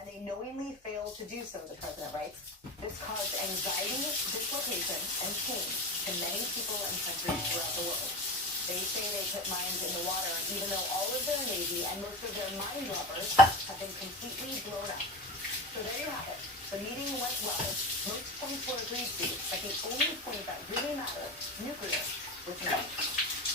And they knowingly fail to do so, the president writes. This caused anxiety, dislocation, and pain to many people and countries throughout the world. They say they put mines in the water, even though all of their Navy and most of their mine lovers have been completely blown up. So there you have it. The meeting went well. Most points were agreed to, but the only point that really mattered, nuclear, was not.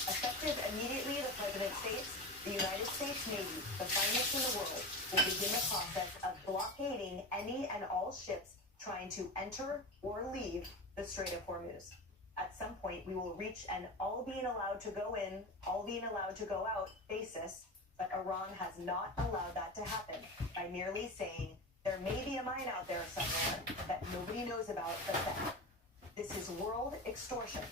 Effective immediately, the president states, the United States Navy, the finest in the world, will begin the process of blockading any and all ships trying to enter or leave the Strait of Hormuz. At some point, we will reach an all being allowed to go in, all being allowed to go out basis, but Iran has not allowed that to happen by merely saying there may be a mine out there somewhere that nobody knows about but them. This is world extortion,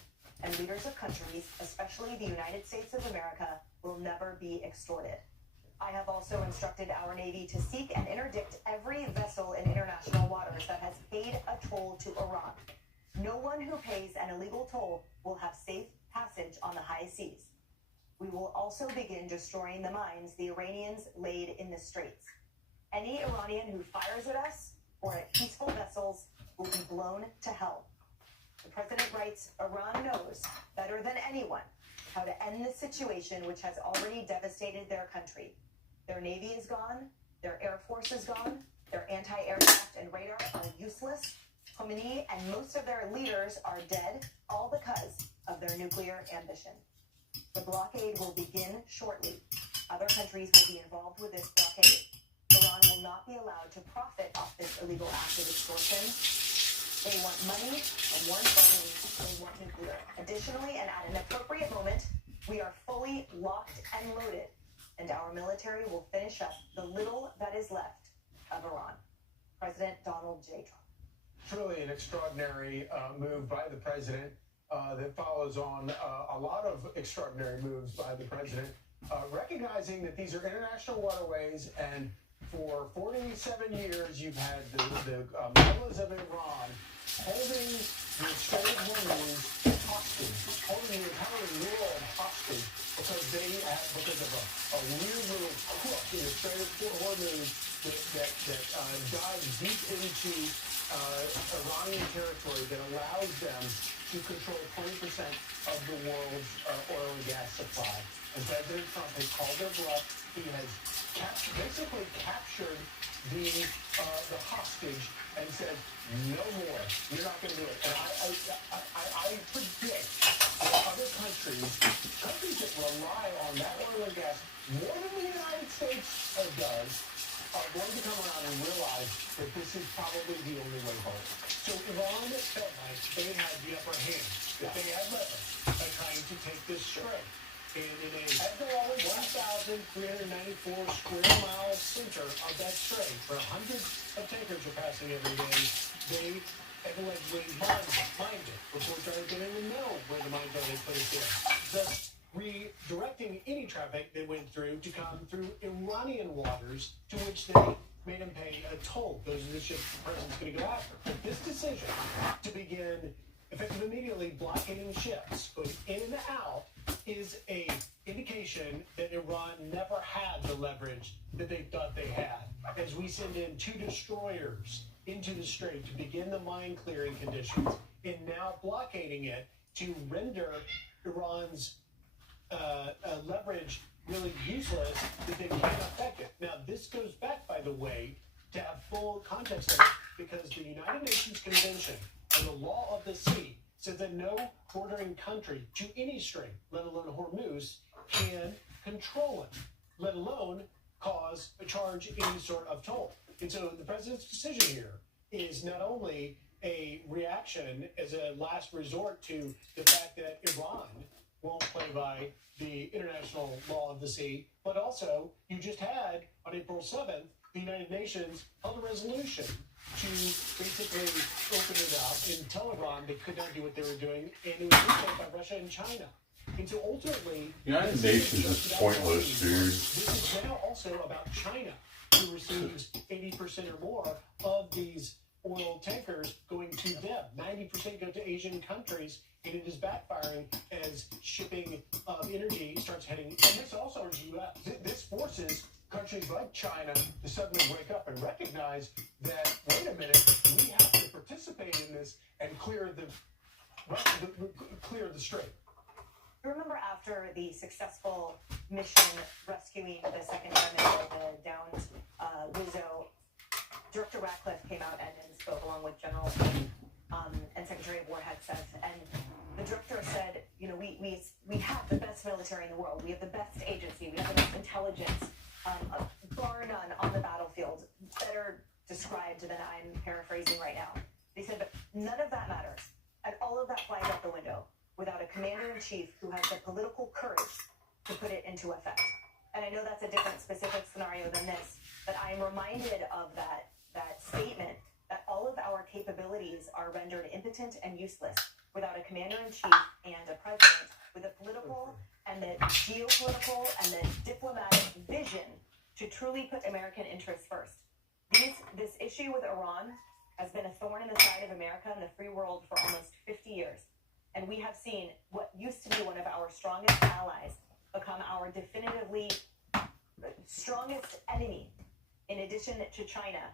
and leaders of countries, especially the United States of America, will never be extorted. I have also instructed our Navy to seek and interdict every vessel in international waters that has paid a toll to Iran. No one who pays an illegal toll will have safe passage on the high seas. We will also begin destroying the mines the Iranians laid in the straits. Any Iranian who fires at us or at peaceful vessels will be blown to hell. The president writes, Iran knows better than anyone how to end this situation which has already devastated their country. Their Navy is gone, their Air Force is gone, their anti-aircraft and radar are useless. Khomeini and most of their leaders are dead, all because of their nuclear ambition. The blockade will begin shortly. Other countries will be involved with this blockade. Iran will not be allowed to profit off this illegal act of extortion. They want money, and more importantly, they want nuclear. Additionally, and at an appropriate moment, we are fully locked and loaded, and our military will finish up the little that is left of Iran. President Donald J. Trump. Truly an extraordinary move by the president that follows on a lot of extraordinary moves by the president, recognizing that these are international waterways, and for 47 years you've had the mullahs of Iran holding the Strait of Hormuz hostage, holding the entire world hostage because of a weird little crook in the Strait of Hormuz that dives deep into Iranian territory that allows them to control 20% of the world's oil and gas supply. And President Trump has called their bluff. He has basically captured the hostage and said, no more. You're not going to do it. And I predict that other countries that rely on that oil and gas more than the United States does, are going to come around and realize that this is probably the only way home. So Iran felt like they had the upper hand, that they had leverage by trying to take this strait. And in a 1,394 square mile center of that strait, where hundreds of tankers are passing every day, they allegedly mined it before trying to get in the know where the mines are. They put it there, thus redirecting any traffic they went through to come through Iranian waters, to which they made them pay a toll. Those are the ships the president's going to go after. But this decision to begin effective immediately blockading ships going in and out is a indication that Iran never had the leverage that they thought they had. As we send in 2 destroyers into the strait to begin the mine clearing conditions, and now blockading it to render Iran's leverage really useless, that they can't affect it. Now, this goes back, by the way, to have full context of it, because the United Nations Convention on the Law of the Sea says that no bordering country to any strait, let alone Hormuz, can control it, let alone charge any sort of toll. And so the president's decision here is not only a reaction as a last resort to the fact that Iran won't play by the international law of the sea, but also you just had on April 7th, the United Nations held a resolution to basically open it up and tell Iran they could not do what they were doing, and it was vetoed by Russia and China. And so ultimately, United Nations is pointless, dude. This is now also about China, who receives 80% or more of these oil tankers going to them. 90% go to Asian countries, and it is backfiring as shipping of energy starts heading. And this also is U.S. This forces countries countries like China to suddenly wake up and recognize that, wait a minute, we have to participate in this and clear the strait. Remember after the successful mission rescuing the second airman, the downed Wizzo, Director Ratcliffe came out and spoke along with General and Secretary of War Hegseth, and the director said, you know, we have the best military in the world, we have the best agency, we have the best intelligence, bar none on the battlefield, better described than I'm paraphrasing right now. They said, but none of that matters, and all of that flies out the window without a commander-in-chief who has the political courage to put it into effect. And I know that's a different specific scenario than this, but I'm reminded of that statement that all of our capabilities are rendered impotent and useless without a commander-in-chief and a president with the political and the geopolitical and the diplomatic vision to truly put American interests first. This issue with Iran has been a thorn in the side of America and the free world for almost 50 years. And we have seen what used to be one of our strongest allies become our definitively strongest enemy, in addition to China,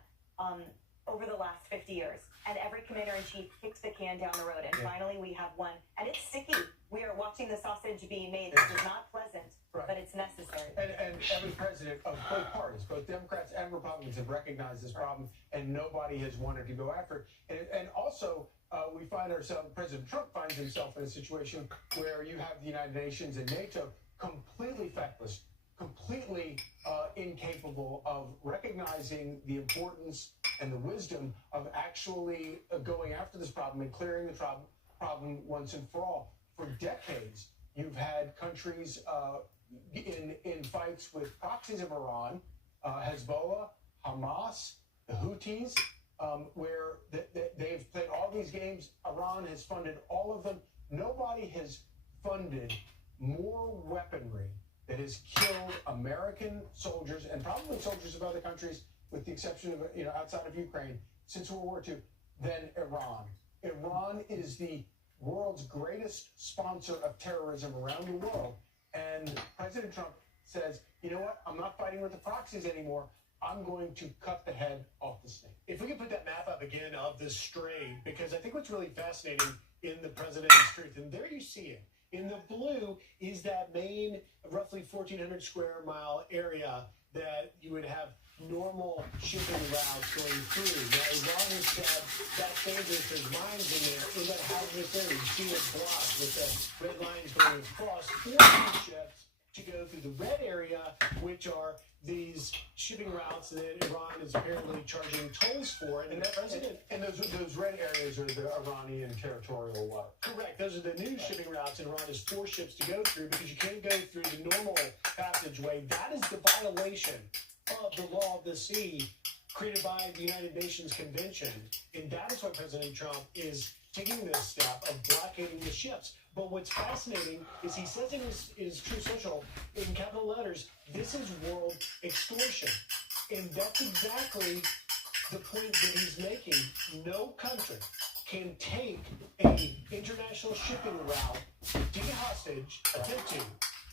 over the last 50 years. And every commander-in-chief kicks the can down the road. And finally, we have one. And it's sticky. We are watching the sausage being made. This is not pleasant, but it's necessary. And every president of both parties, both Democrats and Republicans, have recognized this problem, and nobody has wanted to go after it. And also, we find ourselves, President Trump finds himself in a situation where you have the United Nations and NATO completely feckless, completely incapable of recognizing the importance and the wisdom of actually going after this problem and clearing the problem once and for all. For decades, you've had countries in fights with proxies of Iran, Hezbollah, Hamas, the Houthis, where they've played all these games. Iran has funded all of them. Nobody has funded more weaponry that has killed American soldiers and probably soldiers of other countries, with the exception of, outside of Ukraine, since World War II, than Iran. Iran is the world's greatest sponsor of terrorism around the world. And President Trump says, you know what, I'm not fighting with the proxies anymore. I'm going to cut the head off the snake. If we could put that map up again of the strait, because I think what's really fascinating in the president's truth, and there you see it. In the blue is that main, roughly 1,400 square mile area that you would have normal shipping routes going through. Now, Iran has said that's dangerous. There's mines in there. In that hazardous area, you see it blocked with the red lines going across, forcing ships to go through the red area, which are these shipping routes that Iran is apparently charging tolls for. And the president... And those red areas are the Iranian territorial water. Correct. Those are the new shipping routes, and Iran has forced ships to go through because you can't go through the normal passageway. That is the violation of the law of the sea created by the United Nations Convention. And that is why President Trump is taking this step of blockading the ships. But what's fascinating is he says in his Truth Social, in capital letters, this is world extortion. And that's exactly the point that he's making. No country can take an international shipping route, take a hostage, attempt to,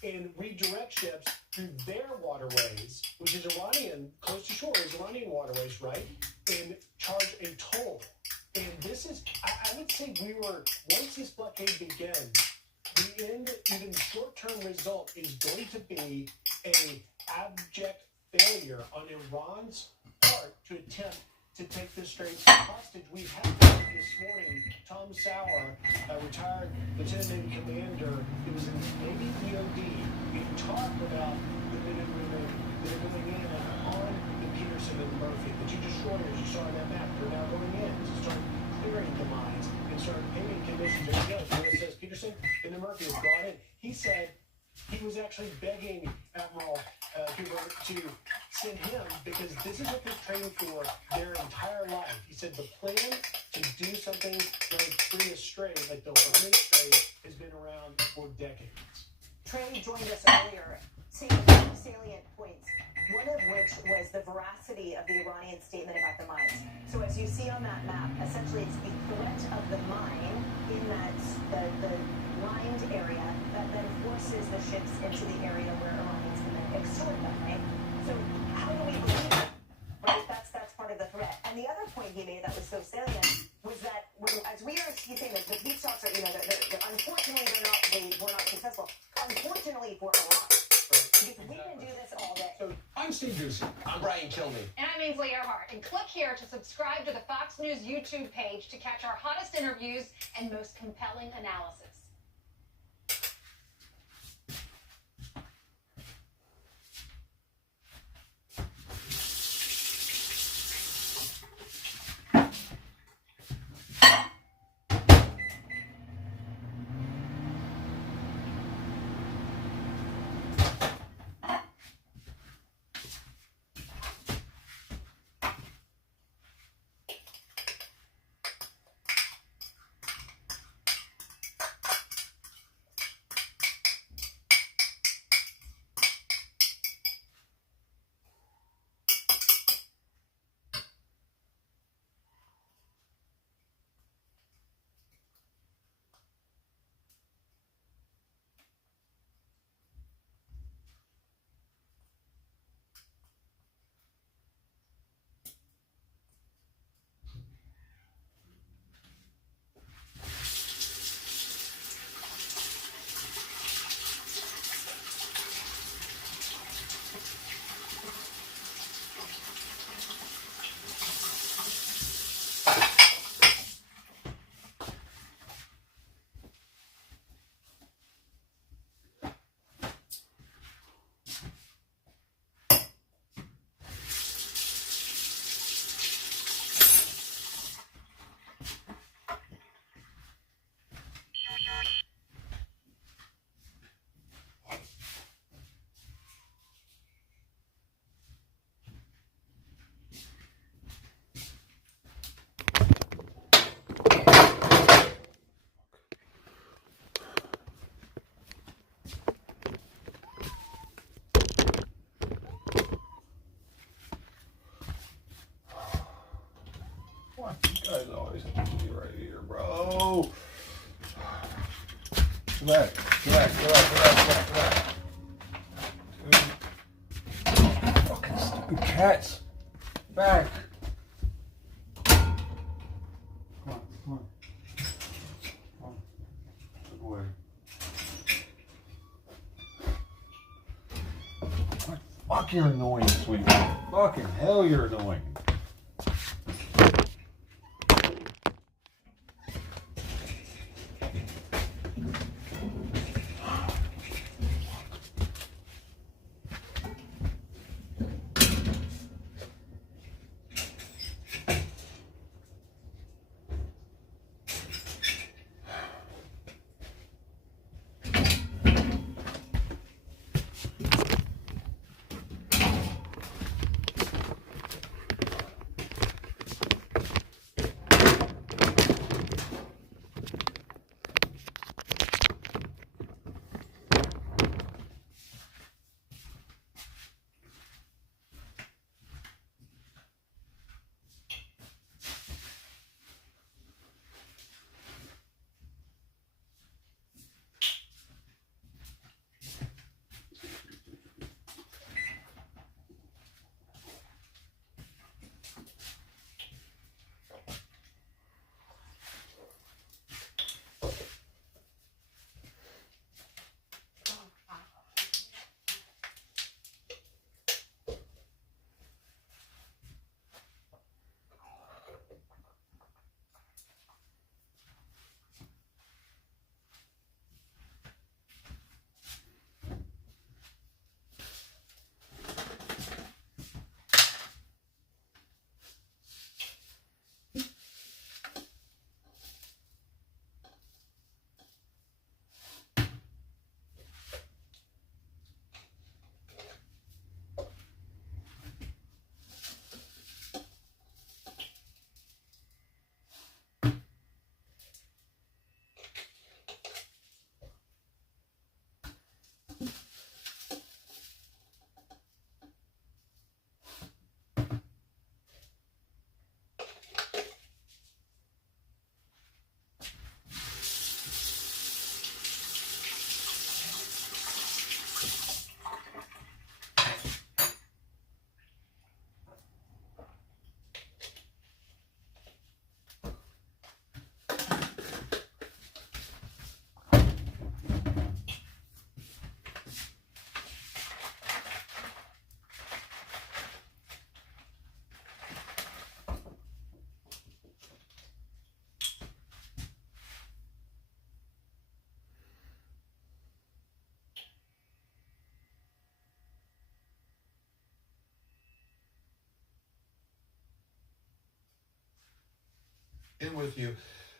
and redirect ships through their waterways, which is Iranian, close to shore is Iranian waterways, right? And charge a toll. And this is, I would say once this blockade begins, the end, even short-term result is going to be an abject failure on Iran's part to attempt to take the strait hostage. We've had this morning, Tom Sauer, a retired lieutenant Navy commander, who was in Navy DOD, he talked about the men and women that are going in on the Peterson and Murphy, the two destroyers you saw on that map. They're now going in to start clearing the mines and start paying conditions. There you go. So it says Peterson and the Murphy has gone in. He said he was actually begging Admiral Cooper to send him because this is what they've trained for their entire life. He said the plan to do something like free a strait, like the Hormuz Strait, has been around for decades. Trey joined us earlier, saying two salient points, one of which was the veracity of the Iranian statement about the mines. So as you see on that map, essentially it's the threat of the mine in that the lined area that then forces the ships into the area where Iranians can then extort them, right? So were alarmed. Because we can do this all day. So I'm Steve Doocy. I'm Brian Kilmeade. And I'm Ainsley Earhart. And click here to subscribe to the Fox News YouTube page to catch our hottest interviews and most compelling analysis. Why you guys always have to be right here, bro? Get back, get back, get back, get back, get back, get back. Fucking stupid cats. Back. Come on, come on. Come on. Good boy. Fuck, you're annoying, sweetie. Fucking hell, you're annoying. In with you.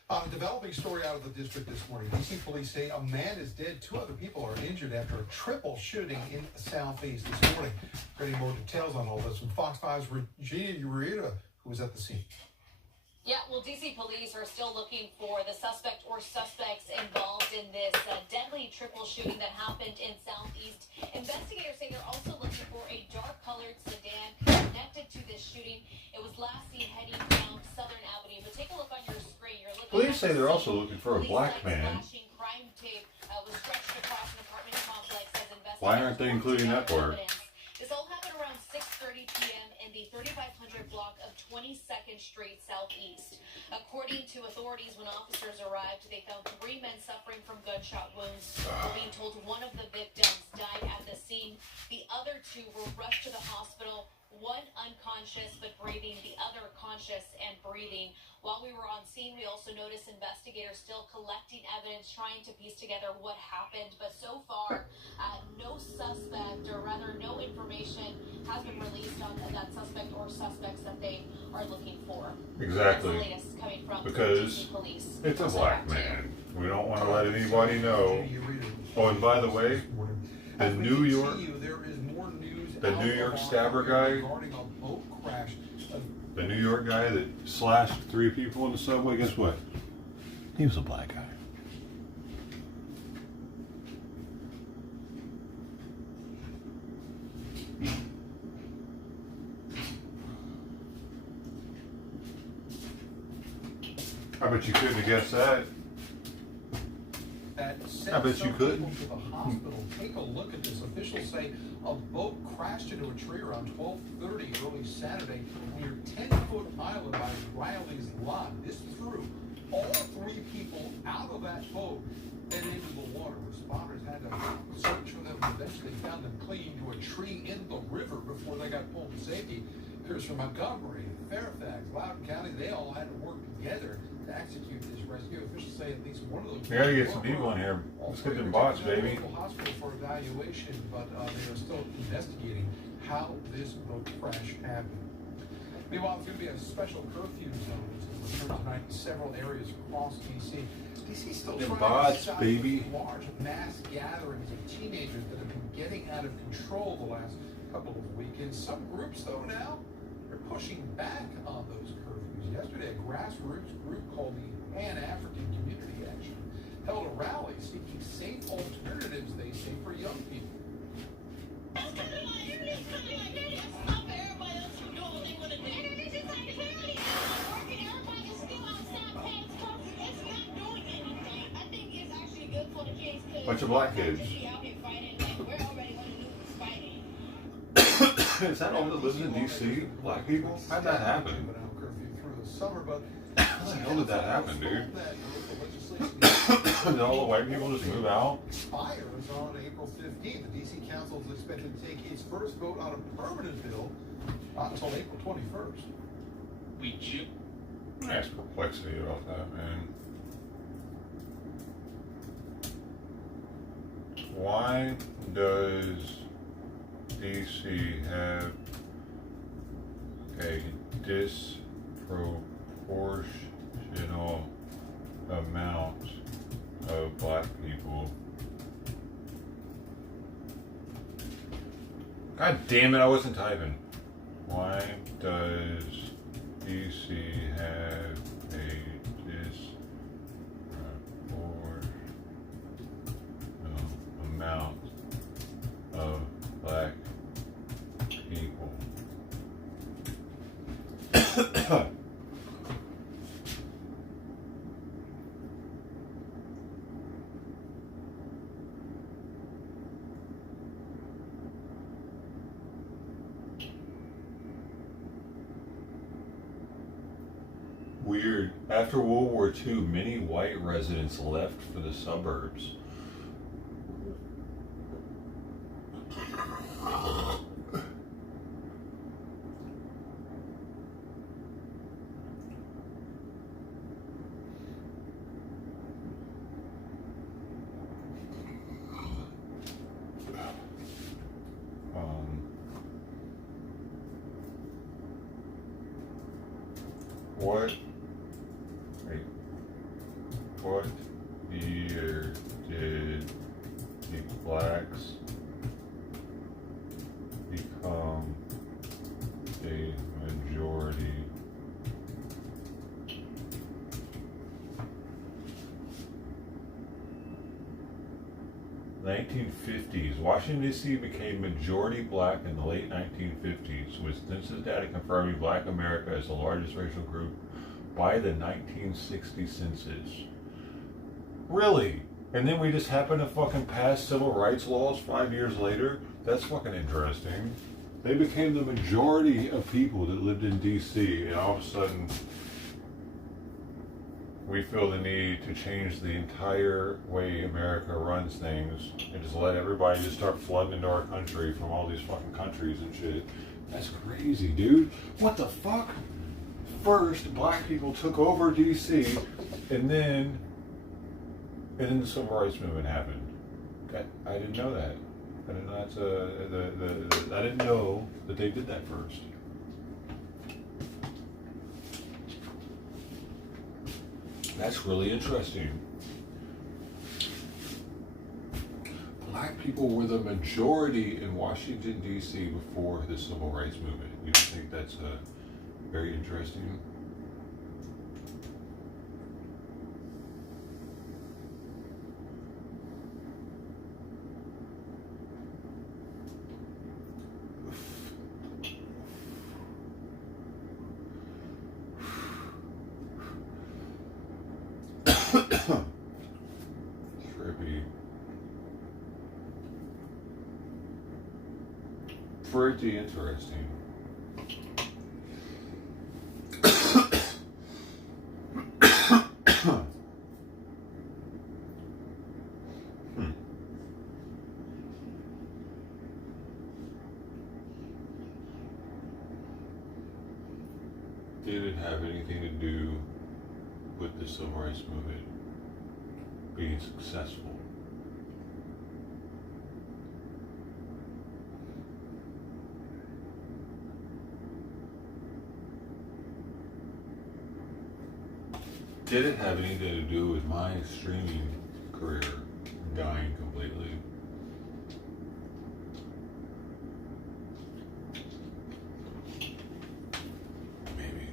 A developing story out of the district this morning. DC police say a man is dead. 2 other people are injured after a triple shooting in Southeast this morning. Getting more details on all this from Fox 5's Regina Ureta, who was at the scene. Yeah, well, D.C. police are still looking for the suspect or suspects involved in this deadly triple shooting that happened in Southeast. Investigators say they're also looking for a dark-colored sedan connected to this shooting. It was last seen heading down Southern Avenue. But take a look on your screen. You're looking. Police say they're also looking for a black man. Crime tape was stretched across an apartment complex as investigators. Why aren't they including that part? This all happened around 6:30 p.m. in the 3500 block of 22nd Street Southeast. According to authorities, when officers arrived, they found 3 men suffering from gunshot wounds. We're being told one of the victims died at the scene. The other 2 were rushed to the hospital. 1 unconscious but breathing, the other conscious and breathing. While we were on scene, we also noticed investigators still collecting evidence, trying to piece together what happened. But so far, no suspect, or rather no information has been released on that suspect or suspects that they are looking for. Exactly. That's the latest coming from Because DC police. it's a black man. We don't want to let anybody know. Oh, and by the way, the New York stabber guy, the New York guy that slashed 3 people in the subway, guess what? He was a black guy. I bet you couldn't have guessed that. I bet you couldn't. To the hospital. Take a look at this. Officials say a boat crashed into a tree around 12:30 early Saturday near 10-foot island by Riley's Lot. This threw all 3 people out of that boat and into the water. Responders had to search for them and eventually found them clinging to a tree in the river before they got pulled to safety. Here's from Montgomery, Fairfax, Loudoun County. They all had to work together to execute this rescue. Officials say at least one of those. We gotta get some people in here. Let's get them bots, baby. Hospital for evaluation, but they are still investigating how this boat crash happened. Meanwhile, it's going to be a special curfew zone return tonight in several areas across D.C. D.C. still Them trying bots, to stop baby. large mass gatherings of teenagers that have been getting out of control the last couple of weekends. Some groups, though, now are pushing back on those curfews. Yesterday, a grassroots group called the Pan-African Community Action held a rally seeking safe alternatives, they say, for young people. Bunch of black kids. Is that all that lives in D.C.? Black people? How'd that happen? How the hell did that happen, dude? Did all the white people just move out? Expires on April 15th. The D.C. Council is expected to take its first vote on a permanent bill not until April 21st. That's perplexity about that, man. Why does D.C. have a disproportional amount of black people? God damn it, I wasn't typing. Why does D.C. have a disproportional amount of black people? Weird. After World War II, many white residents left for the suburbs. What 1950s. Washington, D.C. became majority black in the late 1950s, with census data confirming Black America as the largest racial group by the 1960 census. Really? And then we just happen to fucking pass civil rights laws 5 years later? That's fucking interesting. They became the majority of people that lived in D.C., and all of a sudden we feel the need to change the entire way America runs things and just let everybody just start flooding into our country from all these fucking countries and shit. That's crazy, dude. What the fuck? First, black people took over D.C., and then the civil rights movement happened. I didn't know that. I did not. I didn't know that they did that first. That's really interesting. Black people were the majority in Washington, D.C. before the civil rights movement. You think that's very interesting? Trippy. Pretty interesting. Did it have anything to do with the civil rights movement being successful? Did it have anything to do with my streaming career dying completely? Maybe.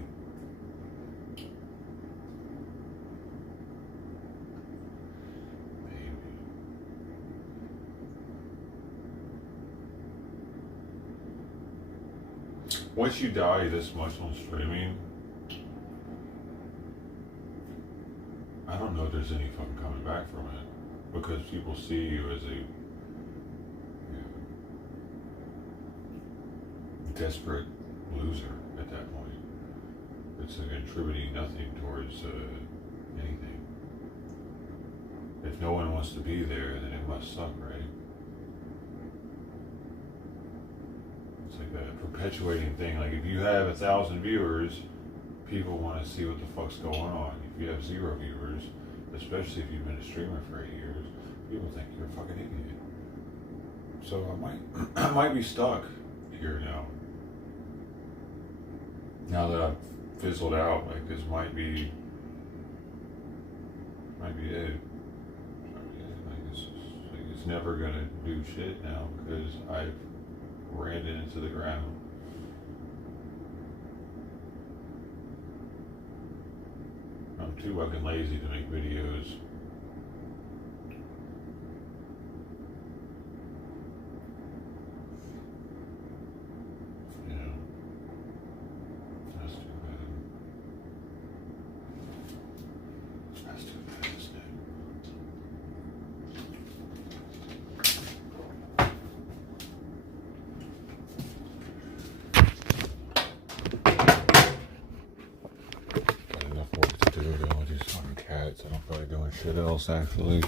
Once you die this much on streaming, I don't know if there's any fucking coming back from it, because people see you as a desperate loser at that point. It's contributing nothing towards anything. If no one wants to be there, then it must suck, right? It's like a perpetuating thing. Like if you have 1,000 viewers, people want to see what the fuck's going on. If you have 0 viewers, especially if you've been a streamer for 8 years, people think you're a fucking idiot. So I might be stuck here now. Now that I've fizzled out, like this might be it. Like it's never gonna do shit now because I've ran it into the ground. I'm too fucking lazy to make videos. Yeah. That's too bad. That's too bad, isn't it? Cats. I don't feel like doing shit else actually.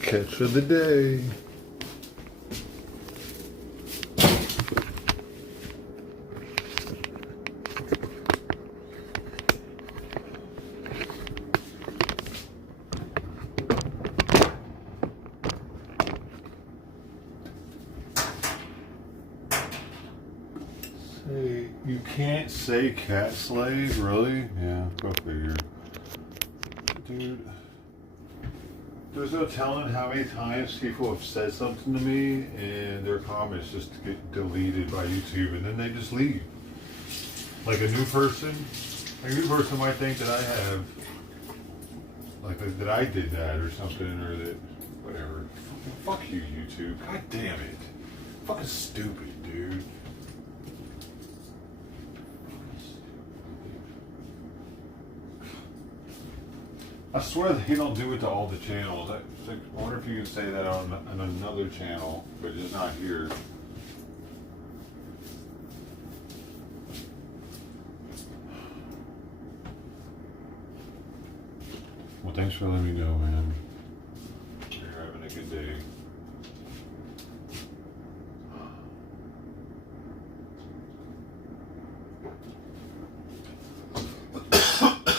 Catch of the day. Say, you can't say cat slave, really? Yeah, go figure. Dude. There's no telling how many times people have said something to me and their comments just get deleted by YouTube and then they just leave. Like a new person might think that I have, like that I did that or something, or that, whatever. Fuck you, YouTube. God damn it. Fucking stupid, dude. I swear they don't do it to all the channels. I wonder if you can say that on another channel, but just not here. Well, thanks for letting me know, man. You're having a good day.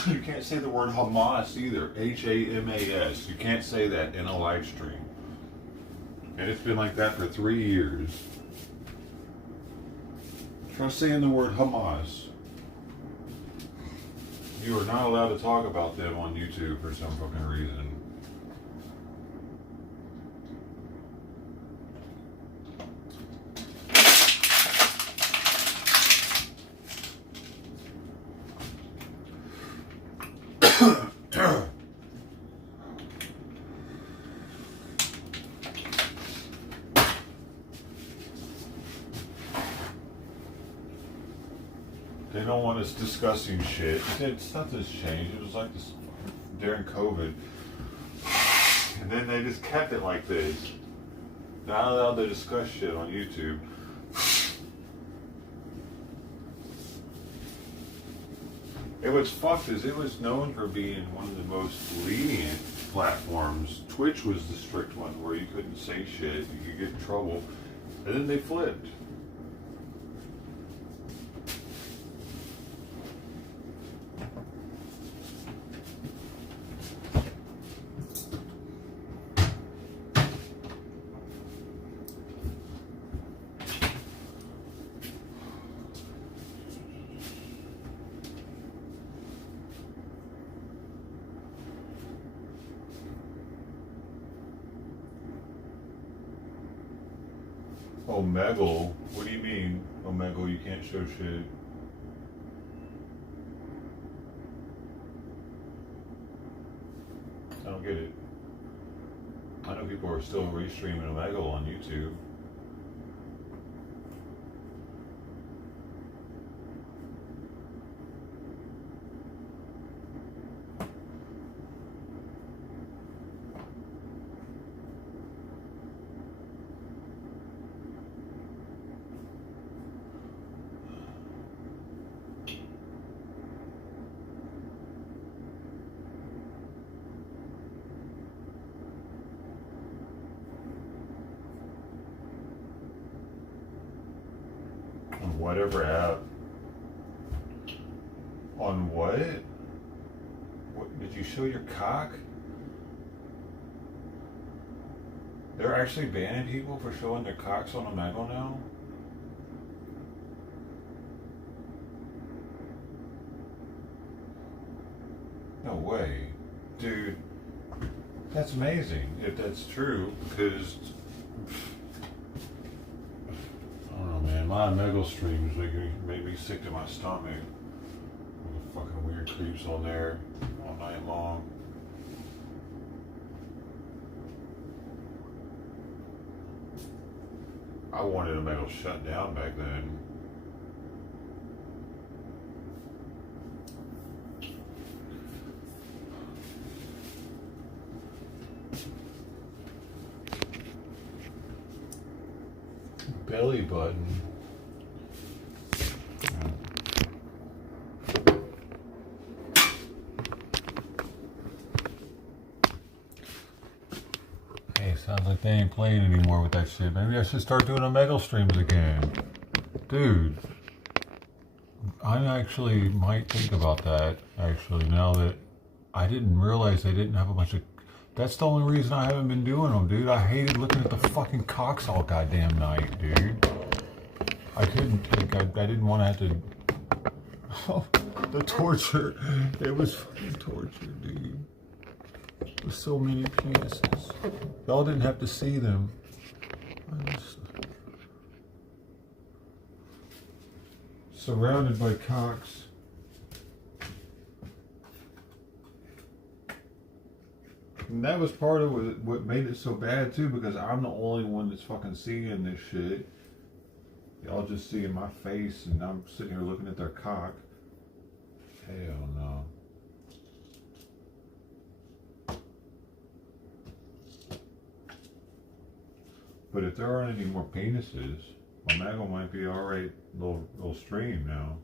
You can't say the word Hamas either. Hamas. You can't say that in a live stream. And it's been like that for 3 years. Try saying the word Hamas. You are not allowed to talk about them on YouTube for some fucking reason. They don't want us discussing shit. Nothing's changed. It was like this during COVID. And then they just kept it like this. Not allowed to discuss shit on YouTube. And what's fucked is it was known for being one of the most lenient platforms. Twitch was the strict one where you couldn't say shit, you could get in trouble. And then they flipped. Omegle? What do you mean, Omegle, you can't show shit? I don't get it. I know people are still restreaming Omegle on YouTube. On whatever app. On what? What? Did you show your cock? They're actually banning people for showing their cocks on Omegle now? No way. Dude, that's amazing if that's true, because I don't know, man, my Omegle streams make me sick to my stomach. The fucking weird creeps on there all night long. I wanted Omegle shut down back then. Belly button. sounds like they ain't playing anymore with that shit. Maybe I should start doing Omegle streams again. Dude, I actually might think about that, actually, now that I didn't realize they didn't have a bunch of... That's the only reason I haven't been doing them, dude. I hated looking at the fucking cocks all goddamn night, dude. I couldn't take... I didn't want to have to... Oh, the torture. It was fucking torture, dude. With so many penises. Y'all didn't have to see them. I just... Surrounded by cocks. And that was part of what made it so bad too, because I'm the only one that's fucking seeing this shit. Y'all just seeing my face and I'm sitting here looking at their cock. Hell no. But if there aren't any more penises, Omegle might be alright, little stream now.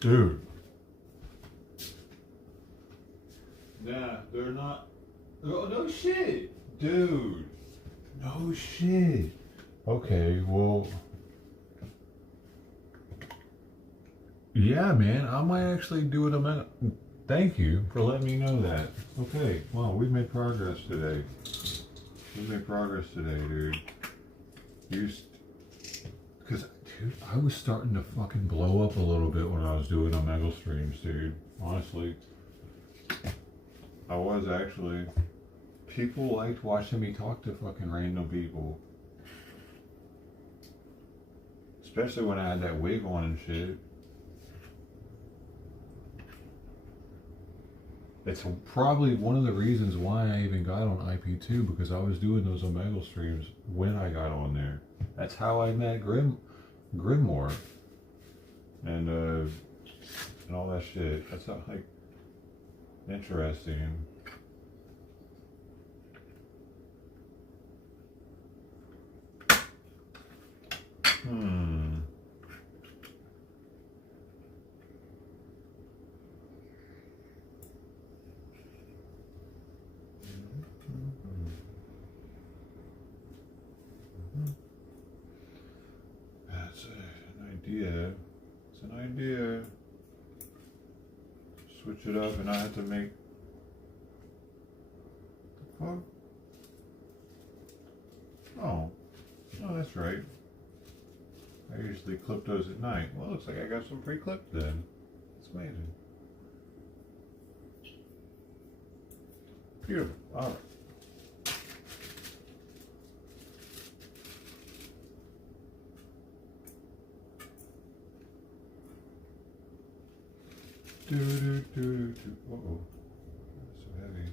Dude. Nah, they're not. Oh, no shit. Dude. No shit. Okay, well. Yeah, man. I might actually do it a minute. Thank you for letting me know that. Okay, wow, we've made progress today. We made progress today, dude. Because, dude, I was starting to fucking blow up a little bit when I was doing Omegle streams, dude. Honestly. I was actually. People liked watching me talk to fucking random people. Especially when I had that wig on and shit. It's probably one of the reasons why I even got on IP2, because I was doing those Omegle streams when I got on there. That's how I met Grimoire and all that shit. That's not like interesting. That's an idea. It's an idea. Switch it up, and I had to make. The fuck? Oh, that's right. I usually clip those at night. Well, looks like I got some pre-clipped then. It's amazing. Beautiful. All right. Uh-oh. That's so heavy.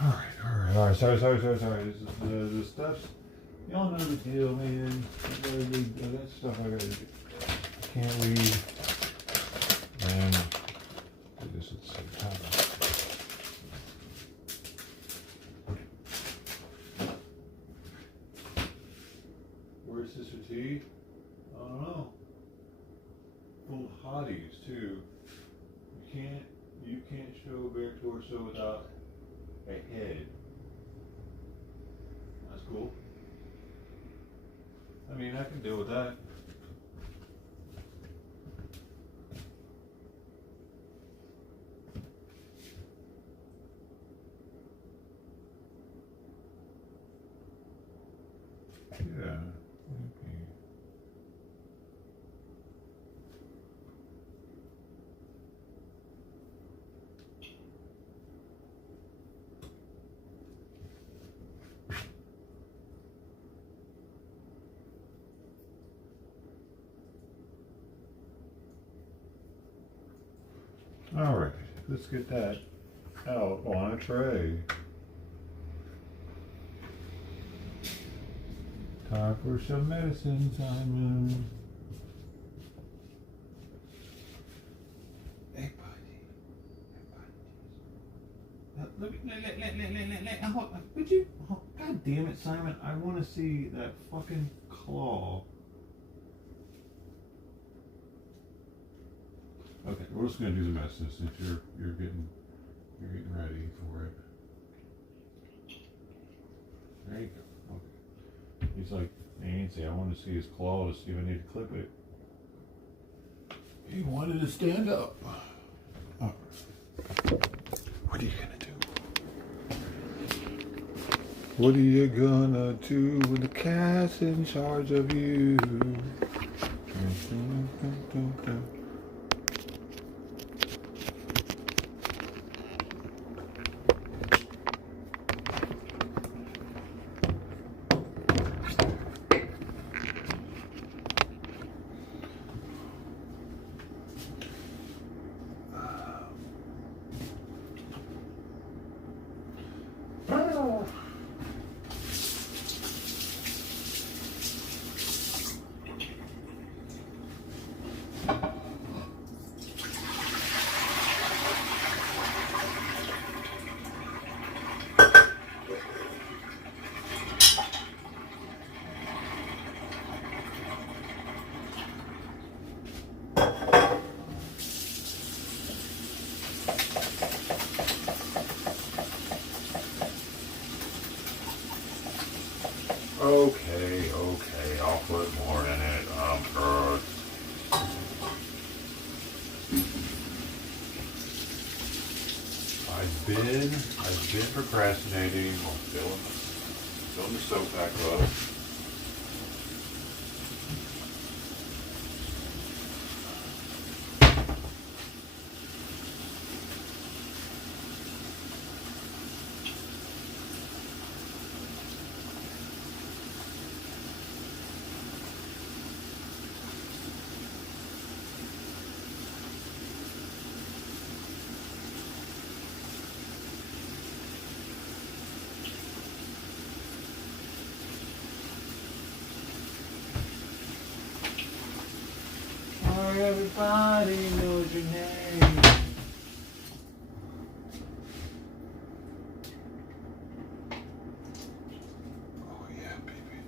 All right. Sorry. This is the stuff. Y'all know the deal, man. That stuff I gotta do. I can't leave. And do this at the same time. Where's Sister T? I don't know. Full of hotties too. You can't show bare torso without a head. That's cool. I mean, I can deal with that. Yeah. Okay. Alright, let's get that out on a tray. Time for some medicine, Simon. Hey, buddy. Would you? Oh, God damn it, Simon. I want to see that fucking claw. Okay, we're just gonna do the medicine since you're getting ready for it. There you go. Okay. He's like, Nancy, I want to see his claw to see if I need to clip it. He wanted to stand up. All right. What are you gonna do? What are you gonna do when the cat's in charge of you? Okay, I'll put more in it. I've been procrastinating on filling the soap back up. Everybody knows your name. Oh yeah, baby.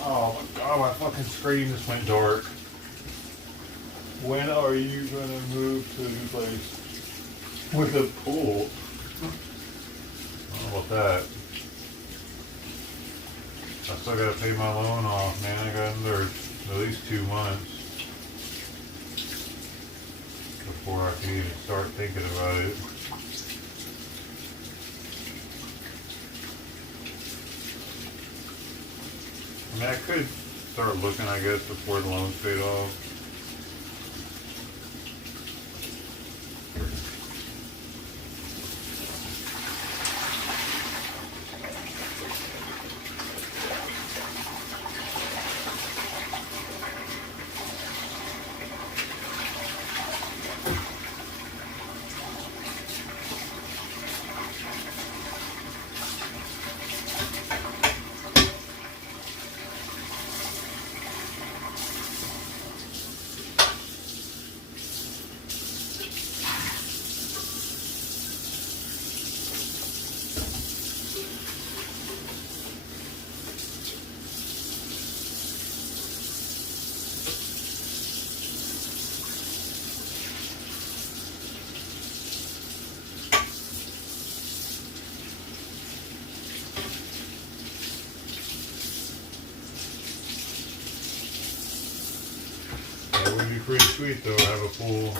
Oh my God, my fucking screen just went dark. When are you gonna move to a new place with a pool? How about that? I still gotta pay my loan off, man. I got another at least 2 months before I can even start thinking about it. I mean, I could start looking, I guess, before the loan's paid off. That would be pretty sweet though, have a pool.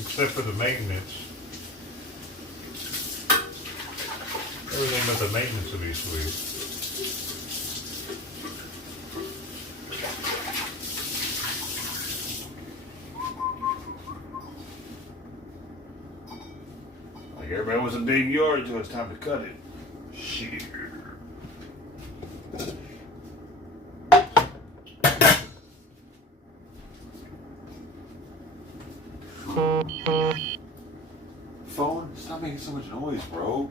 Except for the maintenance. Everything but the maintenance would be sweet. Like everybody wants a big yard until it's time to cut it. Shit. Phone, stop making so much noise, bro.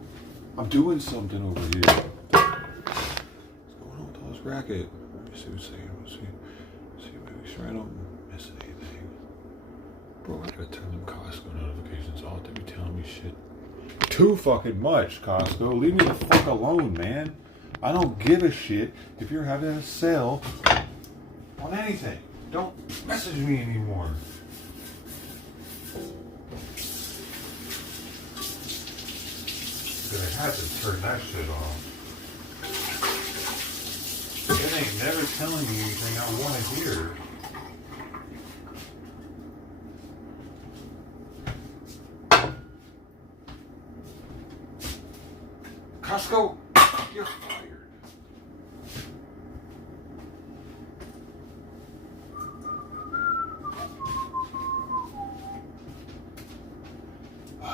I'm doing something over here. What's going on with all this racket? Let me see what's saying. Let's see, make sure I don't miss anything. Bro, I gotta turn them Costco notifications off. They be telling me shit too fucking much, Costco. Leave me the fuck alone, man. I don't give a shit if you're having a sale on anything. Don't message me anymore. I had to turn that shit off. It ain't never telling me anything I want to hear. Costco, you're fired.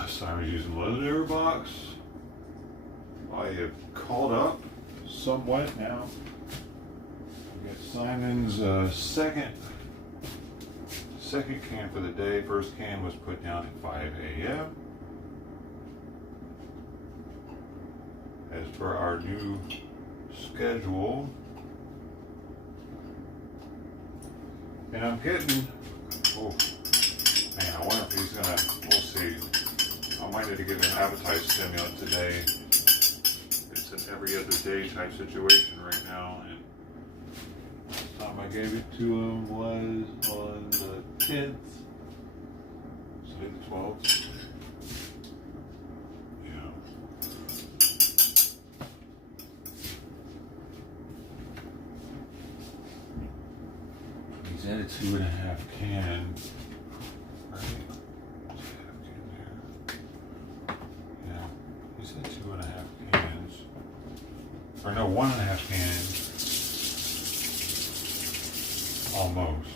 Simon's using leather box. I have caught up somewhat now. We got Simon's second can for the day. First can was put down at 5 a.m. As per our new schedule. And I'm getting, oh man, I wonder if he's gonna, we'll see. I might need to give him an appetite stimulant today. It's an every other day type situation right now, and last time I gave it to him was on the 10th, today the 12th. Yeah. He's at a 2.5 can, right? He said 2.5 cans. Or no, 1.5 cans. Almost.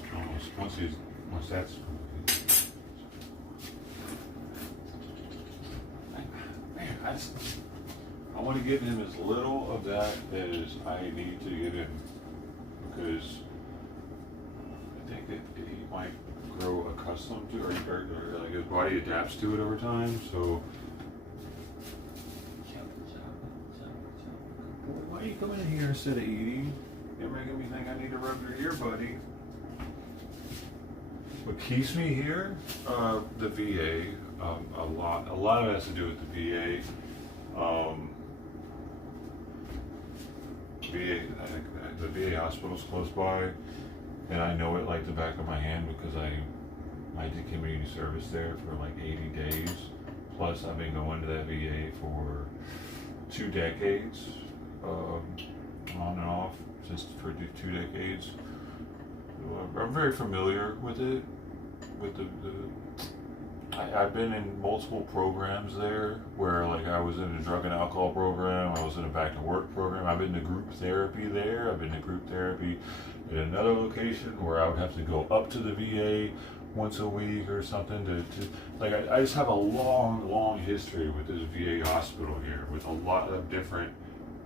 Once that's complete. Man, I want to give him as little of that as I need to give him, because I think that he might grow accustomed to, or like his body adapts to it over time. So. Why are you coming in here instead of eating? You're making me think I need to rub your ear, buddy. What keeps me here? The VA. A lot of it has to do with the VA. The VA hospital's close by, and I know it like the back of my hand because I did community service there for like 80 days. Plus, I've been going to that VA for 2 decades. On and off just for 2 decades. I'm very familiar with it. I've been in multiple programs there where, like, I was in a drug and alcohol program, I was in a back to work program, I've been to group therapy there, I've been to group therapy at another location where I would have to go up to the VA once a week or something to I just have a long history with this VA hospital here with a lot of different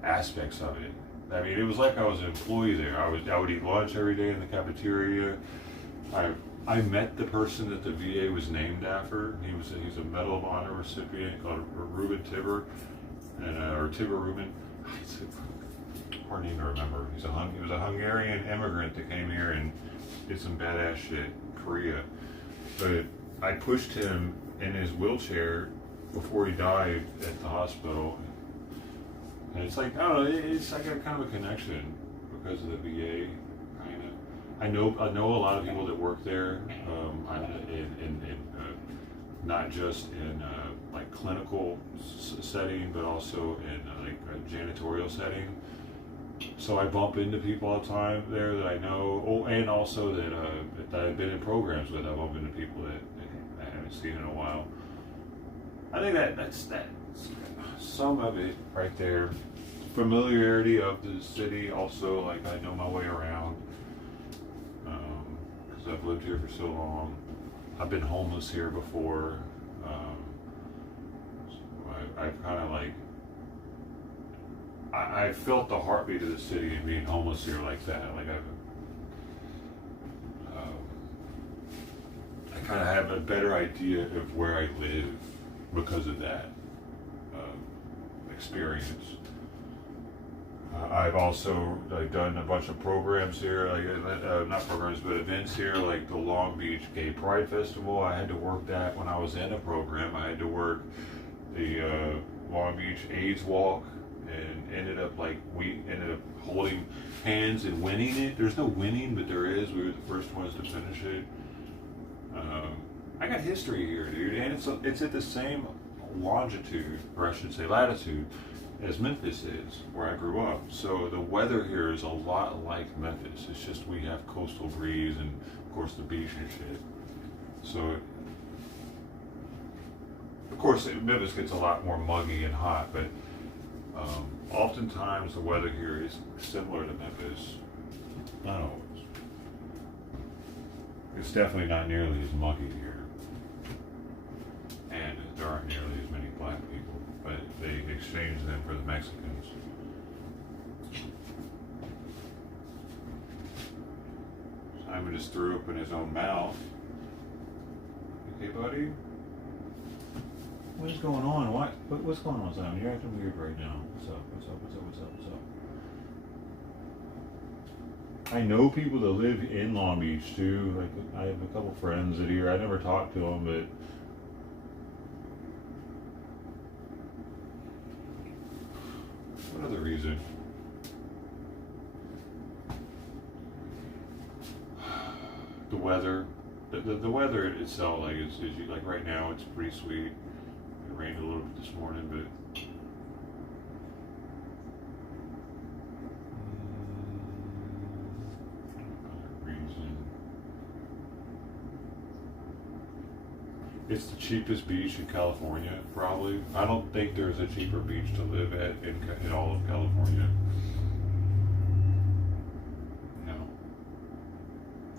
aspects of it. I mean, it was like I was an employee there. I would eat lunch every day in the cafeteria. I met the person that the VA was named after. He's a Medal of Honor recipient called Reuben Tiber, or Tiber Reuben. It's a hard name to remember. He was a Hungarian immigrant that came here and did some badass shit in Korea. But I pushed him in his wheelchair before he died at the hospital. And it's like, I don't know, it's like a kind of a connection because of the VA, kind of. I know a lot of people that work there, not just in like clinical setting, but also in like a janitorial setting. So I bump into people all the time there that I know. Oh, and also that I've been in programs with. I bump into people that I haven't seen in a while. I think that's some of it right there. Familiarity of the city, also, like, I know my way around because I've lived here for so long. I've been homeless here before. I've kind of like, I felt the heartbeat of the city and being homeless here like that. Like I kind of have a better idea of where I live because of that experience. I've also done a bunch of programs here, like not programs, but events here, like the Long Beach Gay Pride Festival. I had to work that when I was in a program. I had to work the Long Beach AIDS Walk, and ended up holding hands and winning it. There's no winning, but there is. We were the first ones to finish it. I got history here, dude, and it's at the same longitude, or I should say latitude, as Memphis is, where I grew up. So the weather here is a lot like Memphis. It's just we have coastal breeze and, of course, the beach and shit. So, of course, Memphis gets a lot more muggy and hot, but oftentimes the weather here is similar to Memphis. Not always. It's definitely not nearly as muggy here. And there aren't nearly as many black people, but they exchange them for the Mexicans. Simon just threw up in his own mouth. Okay, buddy? What's going on? What's going on, Simon? You're acting weird right now. What's up? What's up? What's up? What's up? What's up? I know people that live in Long Beach too. Like I have a couple friends that are here. I never talked to them, but what other reason? The weather. The weather itself, like is like right now, it's pretty sweet. It rained a little bit this morning, but other reason. It's the cheapest beach in California, probably. I don't think there's a cheaper beach to live at in all of California. No.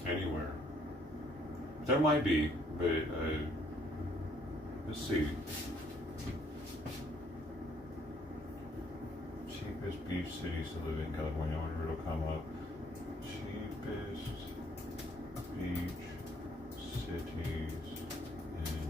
Anywhere. There might be, but let's see. Cheapest beach cities to live in California. I wonder if it'll come up. Cheapest beach cities in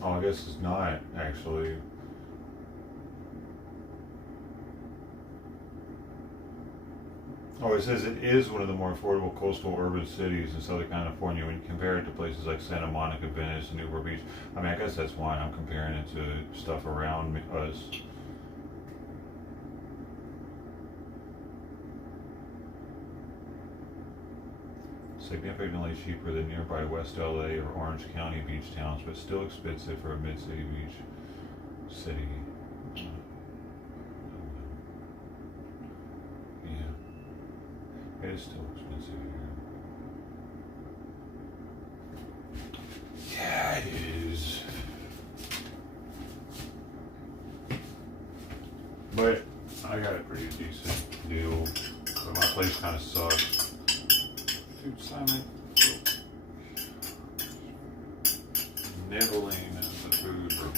Oh, I guess it's not, actually. Oh, it says it is one of the more affordable coastal urban cities in Southern California when you compare it to places like Santa Monica, Venice, and Newport Beach. I mean, I guess that's why I'm comparing it to stuff around us. Significantly cheaper than nearby West LA or Orange County beach towns, but still expensive for a mid-city beach city. Yeah, it is still expensive here. Yeah, it is. But I got a pretty decent deal, but my place kind of sucks. Dude, Simon, nibbling the food, bro.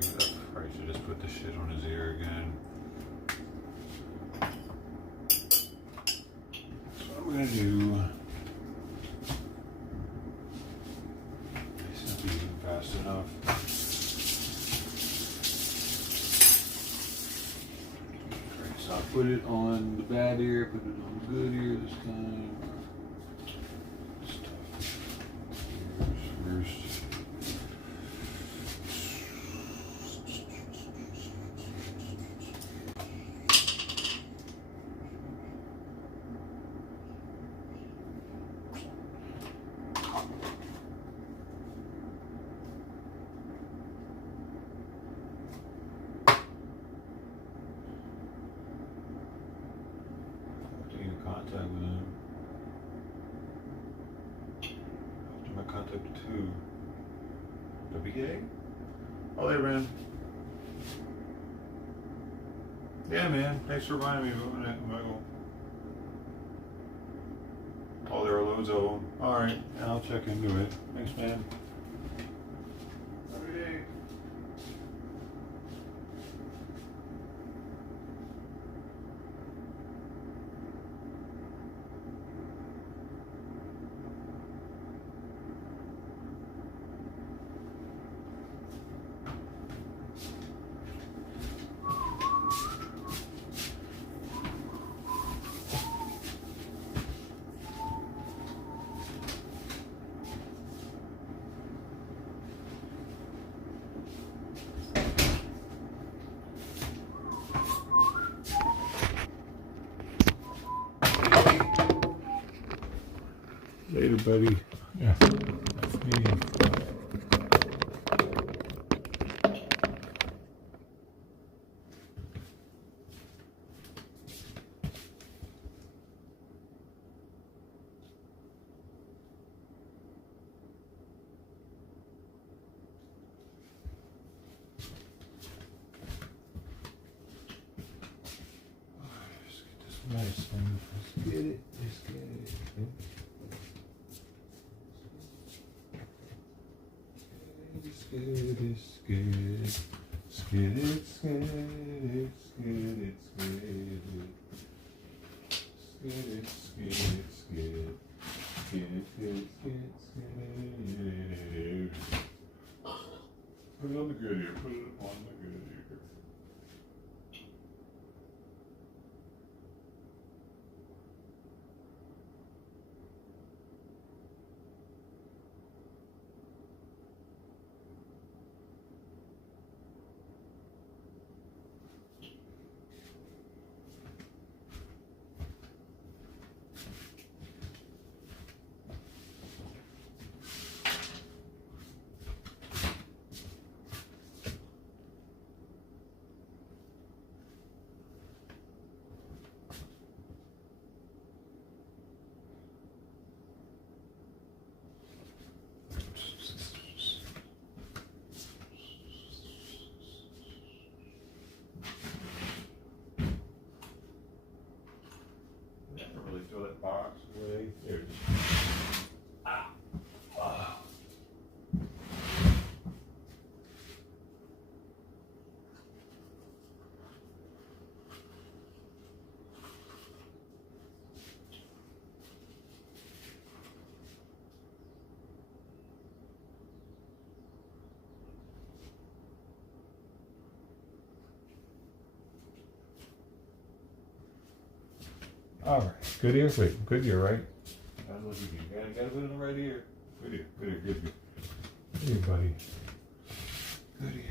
Dude, I probably should just put the shit on his ear again. That's what I'm gonna do. Fast enough. Put it on the bad ear, put it on the good ear this time. First. Contact with him. After my contact with who? WA? Oh, they ran. Yeah, man. Thanks for reminding me of Michael. Oh, there are loads of them. All right, I'll check into it. Thanks, man. Every day. Later, buddy. Yeah. Yeah. Let's get this nice one. Let's get it. Let's get it. Put it on the good ear, put it on the good ear. Never really throw that box away. There it is. Ah. Ah. All right, good ear, wait, good ear, right? Gotta look at you. Gotta put it in the right ear. Good ear, good ear, good ear. Good ear, buddy. Good ear. Good ear.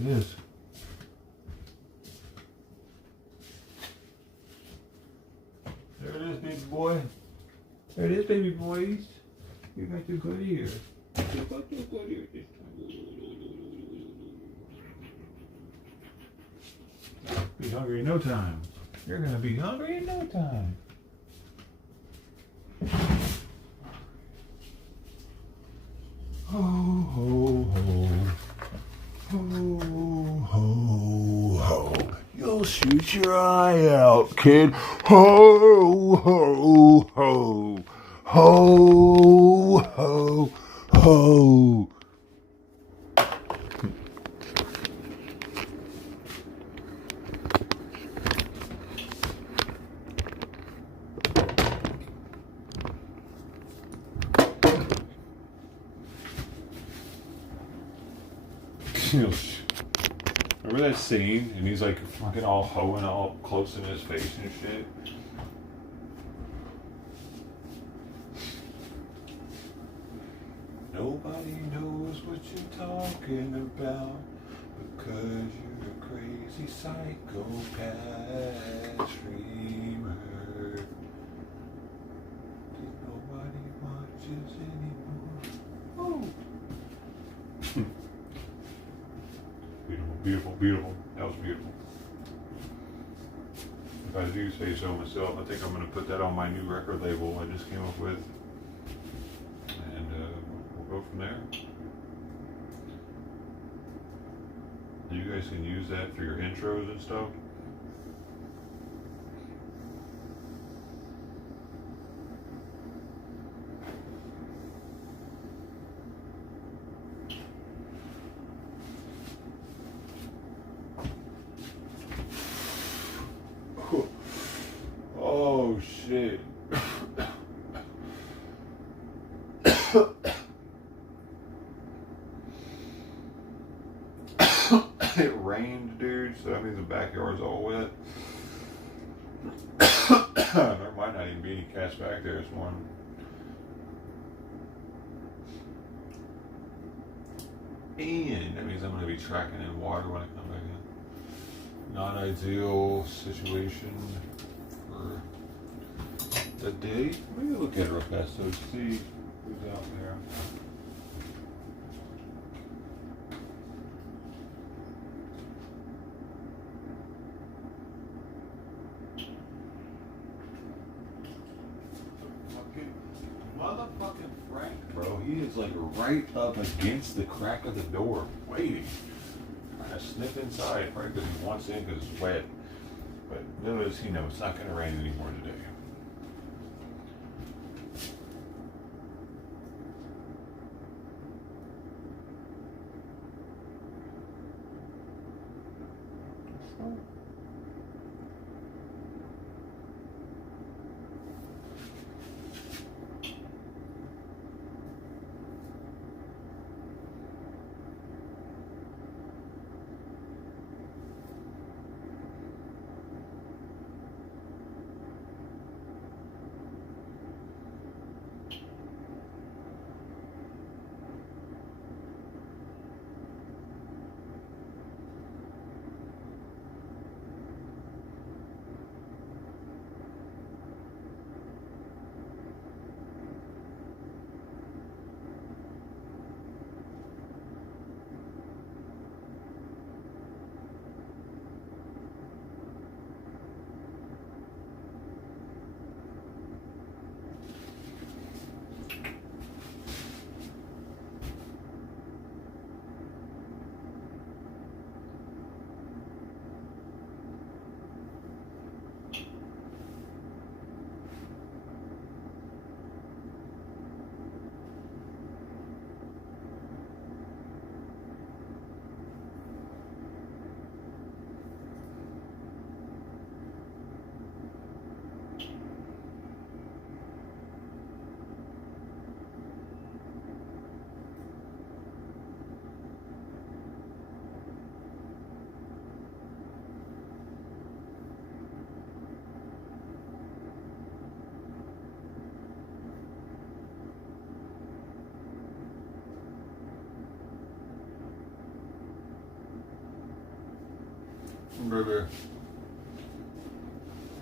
It is. There it is, baby boy. There it is, baby boys. You got your good ear. You got your good ear this time. Be hungry in no time. You're gonna be hungry in no time. Ho, ho, ho. Ho, ho, ho. You'll shoot your eye out, kid. Ho, ho, ho. Ho, ho, ho. Remember that scene? And he's like fucking all hoeing all close in his face and shit. Nobody knows what you're talking about because you're a crazy psychopath streamer. Nobody watches anymore. Oh. Beautiful, beautiful, beautiful. That was beautiful. If I do say so myself, I think I'm going to put that on my new record label I just came up with. And we'll go from there. You guys can use that for your intros and stuff. Oh shit. It rained, dude, so that means the backyard's all wet. There might not even be any cats back there this morning. And that means I'm going to be tracking in water when I come back in. Not ideal situation for the day. Let me look at it real fast so see who's out there. Motherfucking Frank, bro. He is like right up against the crack of the door, waiting. Trying to sniff inside, probably because he wants in because it's wet. But little does he know, it's not going to rain anymore today. Burger.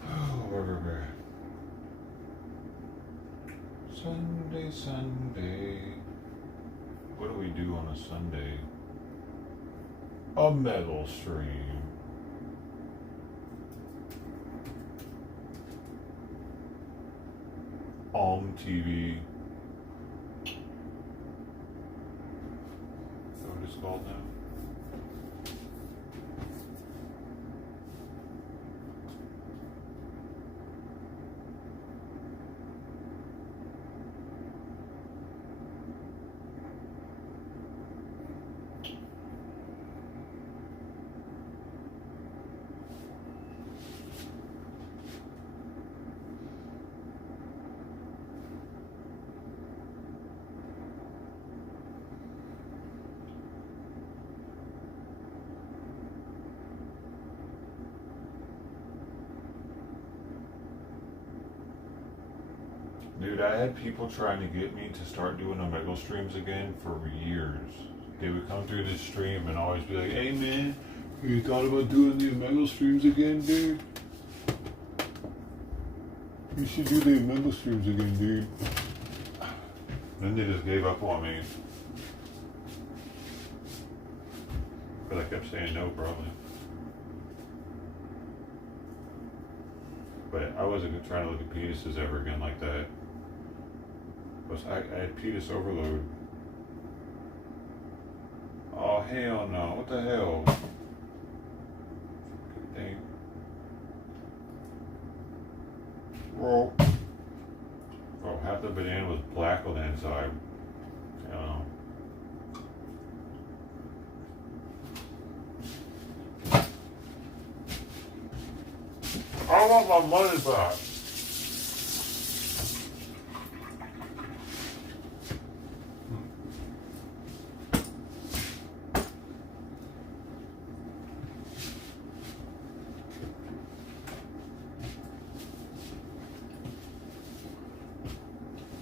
Oh, burger. Sunday, Sunday. What do we do on a Sunday? A metal stream. TV. Is that what it's called now? Dude, I had people trying to get me to start doing Omegle streams again for years. They would come through this stream and always be like, hey man, you thought about doing the Omegle streams again, dude? You should do the Omegle streams again, dude. Then they just gave up on me. But I kept saying no, probably. But I wasn't trying to look at penises ever again like that. I had penis overload. Oh, hell no. What the hell? Good thing. Well, oh, half the banana was black on the inside. I don't know. I want my money back.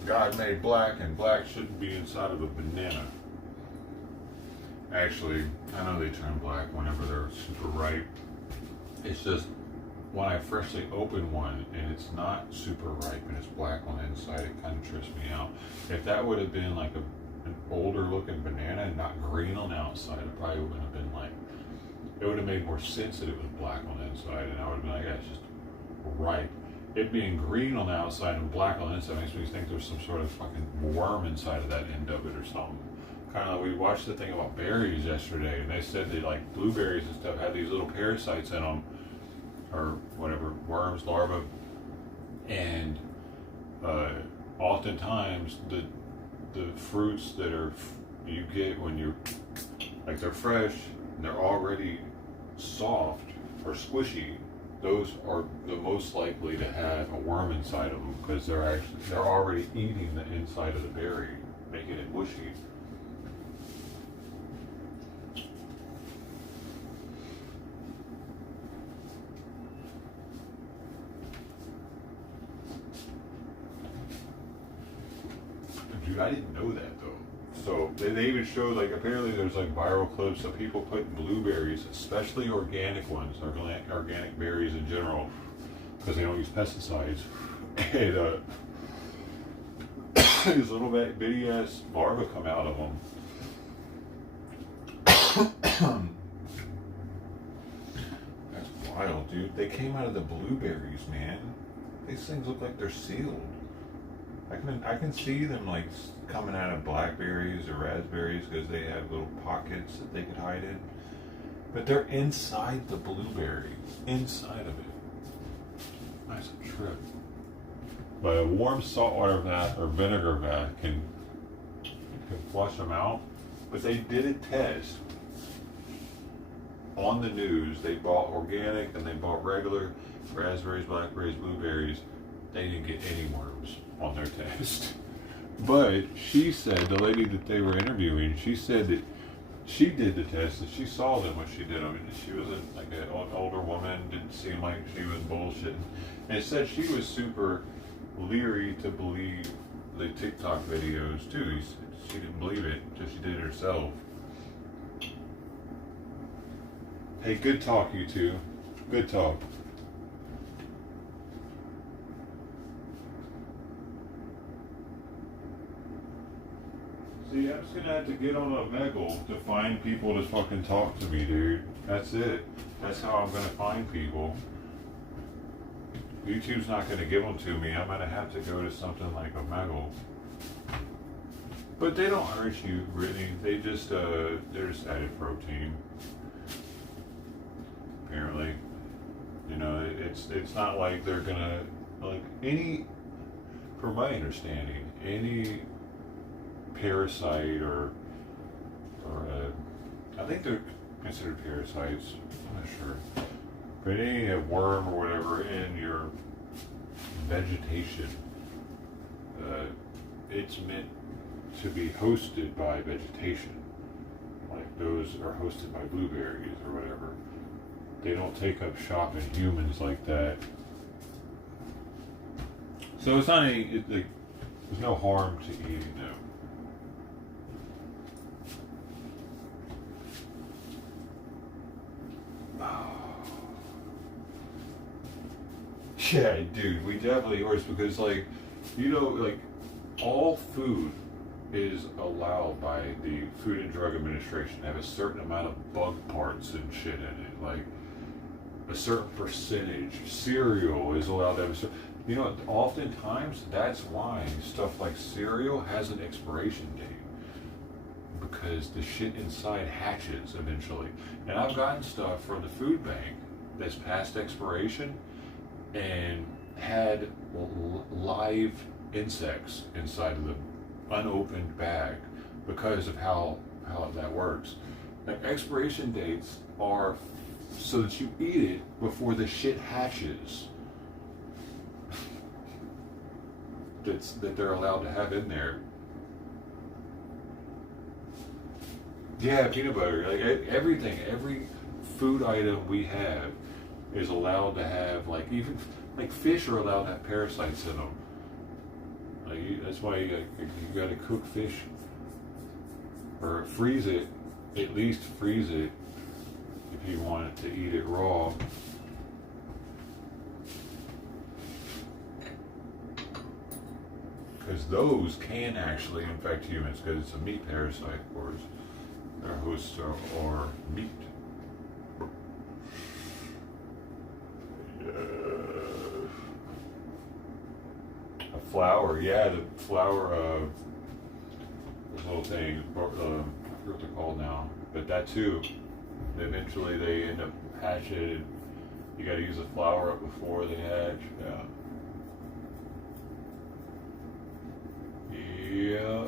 God made black, and black shouldn't be inside of a banana. Actually, I know they turn black whenever they're super ripe. It's just when I freshly open one and it's not super ripe and it's black on the inside, it kind of trips me out. If that would have been like an older looking banana and not green on the outside, it probably wouldn't have been like, it would have made more sense that it was black on the inside, and I would have been like, yeah, it's just ripe. It being green on the outside and black on the inside makes me think there's some sort of fucking worm inside of that end of it or something. Kind of like we watched the thing about berries yesterday, and they said that like blueberries and stuff had these little parasites in them, or whatever, worms, larvae, and oftentimes the fruits that you get when you're like they're fresh and they're already soft or squishy, those are the most likely to have a worm inside of them because they're already eating the inside of the berry, making it mushy. Dude, I didn't know that though. So they even showed, like, apparently there's like viral clips of people putting blueberries, especially organic ones, organic berries in general, because they don't use pesticides, and these little bitty ass larvae come out of them. That's wild, dude. They came out of the blueberries, man. These things look like they're sealed. I can see them like coming out of blackberries or raspberries because they have little pockets that they could hide in. But they're inside the blueberry, inside of it. Nice trip. But a warm saltwater vat or vinegar vat can flush them out. But they did a test on the news. They bought organic and they bought regular raspberries, blackberries, blueberries. They didn't get any worms on their test. But she said, the lady that they were interviewing, she said that she did the test and she saw them when she did them. And she was like an older woman, didn't seem like she was bullshitting. And it said she was super leery to believe the TikTok videos too. She didn't believe it until she did it herself. Hey, good talk, you two. Good talk. See, I'm just gonna have to get on Omegle to find people to fucking talk to me, dude. That's it. That's how I'm gonna find people. YouTube's not gonna give them to me. I'm gonna have to go to something like Omegle. But they don't hurt you, really. They just, they're just added protein. Apparently. You know, it's not like they're gonna, like, from my understanding, any parasite or I think they're considered parasites, I'm not sure, but any worm or whatever in your vegetation, it's meant to be hosted by vegetation, like those are hosted by blueberries or whatever. They don't take up shop in humans like that. So it's not any, There's no harm to eating them. Yeah, dude, we definitely are, because, like, you know, like, all food is allowed by the Food and Drug Administration to have a certain amount of bug parts and shit in it, like a certain percentage. Cereal is allowed to have a certain, you know, oftentimes that's why stuff like cereal has an expiration date, because the shit inside hatches eventually. And I've gotten stuff from the food bank that's past expiration and had live insects inside of the unopened bag because of how that works. Like, expiration dates are so that you eat it before the shit hatches. That they're allowed to have in there. Yeah, peanut butter. Like, everything, every food item we have is allowed to have, like, even like fish are allowed to have parasites in them. Like, that's why you got to cook fish or freeze it. At least freeze it if you want to eat it raw. Because those can actually infect humans, because it's a meat parasite, of course. Their hosts are meat. A flour, yeah, the flour of this little thing, I forget what they're called now, but that too, eventually they end up hatching. You got to use the flour up before they hatch. Yeah,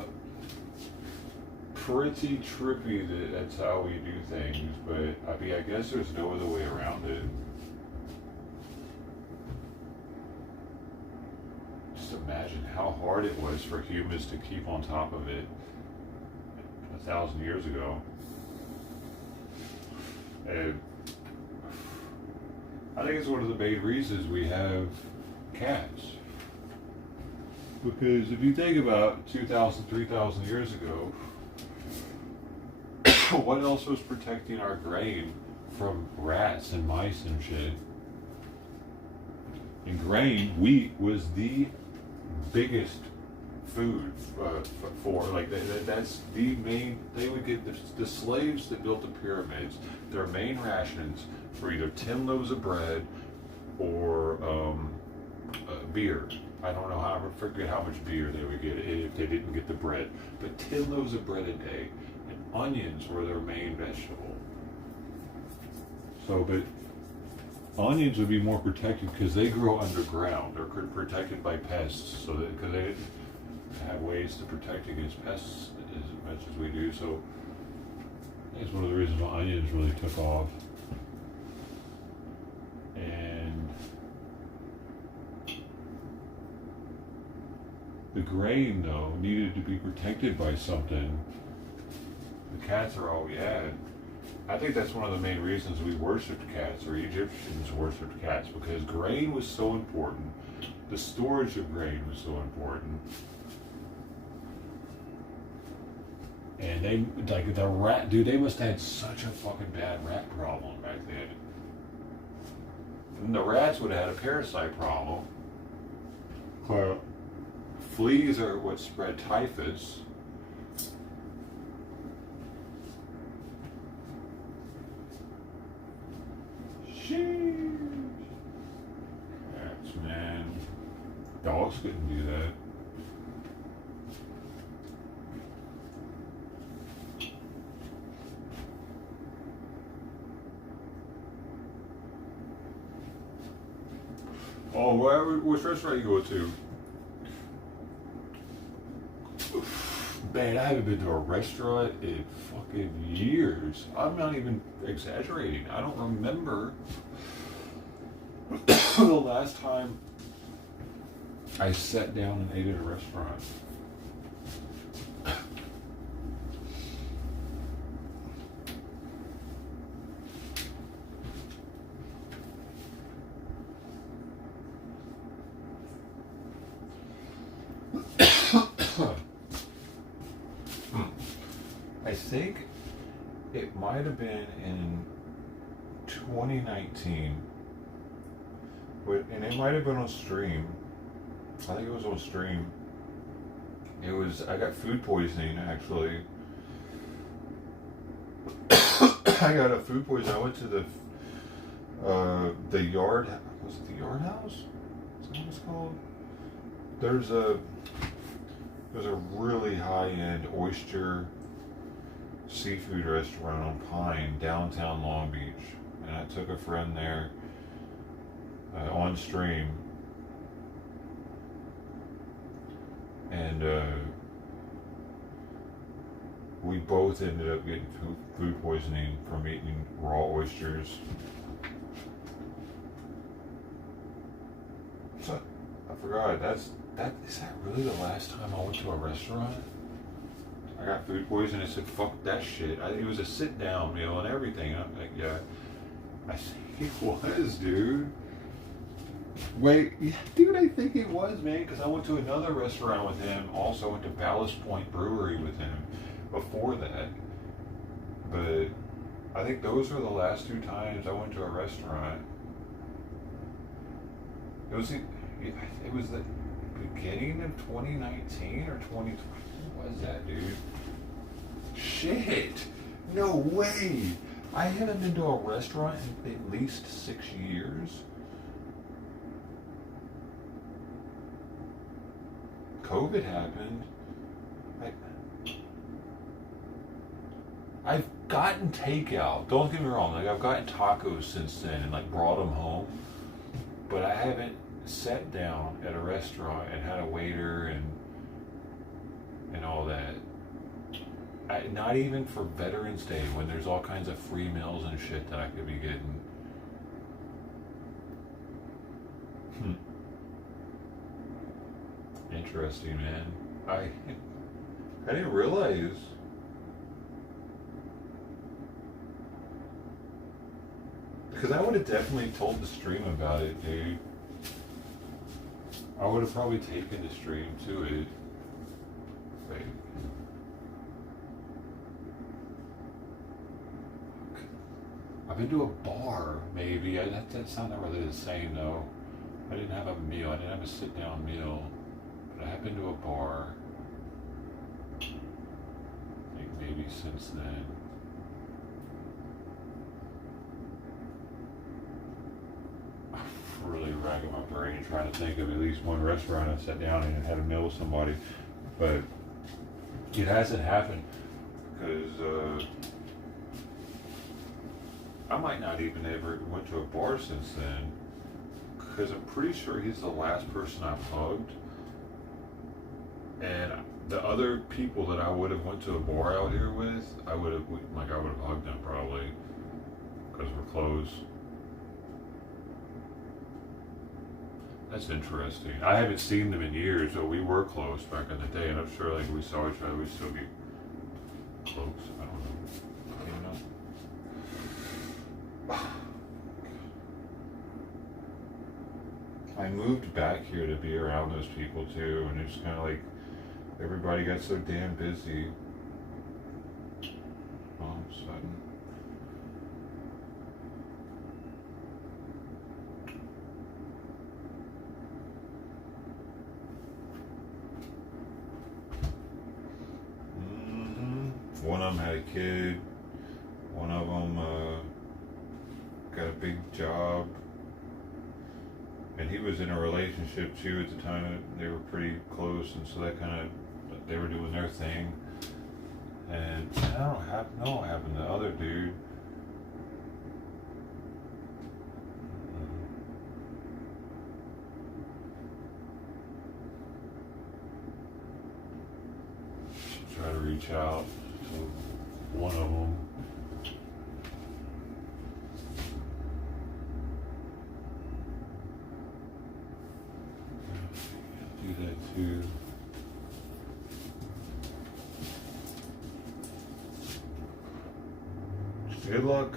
pretty trippy that that's how we do things, but I mean, I guess there's no other way around it. Just imagine how hard it was for humans to keep on top of it 1,000 years ago. And I think it's one of the main reasons we have cats. Because if you think about 2,000, 3,000 years ago, what else was protecting our grain from rats and mice and shit? And grain, wheat, was the biggest food for, like, that's the main, they would get the slaves that built the pyramids, their main rations were either 10 loaves of bread or beer. I don't know how, I forget how much beer they would get if they didn't get the bread, but 10 loaves of bread a day, and onions were their main vegetable. So, but onions would be more protected because they grow underground. They're protected by pests, so that, because they didn't have ways to protect against pests as much as we do. So I think it's one of the reasons why onions really took off. And the grain, though, needed to be protected by something. The cats are all we had. I think that's one of the main reasons we worshipped cats, or Egyptians worshipped cats, because grain was so important. The storage of grain was so important. And they, like, the rat, dude, they must have had such a fucking bad rat problem back then. And the rats would have had a parasite problem. Fleas are what spread typhus. Sheesh. Cats, man. Dogs couldn't do that. Oh, wherever, which restaurant you go to? Man, I haven't been to a restaurant in fucking years. I'm not even exaggerating. I don't remember the last time I sat down and ate at a restaurant. think it might have been in 2019, and it might have been on stream. I think it was on stream. I got food poisoning, actually. I got a food poisoning. I went to the Yard, was it the Yard House? Is that what it's called? There's a really high-end oyster seafood restaurant on Pine, downtown Long Beach. And I took a friend there on stream. And we both ended up getting food poisoning from eating raw oysters. So I forgot. Is that really the last time I went to a restaurant? I got food poisoning. I said, "Fuck that shit." It was a sit-down meal and everything. I'm like, yeah. I said, it was, dude. Wait, yeah, dude, I think it was, man, because I went to another restaurant with him. Also went to Ballast Point Brewery with him before that. But I think those were the last two times I went to a restaurant. It was the beginning of 2019 or 2020. What was that, dude? Shit! No way! I haven't been to a restaurant in at least 6 years. COVID happened. I've gotten takeout. Don't get me wrong. Like, I've gotten tacos since then and like brought them home. But I haven't sat down at a restaurant and had a waiter and all that. Not even for Veterans Day, when there's all kinds of free meals and shit that I could be getting. Interesting, man. I didn't realize. Because I would have definitely told the stream about it, dude. I would have probably taken the stream to it. Wait. I've been to a bar, maybe. That's not really the same, though. I didn't have a meal. I didn't have a sit-down meal. But I have been to a bar. I think maybe since then. I'm really racking my brain trying to think of at least one restaurant I sat down and had a meal with somebody. But it hasn't happened because I might not even ever went to a bar since then, because I'm pretty sure he's the last person I've hugged. And the other people that I would have went to a bar out here with, I would have hugged them probably, because we're close. That's interesting. I haven't seen them in years, but we were close back in the day, and I'm sure like we saw each other, we'd still be close. I don't know. I moved back here to be around those people too, and it's kind of like everybody got so damn busy all of a sudden. One of them had a kid. One of them got a big job. And he was in a relationship too at the time. They were pretty close, and so that kind of, they were doing their thing. And I don't know what happened to the other dude. Try to reach out to one of them. Do that too. Good luck.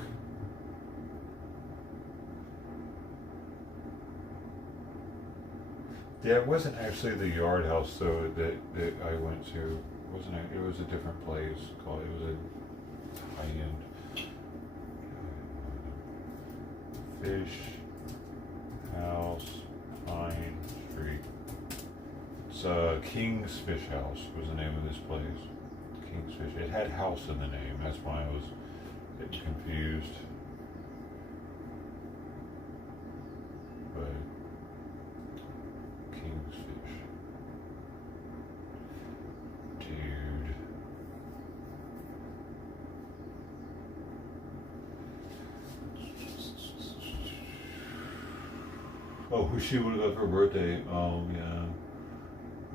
Yeah, it wasn't actually the Yard House though that I went to. It wasn't. It was a different place called. It was high-end. Fish House, Pine Street. It's King's Fish House was the name of this place. King's Fish. It had house in the name. That's why I was getting confused. But King's Fish. Dude. Oh, who she would have got for her birthday? Yeah.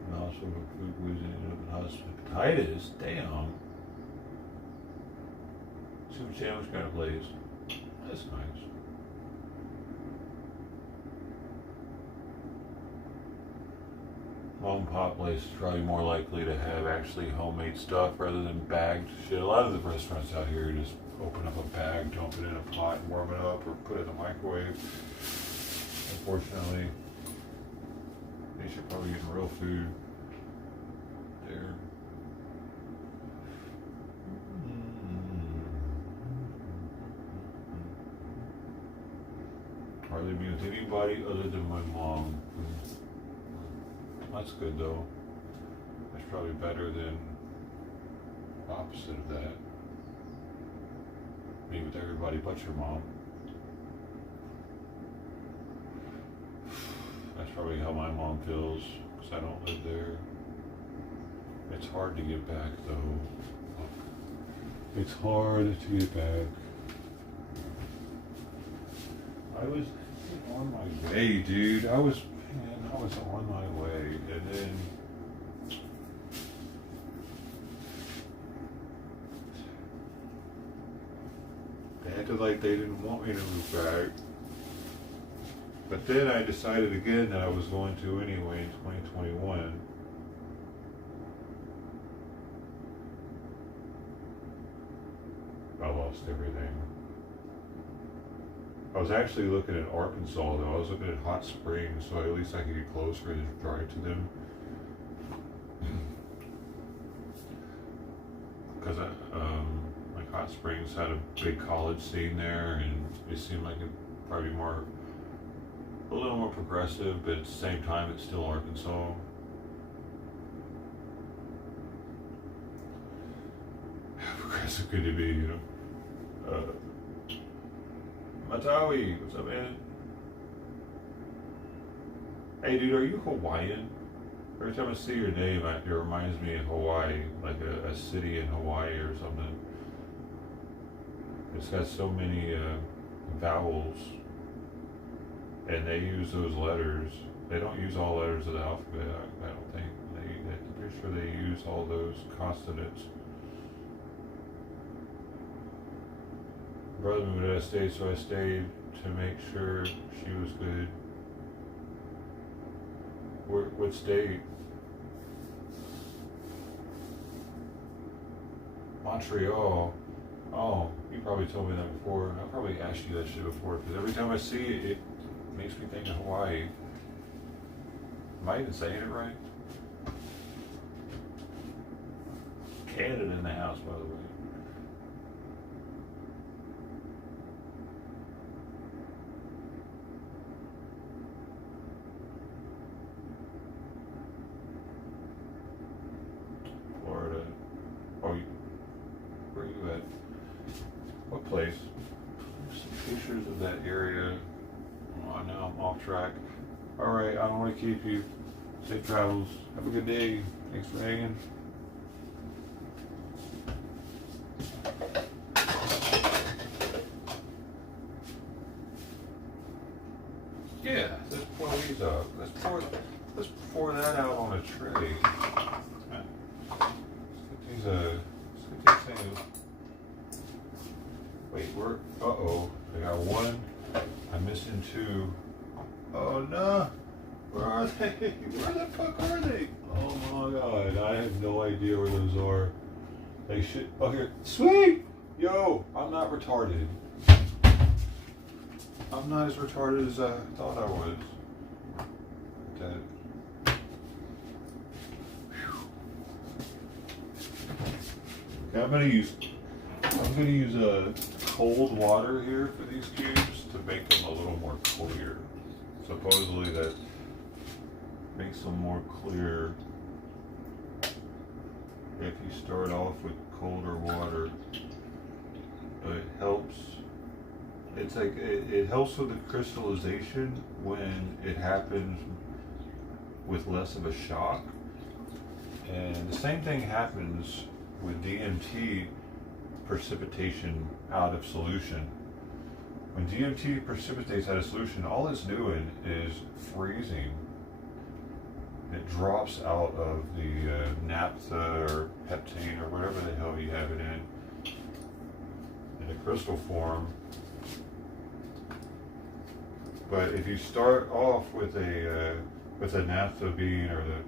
And also for food poisoning and hepatitis. Damn. Super sandwich kind of place. That's nice. Mom and pop place is probably more likely to have actually homemade stuff rather than bagged shit. A lot of the restaurants out here just open up a bag, dump it in a pot, warm it up, or put it in the microwave. Unfortunately, they should probably eat real food there. Hardly be with anybody other than my mom. That's good though. That's probably better than the opposite of that. Be with everybody but your mom. That's probably how my mom feels, because I don't live there. It's hard to get back though. It's hard to get back. I was on my way, dude. I was on my way, and then they acted like they didn't want me to move back. But then I decided again that I was going to anyway in 2021. I lost everything. I was actually looking at Arkansas though. I was looking at Hot Springs, so at least I could get closer to drive to them. Because like Hot Springs had a big college scene there, and it seemed like it'd probably be a little more progressive, but at the same time, it's still Arkansas. How progressive could it be, you know? Matawi, what's up, man? Hey, dude, are you Hawaiian? Every time I see your name, it reminds me of Hawaii, like a city in Hawaii or something. It's got so many vowels, and they use those letters. They don't use all letters of the alphabet, I don't think. I'm pretty sure they use all those consonants. Brother moved out of state, so I stayed to make sure she was good. What state? Montreal. Oh, you probably told me that before. I probably asked you that shit before, because every time I see it, it makes me think of Hawaii. Am I even saying it right? Canada in the house, by the way. Florida. Oh, where are you at? What place? Some pictures of that area. Oh, now I'm off track. Alright, I don't want to keep you. Safe travels. Have a good day. Thanks for hanging. Yeah, let's pour these up. Let's pour that out on a tray. Let's get these things. Wait, where? Uh-oh. I got one. I'm missing two. Oh no. Where are they? Where the fuck are they? Oh my god. I have no idea where those are. They should. Oh, here. Sweet! Yo, I'm not retarded. I'm not as retarded as I thought I was. That. I'm gonna use I'm going to use cold water here for these cubes to make them a little more clear. Supposedly that makes them more clear if you start off with colder water. It helps. It's like it helps with the crystallization when it happens with less of a shock. And the same thing happens with DMT precipitation out of solution. When DMT precipitates out of solution, all it's doing is freezing. It drops out of the naphtha or heptane or whatever the hell you have it in a crystal form. But if you start off with a naphtha bean, or the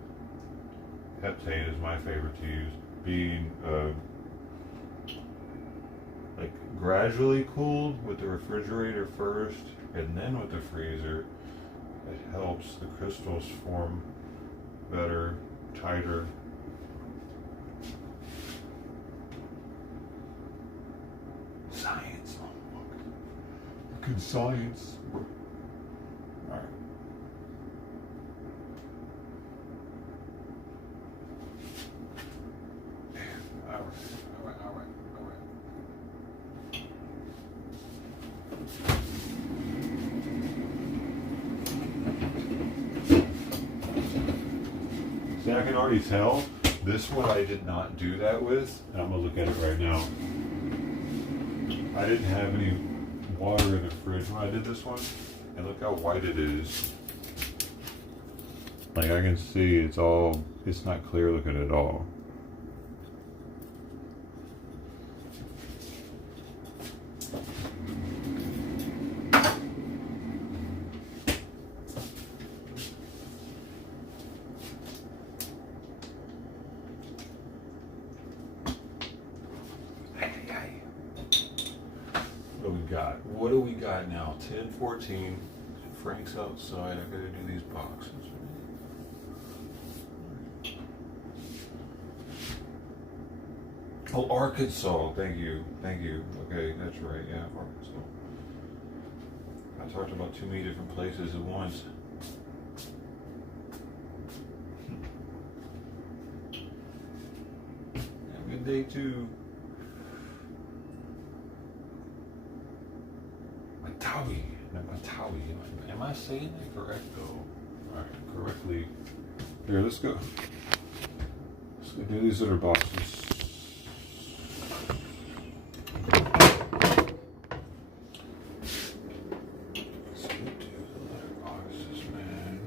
heptane is my favorite to use, being like gradually cooled with the refrigerator first and then with the freezer, it helps the crystals form better, tighter. Science. Good science. All right. All right. See, I can already tell this one I did not do that with, and I'm gonna look at it right now. I didn't have any water in the fridge when I did this one, and look how white it is. Like I can see it's not clear looking at all. What do we got now? 10:14. Frank's outside. I gotta do these boxes. Oh, Arkansas. Thank you. Okay, that's right. Yeah, Arkansas. I talked about too many different places at once. Have a good day too. Matawi. Am I saying that correct though? Alright, correctly. Here, let's go. Let's go do these other boxes. Let's go do the other boxes, man.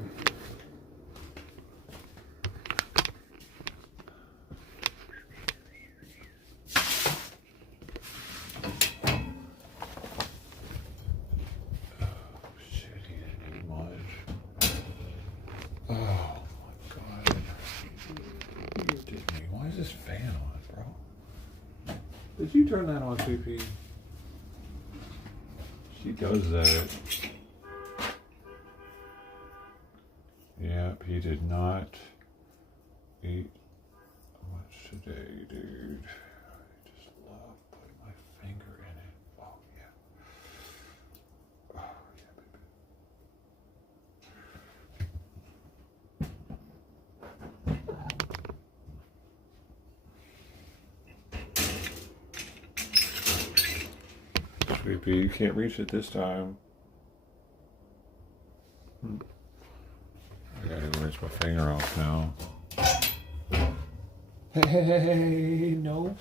Did you turn that on, CP? She does that. Yep, he did not eat much today, dude. I just love putting my finger in it. Oh, yeah. Oh, yeah, baby. Creepy, you can't reach it this time. I gotta rinse my finger off now. Hey, no.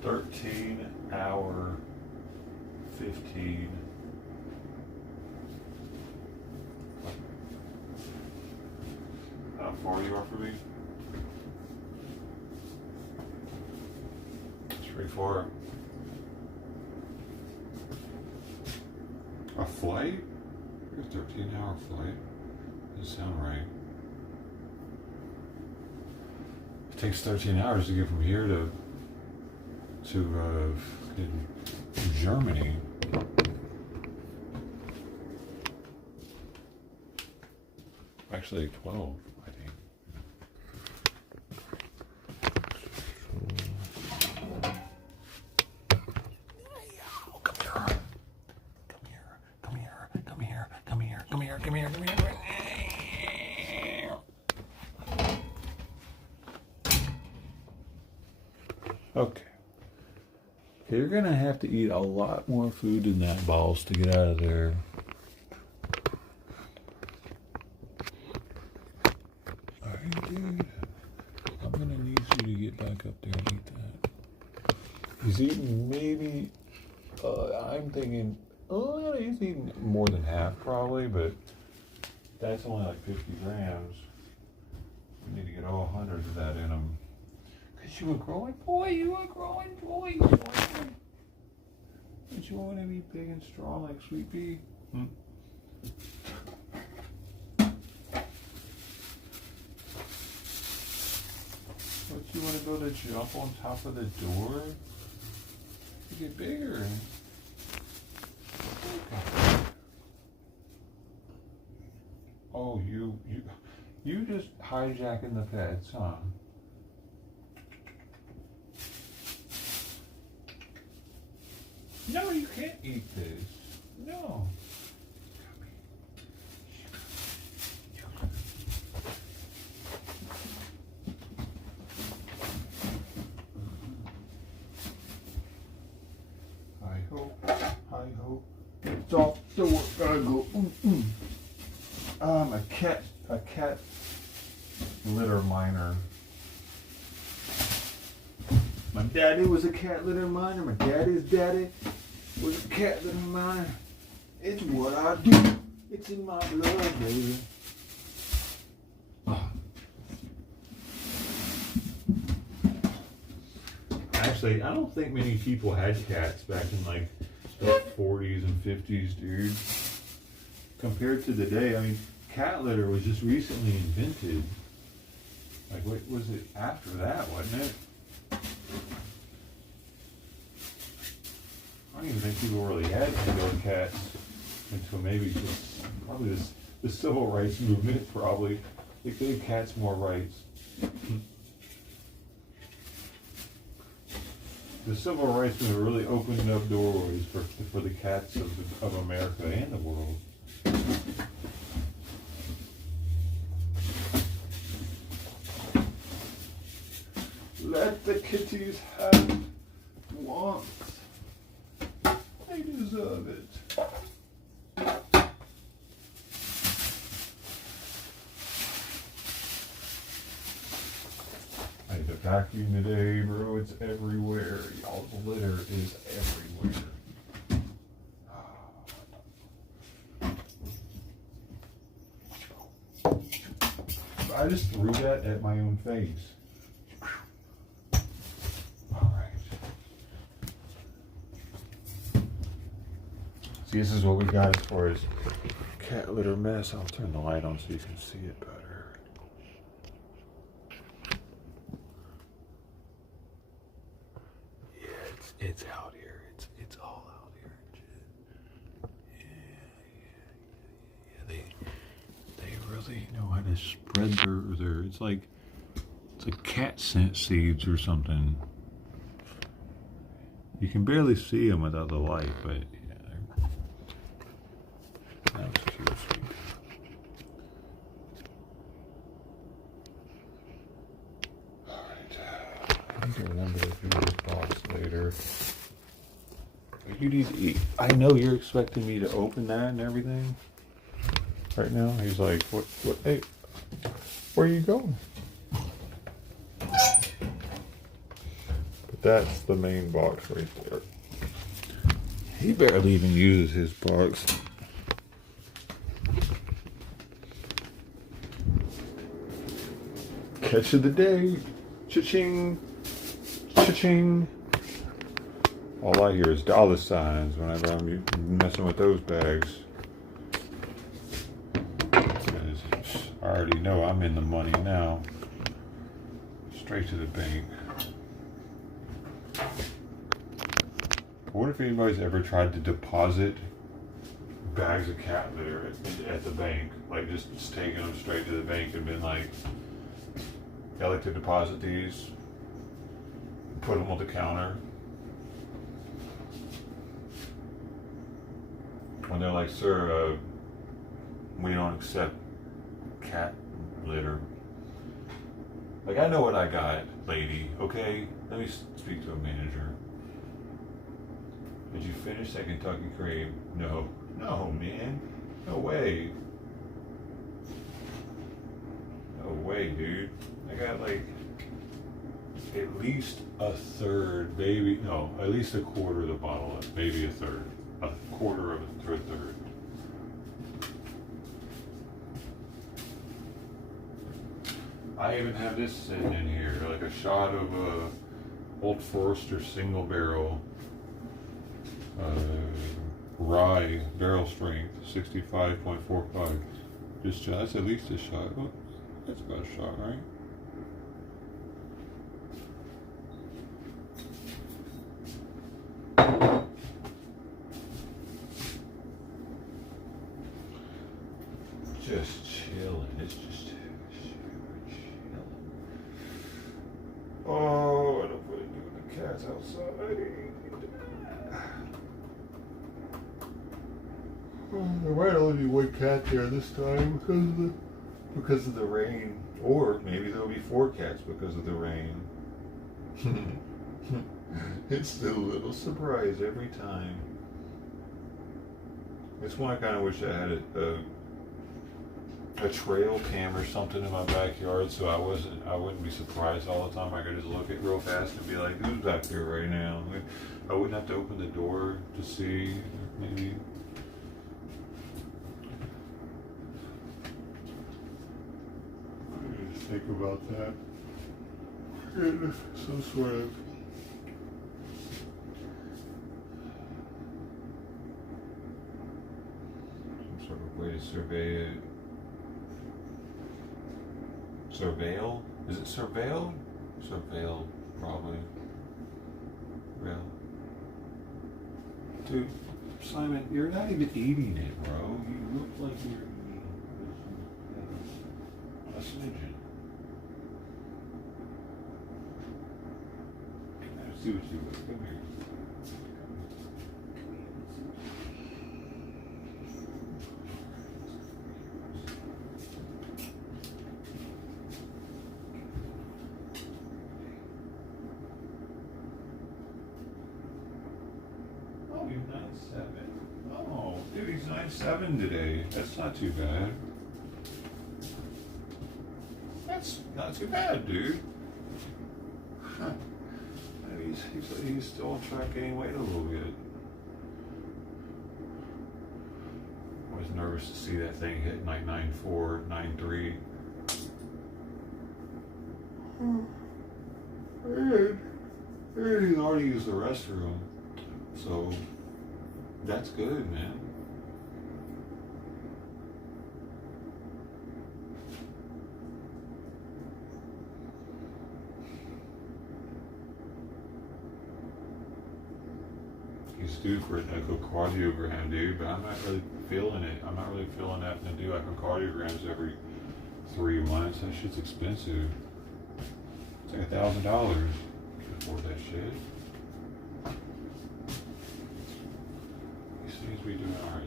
13-hour 15. How far you are from me? It's pretty far. A flight? A 13-hour flight? Doesn't sound right. It takes 13 hours to get from here to Germany. Actually 12, I think. Come here. Okay. You're gonna have to eat a lot more food than that, Balls, to get out of there. Alright, dude. I'm gonna need you to get back up there and eat that. He's eating maybe, I'm thinking, he's eating more than half probably, but that's only like 50 grams. We need to get all 100 of that in him. Because you a growing boy, Don't you want to be big and strong like Sweet Pea? Don't you want to go to jump on top of the door? You get bigger. Oh, you just hijacking the pets, huh? No, you can't eat this. No. I hope it's off the work. Gotta go. I'm a cat litter miner. My daddy was a cat litter miner. My daddy's daddy was a cat litter miner. It's what I do. It's in my blood, baby. Actually, I don't think many people had cats back in like the 40s and 50s, dude. Compared to today, I mean, cat litter was just recently invented. Like, what was it after that, wasn't it? I don't even think people really had indoor cats until maybe probably the civil rights movement. Probably they gave cats more rights. The civil rights movement really opened up doorways for the cats of America and the world. Let the kitties have wants. They deserve it. I had to vacuum today, bro. It's everywhere. Y'all, the litter is everywhere. I just threw that at my own face. See, this is what we got as far as cat litter mess. I'll turn the light on so you can see it better. Yeah, it's out here. It's all out here and shit. Yeah. They really know how to spread their it's like cat scent seeds or something. You can barely see them without the light, but that was cute, sweet. Alright. I need to remember to do this box later. You need to eat. I know you're expecting me to open that and everything. Right now? He's like, what, hey, where are you going? But that's the main box right there. He barely even uses his box. Catch of the day. Cha-ching. Cha-ching. All I hear is dollar signs whenever I'm messing with those bags. already know I'm in the money now. Straight to the bank. I wonder if anybody's ever tried to deposit bags of cat litter at the bank, like just taking them straight to the bank and been like, I like to deposit these, put them on the counter. When they're like, sir, we don't accept cat litter. Like, I know what I got, lady, okay? Let me speak to a manager. Did you finish that Kentucky cream? No. No, man. No way. No way, dude. I got like at least a third, maybe, no, at least a quarter of the bottle, maybe a third. A quarter of a third. I even have this sitting in here, like a shot of Old Forester single barrel rye barrel strength, 65.45. Just that's at least a shot. Oh, that's about a shot, right? Just chilling. It's just chilling. Oh, I don't put it doing the cats outside. There might only be one cat there this time because of the rain, or maybe there'll be 4 cats because of the rain. It's a little surprise every time. It's one I kind of wish I had a trail cam or something in my backyard, so I wouldn't be surprised all the time. I could just look at real fast and be like, who's back there right now? I wouldn't have to open the door to see, maybe. Think about that. Some sort of way to survey it. Surveil? Is it surveil? Surveil, probably. Well, dude, Simon, you're not even eating it, bro. You look like you're eating a smidgen. See what you look. Come here. Oh, you're 9'7". Oh, dude, he's 9'7" today. That's not too bad. That's not too bad, dude. Huh. He's still on track gaining weight a little bit. I was nervous to see that thing hitting like 9'4", 9'3". And he already used the restroom, so that's good, man. He's due for an echocardiogram, dude, but I'm not really feeling it. I'm not really feeling having to do echocardiograms every 3 months. That shit's expensive. It's like $1,000 to afford that shit. He seems to be doing alright.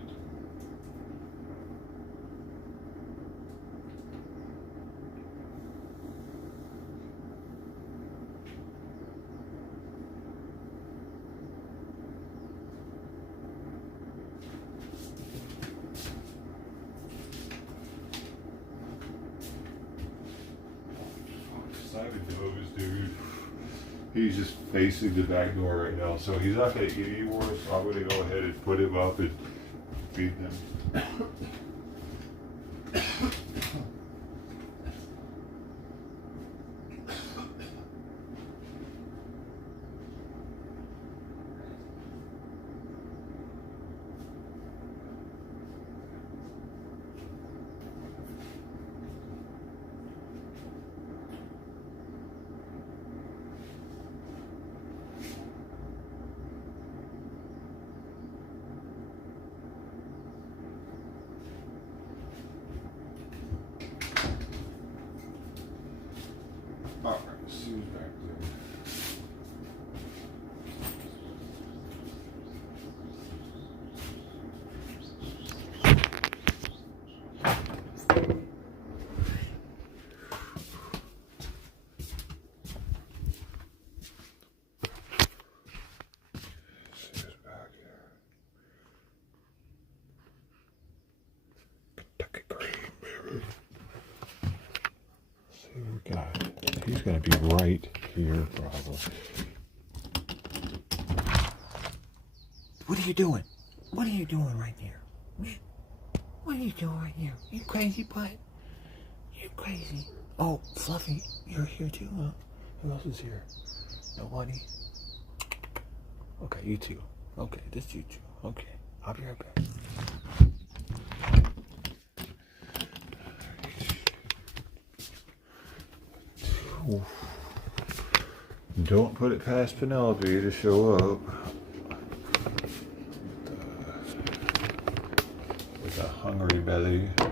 Simon knows, dude. He's just facing the back door right now, so he's not going to eat anymore, so I'm going to go ahead and put him up and feed them. God, he's gonna be right here probably. What are you doing? What are you doing right here? Man, what are you doing right here? You crazy butt? You crazy? Oh, Fluffy, you're here too, huh? Who else is here? Nobody? Okay, you two. Okay, just you two. Okay, I'll be right back. Don't put it past Penelope to show up with a hungry belly by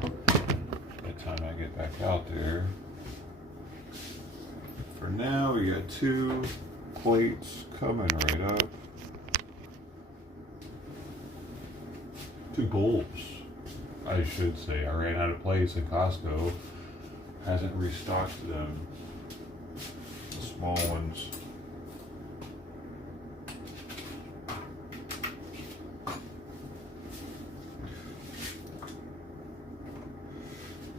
the time I get back out there. For now, we got 2 plates coming right up. 2 bowls, I should say. I ran out of plates and Costco hasn't restocked them. The small ones.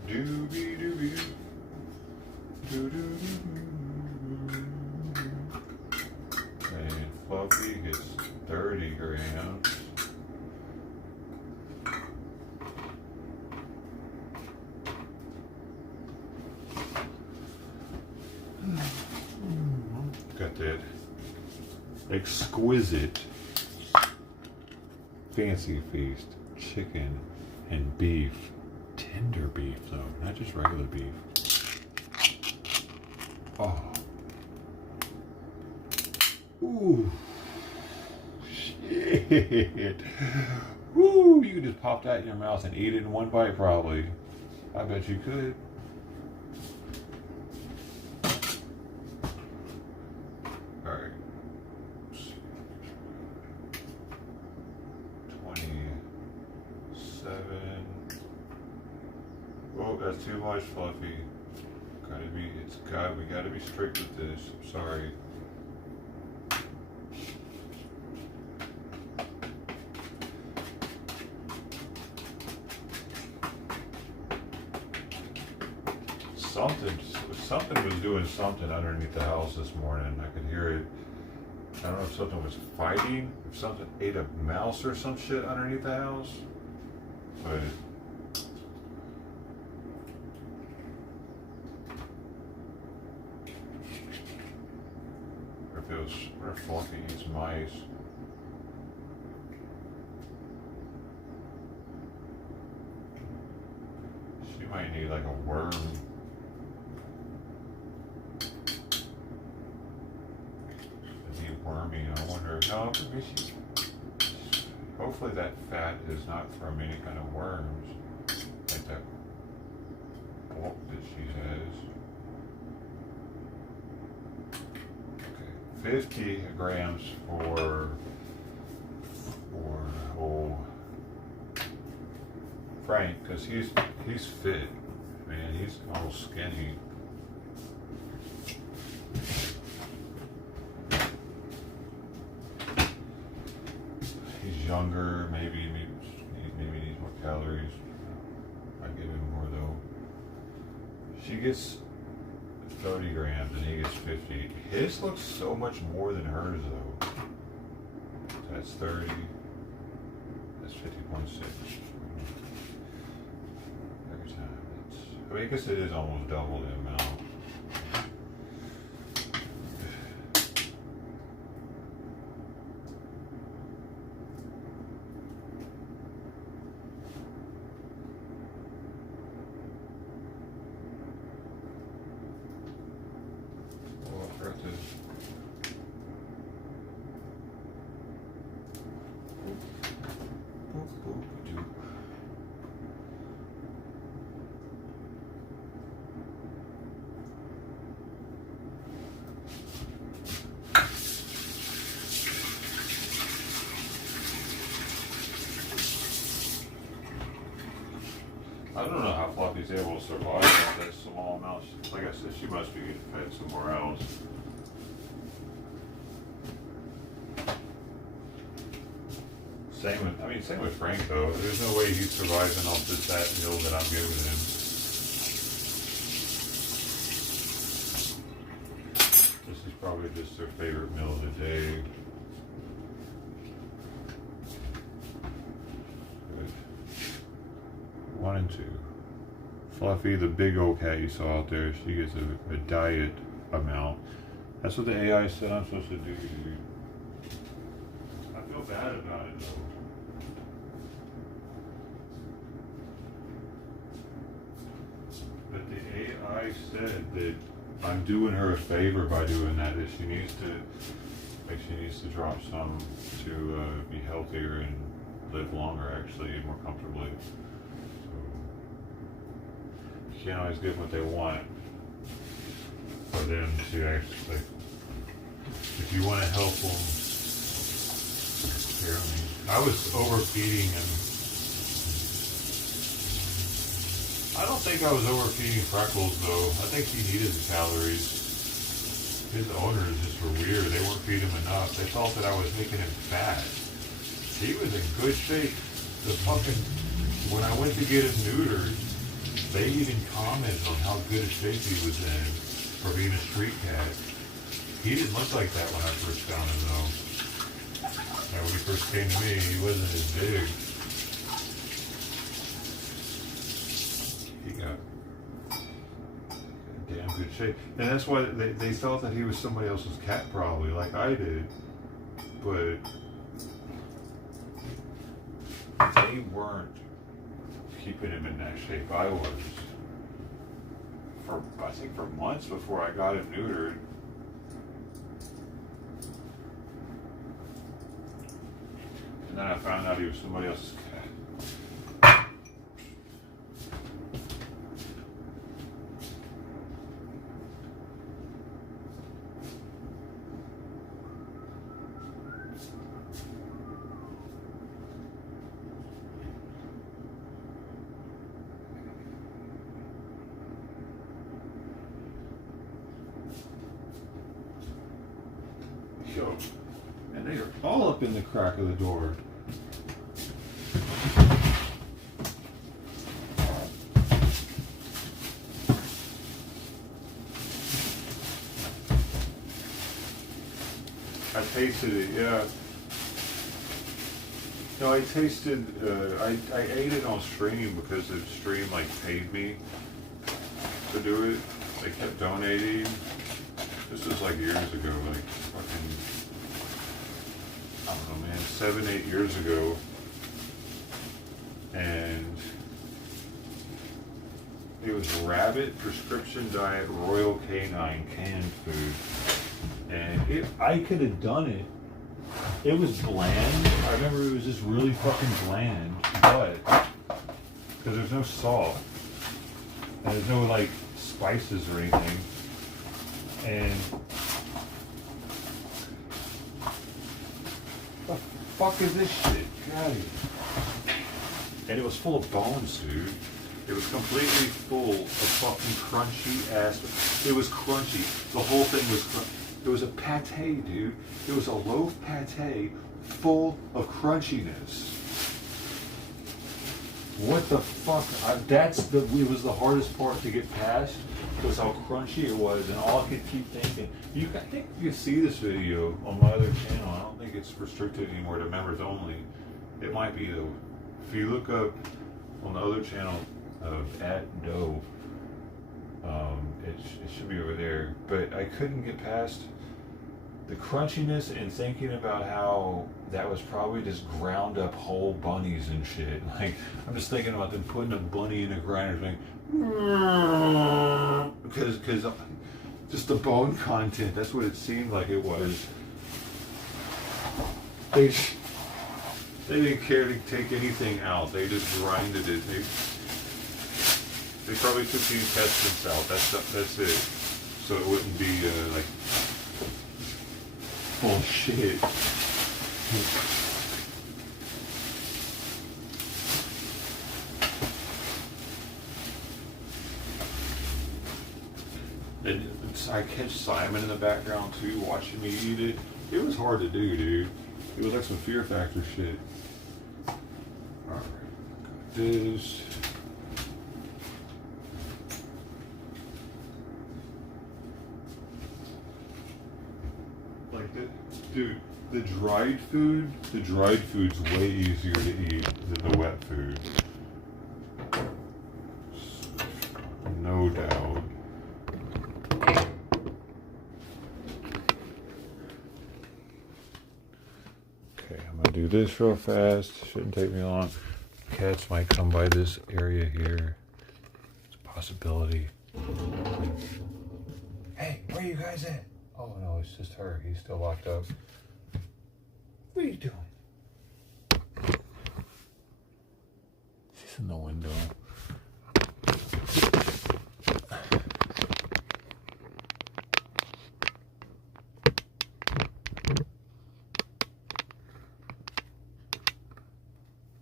Doobie doobie doo doo doo. And Fluffy gets 30 grams. Got that exquisite Fancy Feast chicken and beef. Tender beef though, not just regular beef. Oh. Ooh. Shit. Woo, you could just pop that in your mouth and eat it in one bite probably. I bet you could. Alright. 27. Oh, that's too much, Fluffy. We gotta be strict with this. I'm sorry. Something was doing something underneath the house this morning. I could hear it. I don't know if something was fighting, if something ate a mouse or some shit underneath the house. But what if Fluffy eats mice? She might need like a worm. Wormy. I wonder. No, hopefully that fat is not from any kind of worms, like that pork that she has. Okay, 50 grams for old Frank, because he's fit, man. He's all skinny. Younger, maybe needs more calories. I give him more though. She gets 30 grams and he gets 50. His looks so much more than hers though. So that's 30. That's 50.6. Every time. I mean, I guess it is almost double the amount. I don't know how Fluffy's able to survive with that small amount. Like I said, she must be getting fed somewhere else. Same with Frank though. There's no way he's surviving off this fat meal that I'm giving him. probably just their favorite meal of the day. Good. 1 and 2. Fluffy, the big old cat you saw out there, she gets a diet amount. That's what the AI said I'm supposed to do, dude. I feel bad about it though. But the AI said that I'm doing her a favor by doing that. That she needs to drop some to be healthier and live longer, actually, and more comfortably. So you can't always give them what they want. For them to actually, if you want to help them, here, I was overfeeding him. I don't think I was overfeeding Freckles though. I think he needed the calories. His owners just were weird. They weren't feeding him enough. They thought that I was making him fat. He was in good shape. When I went to get him neutered, they even commented on how good a shape he was in for being a street cat. He didn't look like that when I first found him though. And when he first came to me, he wasn't as big. He got in damn good shape. And that's why they thought that he was somebody else's cat probably, like I did. But they weren't keeping him in that shape I was. I think for months before I got him neutered. And then I found out he was somebody else's cat. Yo, and they are all up in the crack of the door. I tasted it, yeah. No, I tasted, I ate it on stream because the stream like paid me to do it. They kept donating. This was like years ago, like fucking, I don't know, man, 7, 8 years ago. And it was Rabbit Prescription Diet Royal Canine canned food. And I could have done it. It was bland. I remember it was just really fucking bland, but because there's no salt and there's no like spices or anything. And what the fuck is this shit? Get out of here. And it was full of bones, dude. It was completely full of fucking crunchy ass. It was crunchy. The whole thing was crunchy. It was a pate, dude. It was a loaf pate full of crunchiness. What the fuck? It was the hardest part to get past, was how crunchy it was, and all I could keep thinking. I think you can see this video on my other channel. I don't think it's restricted anymore to members only. It might be though. If you look up on the other channel of @Dove, it should be over there. But I couldn't get past the crunchiness and thinking about how that was probably just ground up whole bunnies and shit. Like, I'm just thinking about them putting a bunny in a grinder going, because just the bone content, that's what it seemed like it was. They didn't care to take anything out. They just grinded it. They probably took the intestines out. That's it. So it wouldn't be like full of shit. And I catch Simon in the background too, watching me eat it. It was hard to do, dude. It was like some Fear Factor shit. Alright, got this. Dude, the dried food's way easier to eat than the wet food. No doubt. Okay, I'm gonna do this real fast. Shouldn't take me long. Cats might come by this area here. It's a possibility. Hey, where you guys at? Oh no, it's just her. He's still locked up. What are you doing? She's in the window.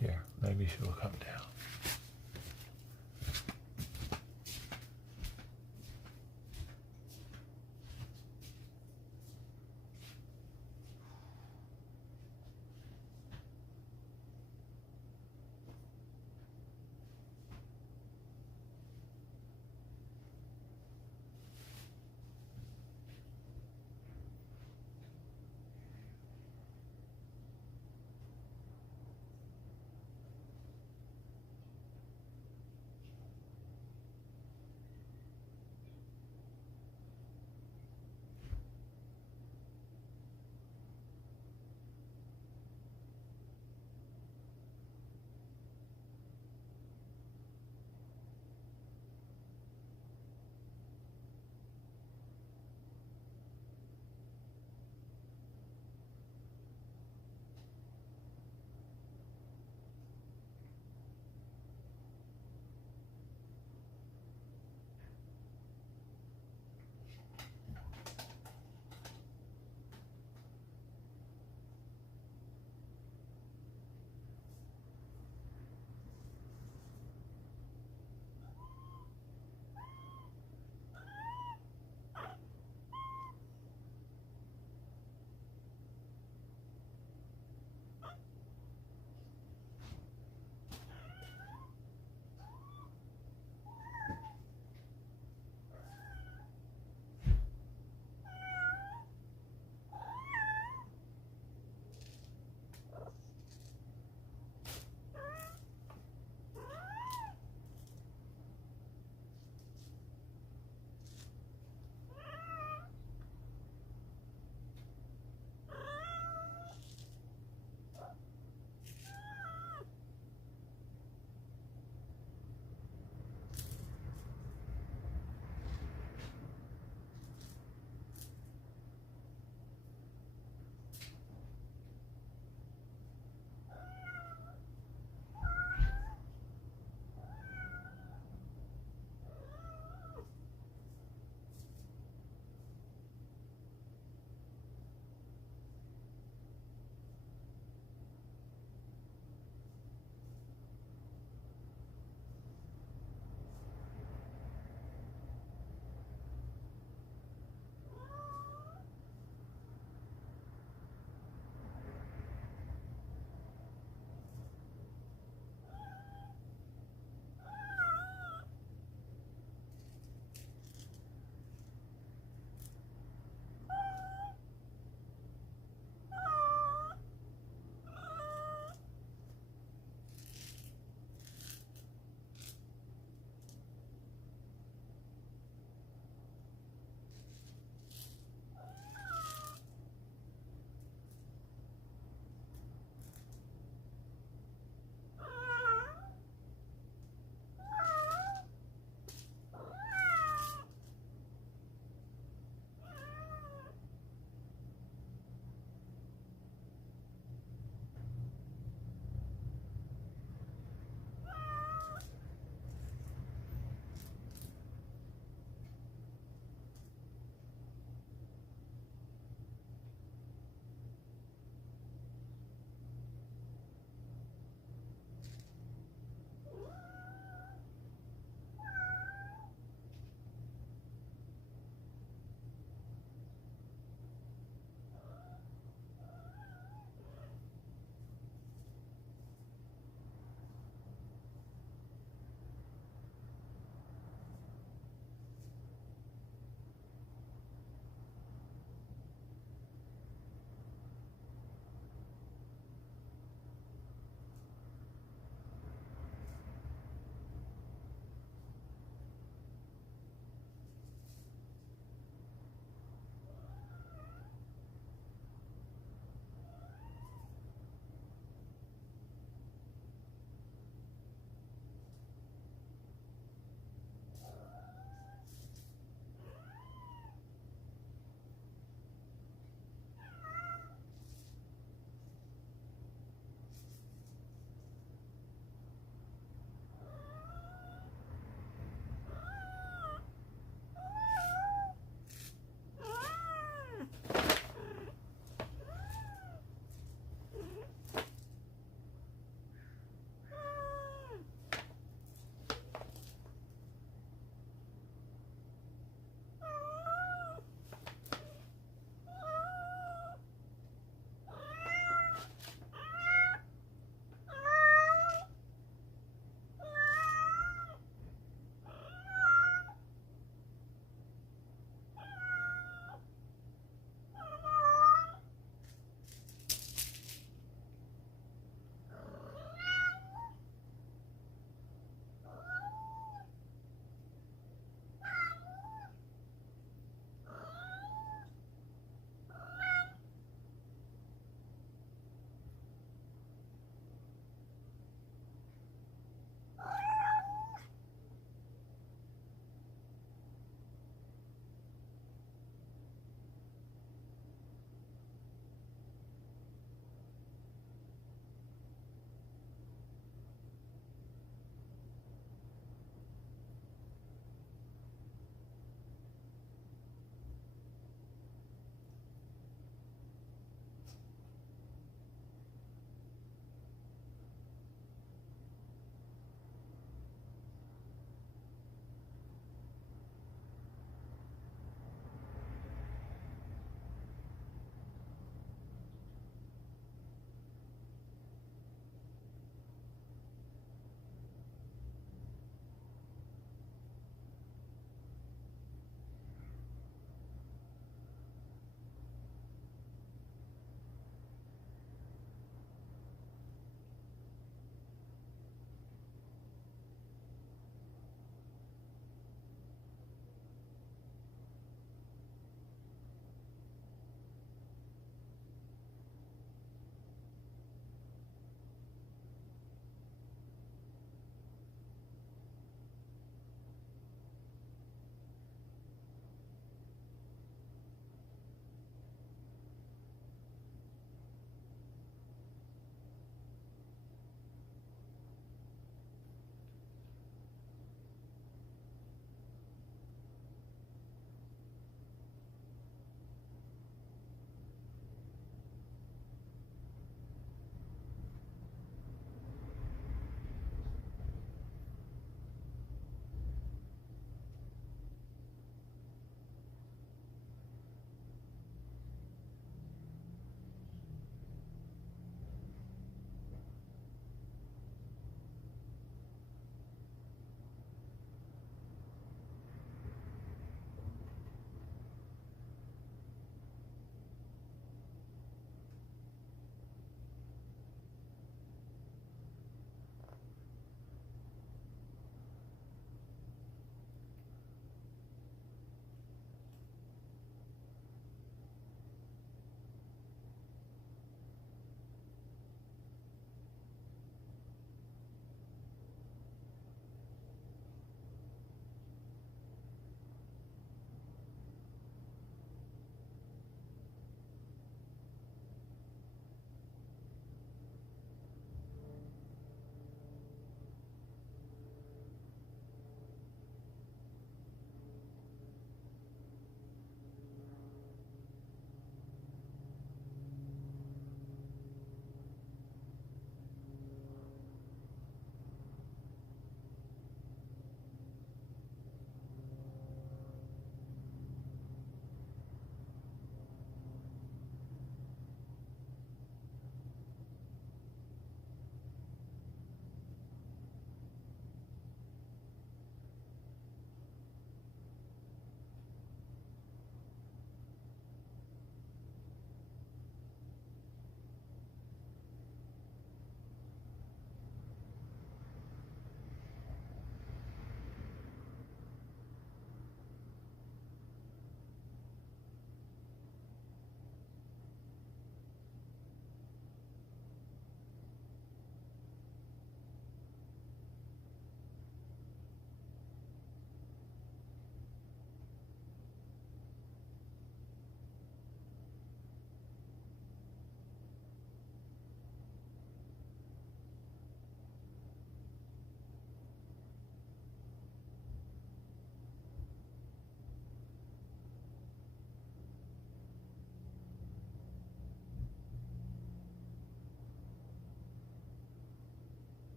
Yeah, maybe she'll come down.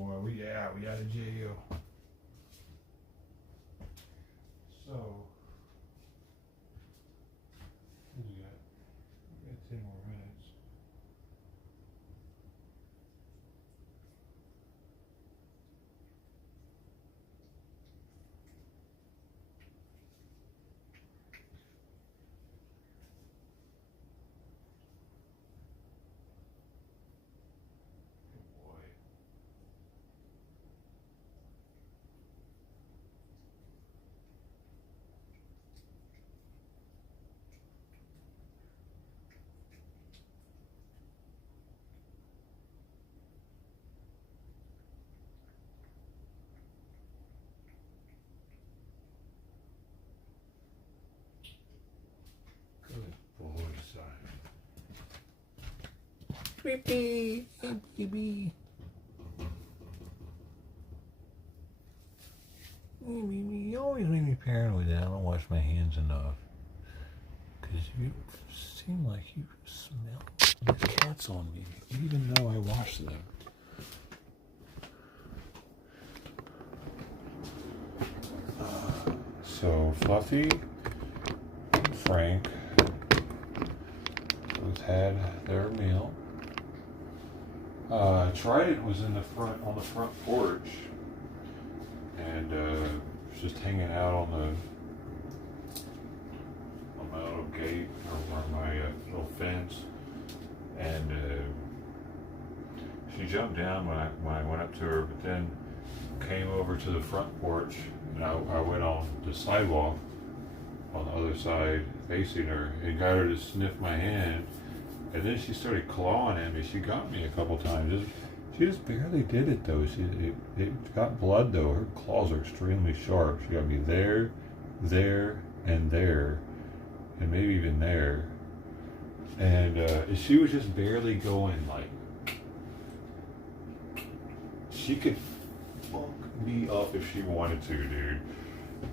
boy. We out of jail. So, what do we got? We got 10 more minutes. Good boy. Good boy, son. Creepy, hey baby. You always make me paranoid that I don't wash my hands enough. Because you seem like you smell the cats on me, even though I wash them. So Fluffy and Frank both had their meal. Trident was on the front porch, and was just hanging out on my little gate or my little fence, and she jumped down when I went up to her, but then came over to the front porch, and I went on the sidewalk on the other side facing her and got her to sniff my hand, and then she started clawing at me. She got me a couple times. She just barely did it though. It got blood though. Her claws are extremely sharp. She got me there, and there, and maybe even there, and she was just barely going. Like, she could fuck me up if she wanted to, dude.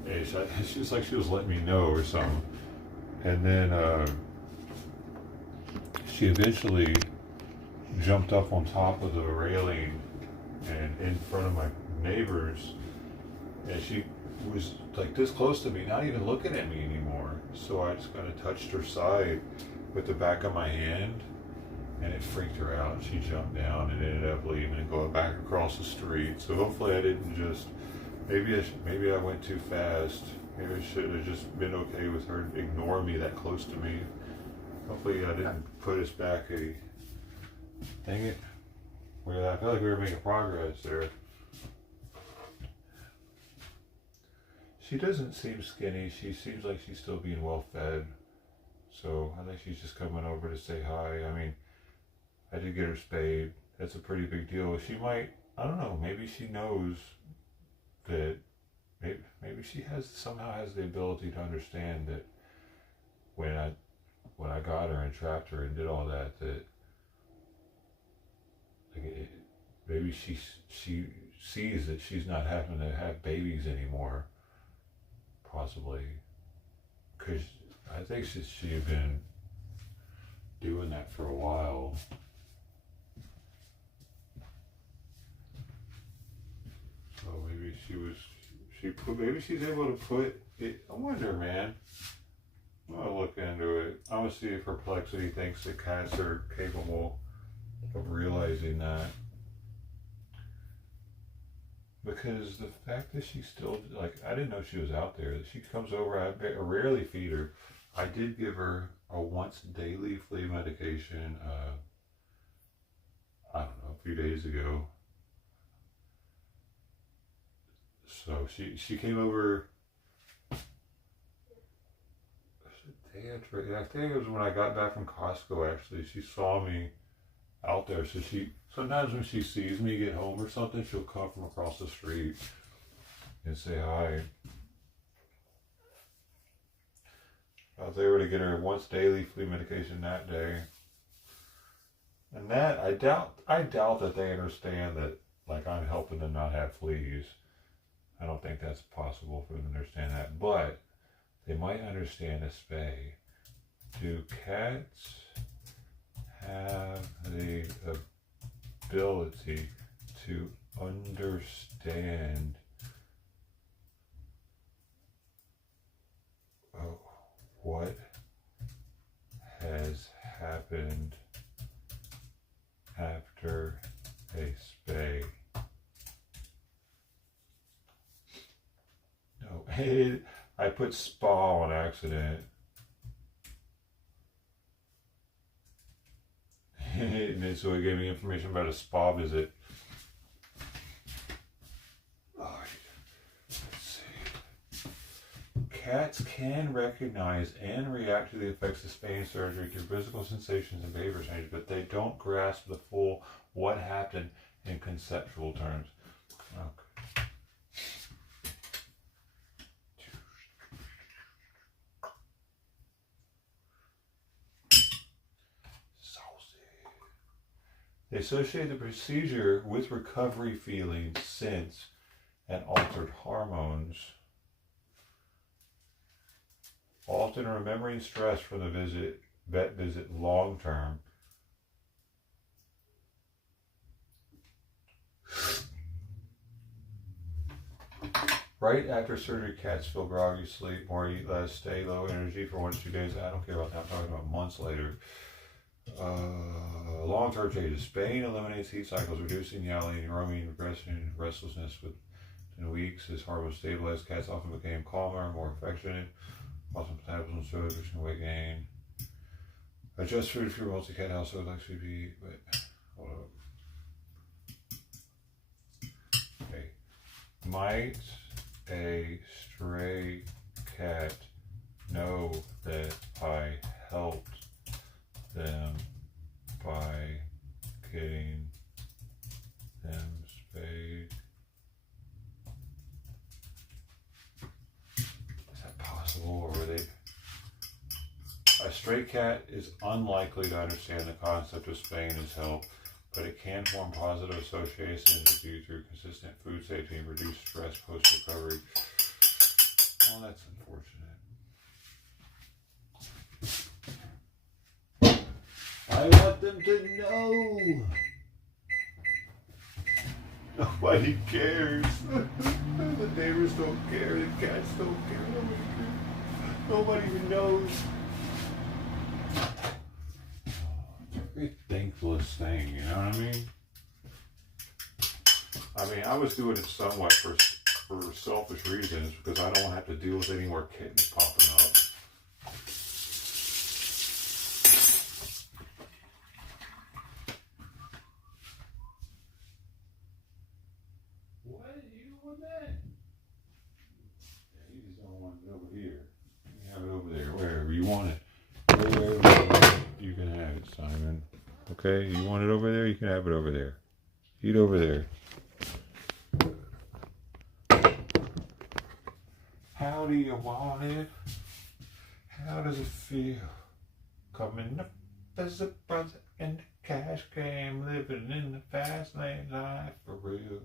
It's just like she was letting me know or something. And then she eventually jumped up on top of the railing and in front of my neighbors, and she was like this close to me, not even looking at me anymore. So I just kind of touched her side with the back of my hand, and it freaked her out. She jumped down and ended up leaving and going back across the street. So hopefully I didn't just, maybe I went too fast. Maybe I should have just been okay with her ignoring me that close to me. Hopefully I didn't put us back a, dang it. I feel like we were making progress there. She doesn't seem skinny. She seems like she's still being well fed. So I think she's just coming over to say hi. I mean, I did get her spayed. That's a pretty big deal. She might, I don't know, maybe she knows that, maybe she somehow has the ability to understand that when I got her and trapped her and did all that maybe she sees that she's not having to have babies anymore, possibly, because I think she had been doing that for a while. So maybe maybe she's able to put it. I wonder, man. I'm gonna look into it. I'm gonna see if Perplexity thinks that cats are capable of realizing that. Because the fact that she's still, like, I didn't know she was out there. She comes over, I rarely feed her. I did give her a once daily flea medication, I don't know, a few days ago. So she came over, I think it was when I got back from Costco, actually. She saw me out there, so sometimes when she sees me get home or something, she'll come from across the street and say hi. I was able to get her once daily flea medication that day. And that, I doubt that they understand that, like, I'm helping them not have fleas. I don't think that's possible for them to understand that, but they might understand a spay. Do cats have the ability to understand what has happened after a spay. No, I put spa on accident. And then so it gave me information about a spa visit. Alright, let's see. Cats can recognize and react to the effects of spaying surgery through physical sensations and behavior changes, but they don't grasp the full what happened in conceptual terms. Okay. They associate the procedure with recovery feelings, sense, and altered hormones. Often remembering stress from the vet visit long term. Right after surgery, cats feel groggy, sleep more, eat less, stay low energy for 1 to 2 days. I don't care about that. I'm talking about months later. Long-term changes. Spaying eliminates heat cycles, reducing yowling, roaming, aggression, restlessness within weeks. As hormones stabilized, cats often became calmer, more affectionate. Also metabolism shows reducing weight gain. Adjust food for your multi-cat household like should be. Wait, hold up. Okay. Might a stray cat know that I helped them by getting them spayed? Is that possible, or were they? A stray cat is unlikely to understand the concept of spaying as help, but it can form positive associations due through consistent food safety and reduced stress post-recovery. Well, that's unfortunate. I want them to know. Nobody cares. The neighbors don't care. The cats don't care. Nobody even knows. It's a very thankless thing, you know what I mean? I mean, I was doing it somewhat for selfish reasons because I don't have to deal with any more kittens popping up. What? You want that? Yeah, you just don't want it over here. You can have it over there, wherever you want it. Wherever you can have it, Simon. Okay, you want it over there? You can have it over there. Eat over there. How do you want it? How does it feel? Coming up as a brother in the cash game, living in the fast lane life for real.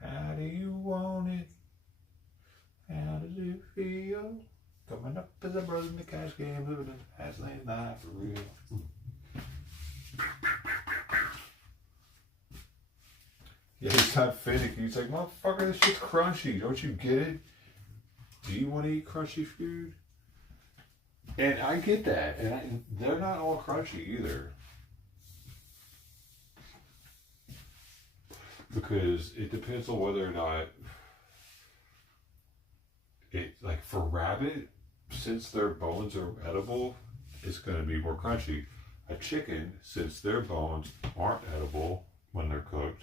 How do you want it? How does it feel? Coming up as a brother in the cash game, living in the fast lane life for real. Yeah, he's not finicky. He's like, motherfucker, this shit's crunchy. Don't you get it? Do you want to eat crunchy food? And I get that. And they're not all crunchy either. Because it depends on whether or not it, like for rabbit, since their bones are edible, it's going to be more crunchy. A chicken, since their bones aren't edible when they're cooked,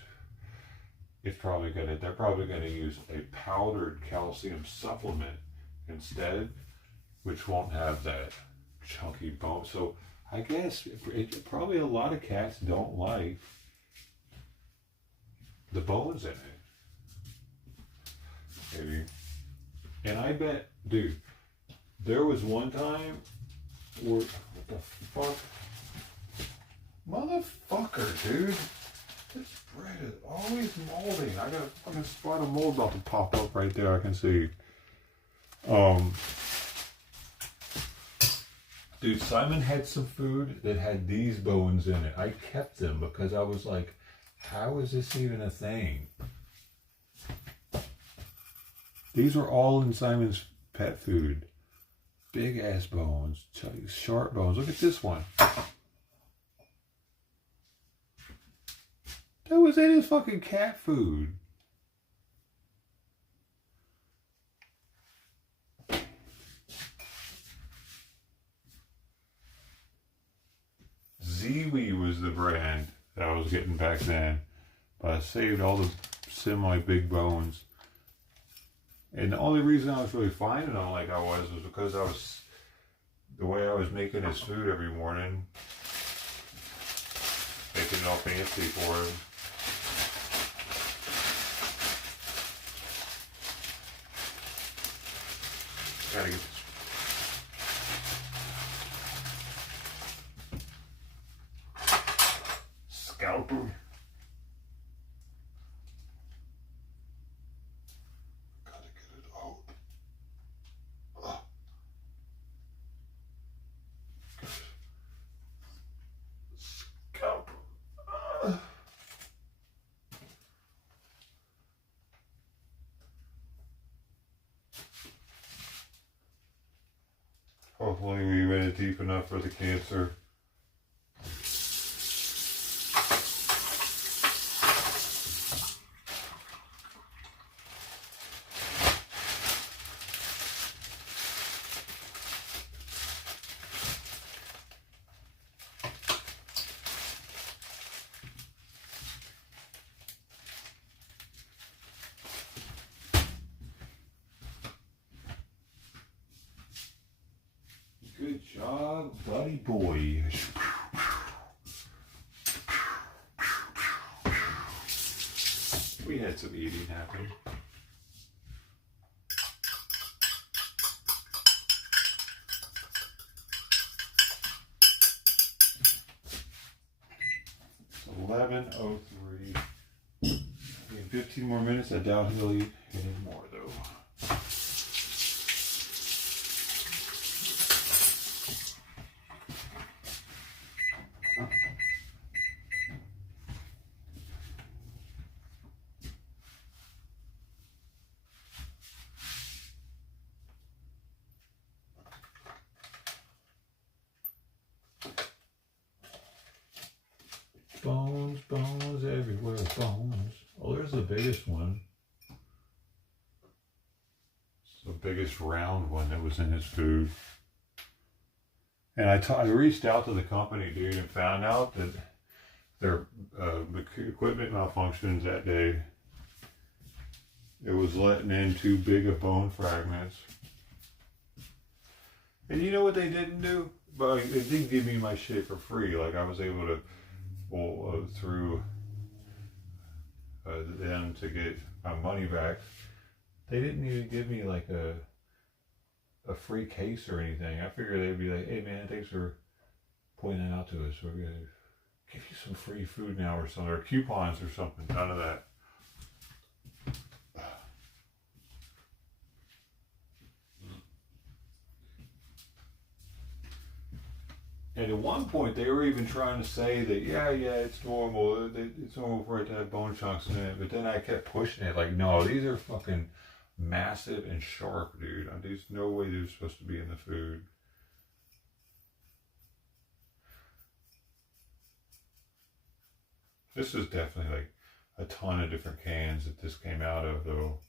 they're probably going to use a powdered calcium supplement instead, which won't have that chunky bone. So I guess probably a lot of cats don't like the bones in it. Maybe. And I bet, dude, there was one time where, what the fuck? Motherfucker, dude. This bread is always molding. I got a fucking spot of mold about to pop up right there. I can see. Dude, Simon had some food that had these bones in it. I kept them because I was like, How is this even a thing? These are all in Simon's pet food. Big ass bones, sharp bones. Look at this one. That was in his fucking cat food. Ziwi was the brand that I was getting back then. But I saved all the semi-big bones. And the only reason I was really finding them like I was because the way I was making his food every morning. Making it all fancy for him. Gotta get this. Scalpel. Gotta get it out. Scalpel. Hopefully we went it deep enough for the cancer. Good job, buddy boy. We had some eating happen. It's 11:03. In 15 more minutes, I doubt he'll eat any more though. Bones, bones everywhere, bones. Oh, there's the biggest one. It's the biggest round one that was in his food. And I reached out to the company, dude, and found out that their equipment malfunctions that day. It was letting in too big of bone fragments. And you know what they didn't do? But they did give me my shit for free. Like I was able to through them to get my money back. They didn't even give me like a free case or anything. I figured they'd be like, hey man, thanks for pointing that out to us. We're gonna give you some free food now or something, or coupons or something. None of that. And at one point, they were even trying to say that, yeah, it's normal. It's normal for it to have bone chunks in it. But then I kept pushing it. Like, no, these are fucking massive and sharp, dude. There's no way they're supposed to be in the food. This is definitely like a ton of different cans that this came out of, though.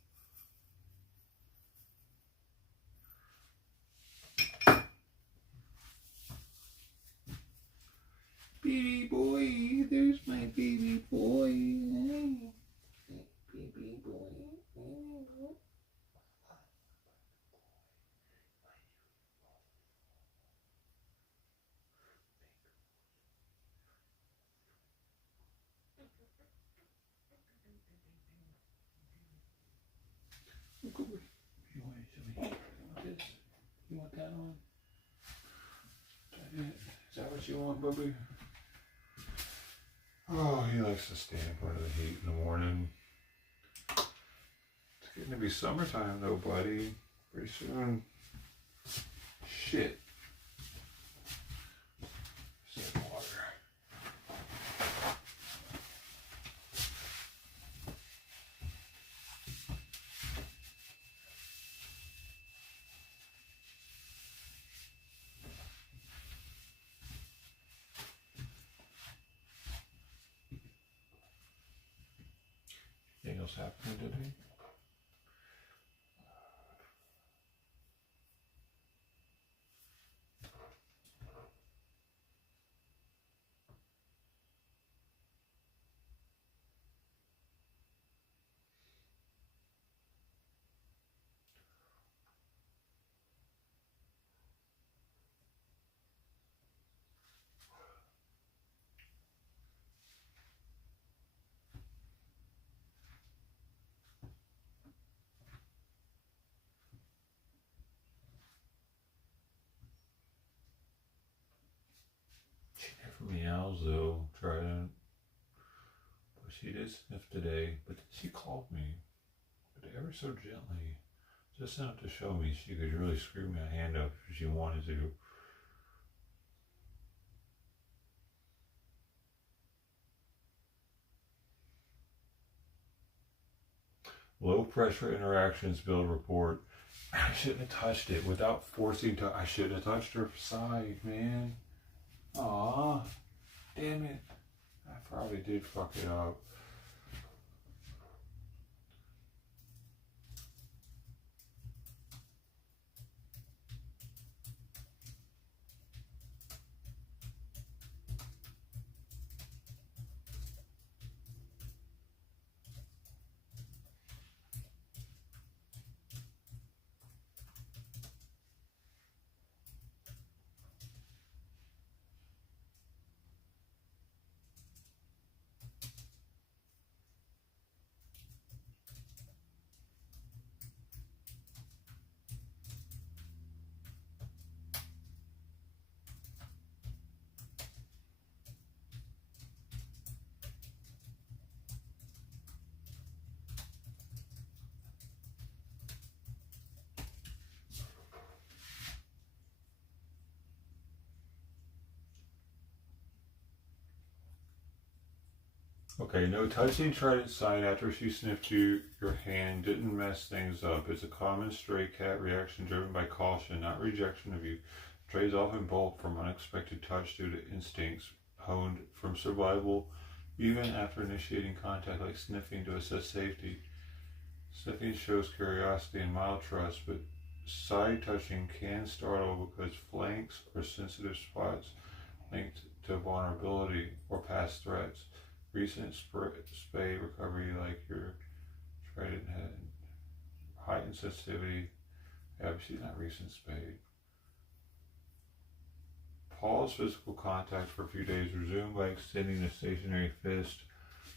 Baby boy, there's my baby boy. Baby boy. You want this? You want that on? Is that what you want, Bubby? Oh, he likes to stand in front of the heat in the morning. It's getting to be summertime though, buddy. Pretty soon. Shit. Save water. else happening today? She never meows though, Trident. But she did sniff today, but she called me. But ever so gently. Just enough to show me she could really screw my hand up if she wanted to. Low pressure interactions build report. I shouldn't have touched it without forcing to. I shouldn't have touched her side, man. Aw, damn it. I probably did fuck it up. Okay, no touching Trident side after she sniffed you. Your hand didn't mess things up. It's a common stray cat reaction driven by caution, not rejection of you. Strays often bolt from unexpected touch due to instincts honed from survival, even after initiating contact, like sniffing to assess safety. Sniffing shows curiosity and mild trust, but side touching can startle because flanks or sensitive spots linked to vulnerability or past threats. Recent spay recovery, like your Trident had heightened sensitivity. Yeah, but she's not recent spayed. Pause physical contact for a few days. Resume by extending a stationary fist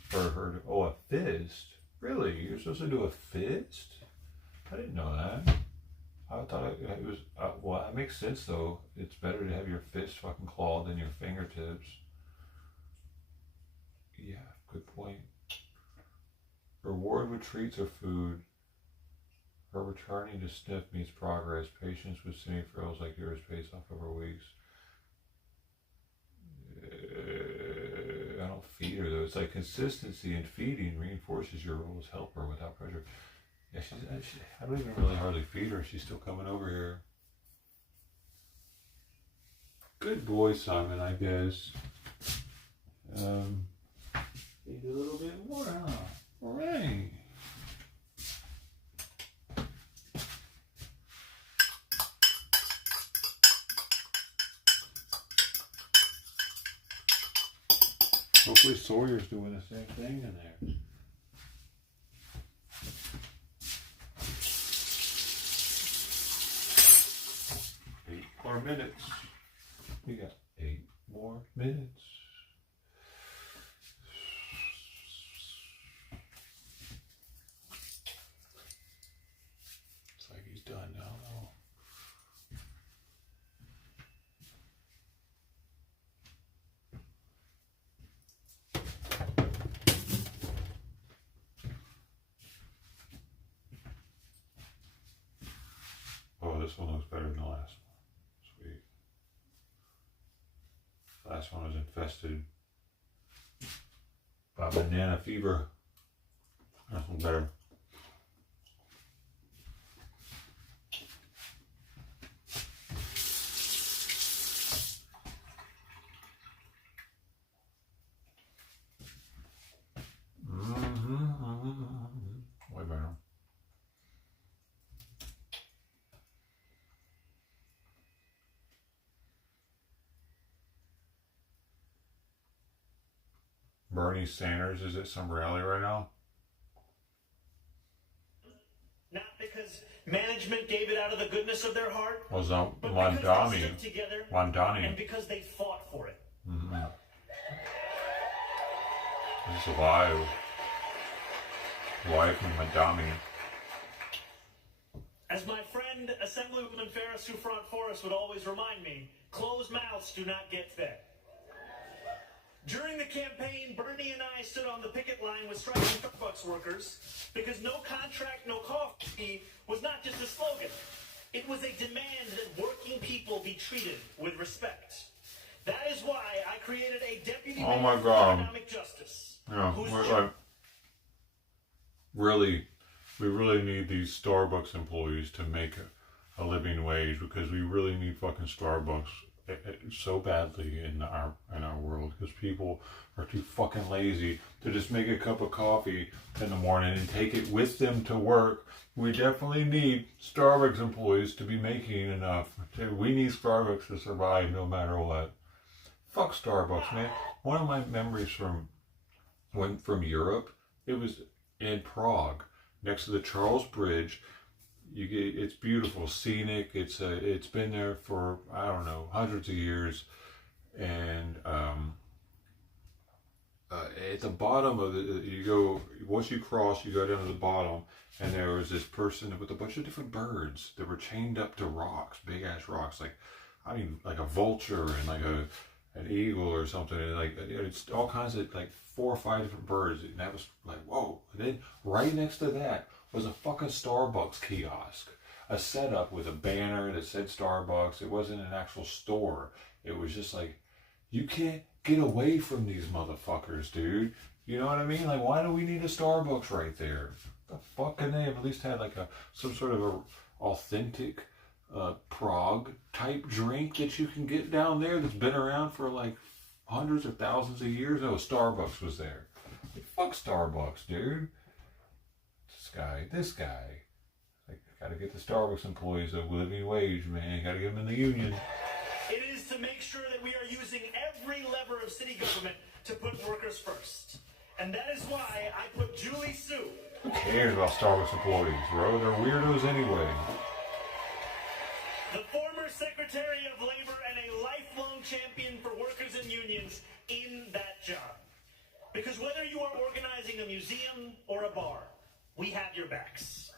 for her to. Oh, a fist? Really? You're supposed to do a fist? I didn't know that. I thought it was. Well, that makes sense though. It's better to have your fist fucking clawed than your fingertips. Yeah, good point. Reward with treats or food. Her returning to sniff means progress. Patience with semi frills like yours pays off over weeks. I don't feed her though. It's like consistency in feeding reinforces your role as helper without pressure. Yeah, I don't even really hardly feed her. She's still coming over here. Good boy, Simon, I guess. Need a little bit more, huh? All right. Hopefully Sawyer's doing the same thing in there. 8 more minutes. We got 8 more minutes. Looks like he's done now, though. Oh, this one looks better than the last one. Sweet. Last one was infested by banana fever. This one better. Bernie Sanders is at some rally right now. Not because management gave it out of the goodness of their heart, Was but because they Mondani. stood together and Mondani. because they fought for it. Mm-hmm. This is live. Live from Mondani. As my friend Assemblywoman Farah Souffrant Forrest would always remind me, closed mouths do not get fed. During the campaign, Bernie and I stood on the picket line with striking Starbucks workers because no contract, no coffee was not just a slogan. It was a demand that working people be treated with respect. That is why I created a deputy Oh mayor my for God. economic justice. Yeah, whose we really need these Starbucks employees to make a living wage, because we really need fucking Starbucks so badly in our world, because people are too fucking lazy to just make a cup of coffee in the morning and take it with them to work. We definitely need Starbucks employees to be making enough. We need Starbucks to survive no matter what. Fuck Starbucks, man. One of my memories from Europe, it was in Prague, next to the Charles Bridge. It's beautiful, scenic. It's been there for, I don't know, hundreds of years, and at the bottom of once you cross, you go down to the bottom, and there was this person with a bunch of different birds that were chained up to rocks, big ass rocks, like a vulture and like an eagle or something, and it's all kinds of 4 or 5 different birds, and that was like, whoa. And then right next to that was a fucking Starbucks kiosk, a setup with a banner that said Starbucks. It wasn't an actual store. It was just like, you can't get away from these motherfuckers, dude. You know what I mean? Like, why do we need a Starbucks right there? The fuck can they have at least had some sort of a authentic Prague type drink that you can get down there that's been around for like hundreds of thousands of years? No, Starbucks was there. Like, fuck Starbucks, dude. This guy. Like, gotta get the Starbucks employees a living wage, man. Gotta get them in the union. It is to make sure that we are using every lever of city government to put workers first. And that is why I put Julie Su. Who cares about Starbucks employees, bro? They're weirdos anyway. The former Secretary of Labor and a lifelong champion for workers and unions in that job. Because whether you are organizing a museum or a bar, we have your backs.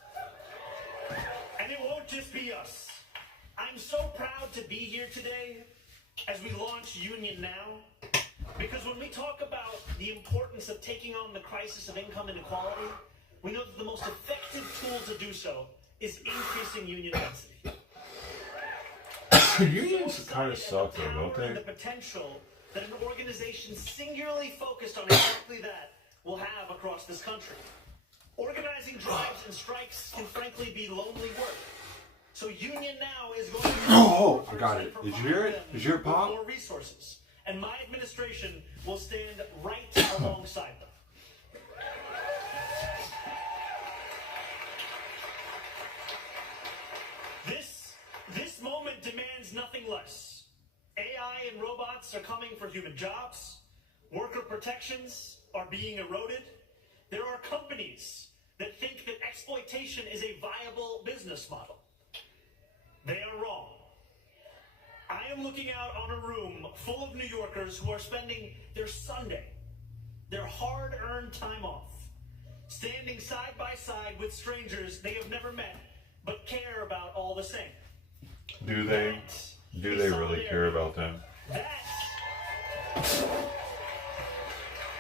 And it won't just be us. I'm so proud to be here today as we launch Union Now, because when we talk about the importance of taking on the crisis of income inequality, we know that the most effective tool to do so is increasing union density. Unions kind of suck, though, don't The they? potential that an organization singularly focused on exactly that will have across this country. Organizing drives and strikes can frankly be lonely work. So Union Now is going to Oh, I got it. Did you hear it? Did you hear it pop? more resources, and my administration will stand right alongside them. This moment demands nothing less. AI and robots are coming for human jobs. Worker protections are being eroded. There are companies that think that exploitation is a viable business model. They are wrong. I am looking out on a room full of New Yorkers who are spending their Sunday, their hard-earned time off, standing side by side with strangers they have never met, but care about all the same. Do they? Do they really care about them? That is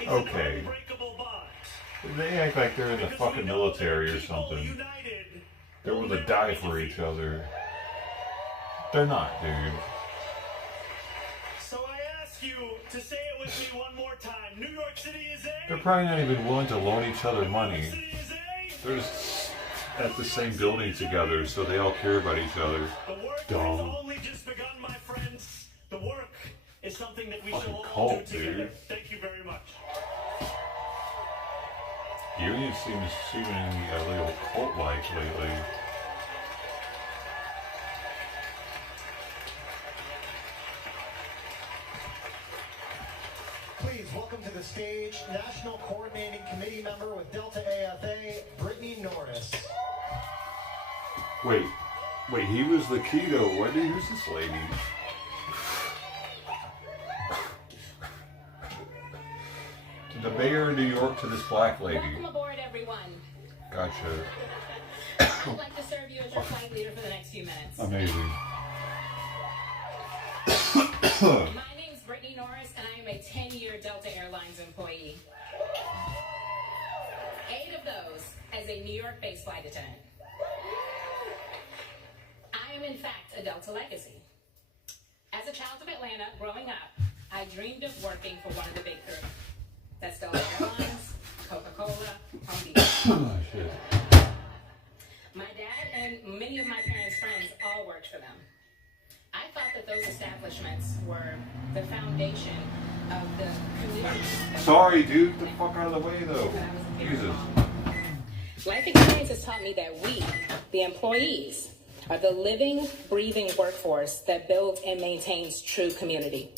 Okay. an unbreakable bond. They act like they're in the Because fucking we know military that or people something. united They're will willing to never die be for each defeated. other. They're not, dude. So I ask you to say it with me one more time. New York City is a... They're probably not even willing to loan each other New York money. City is a... They're just at the same building together, so they all care about each other. The work Dumb. has only just begun, my friends. The work is something that we Fucking shall all cult, do together. dude. Thank you very much. Union seems seemingly a little cult-like lately. Please welcome welcome to the stage National Coordinating Committee member with Delta AFA, Brittany Norris. Wait, he was the keto. Who's this lady? The mayor of New York to this black lady. Welcome aboard, everyone. Gotcha. I'd like to serve you as your flight leader for the next few minutes. Amazing. My name's Brittany Norris, and I am a 10-year Delta Airlines employee. 8 of those as a New York-based flight attendant. I am, in fact, a Delta legacy. As a child of Atlanta, growing up, I dreamed of working for one of the big three. That's Delta Airlines, Coca-Cola, Home Depot. Oh, shit. My dad and many of my parents' friends all worked for them. I thought that those establishments were the foundation of the community. Sorry, dude. Get the fuck out of the way, though. Jesus. Life experience has taught me that we, the employees, are the living, breathing workforce that builds and maintains true community.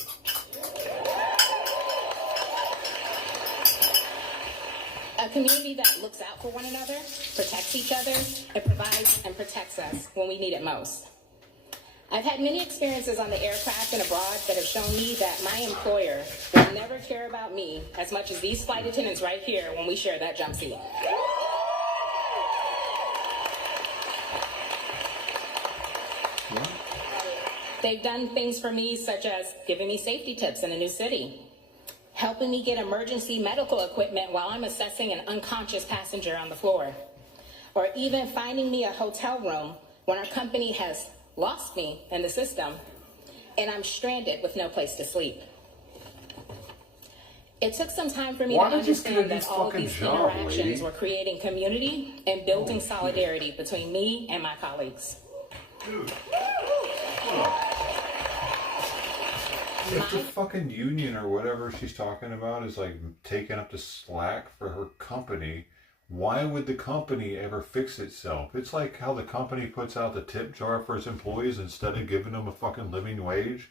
A community that looks out for one another, protects each other, and provides and protects us when we need it most. I've had many experiences on the aircraft and abroad that have shown me that my employer will never care about me as much as these flight attendants right here when we share that jump seat. They've done things for me such as giving me safety tips in a new city, helping me get emergency medical equipment while I'm assessing an unconscious passenger on the floor, or even finding me a hotel room when our company has lost me in the system and I'm stranded with no place to sleep. It took some time for me to understand that all of these interactions were creating community and building solidarity between me and my colleagues. Dude. If the fucking union or whatever she's talking about is like taking up the slack for her company, why would the company ever fix itself? It's like how the company puts out the tip jar for its employees instead of giving them a fucking living wage.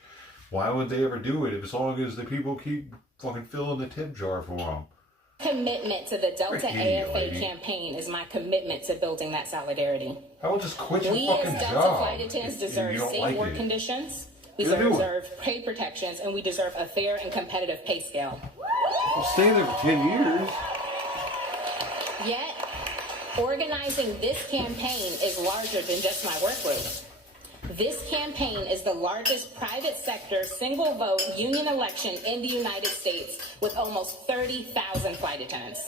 Why would they ever do it as long as the people keep fucking filling the tip jar for them? Commitment to the Delta AFA campaign is my commitment to building that solidarity. I will just quit your we fucking as Delta job. flight attendants deserve safe work conditions. We deserve pay protections, and we deserve a fair and competitive pay scale. I'll stay there for 10 years. Yet, organizing this campaign is larger than just my work group. This campaign is the largest private sector single vote union election in the United States with almost 30,000 flight attendants.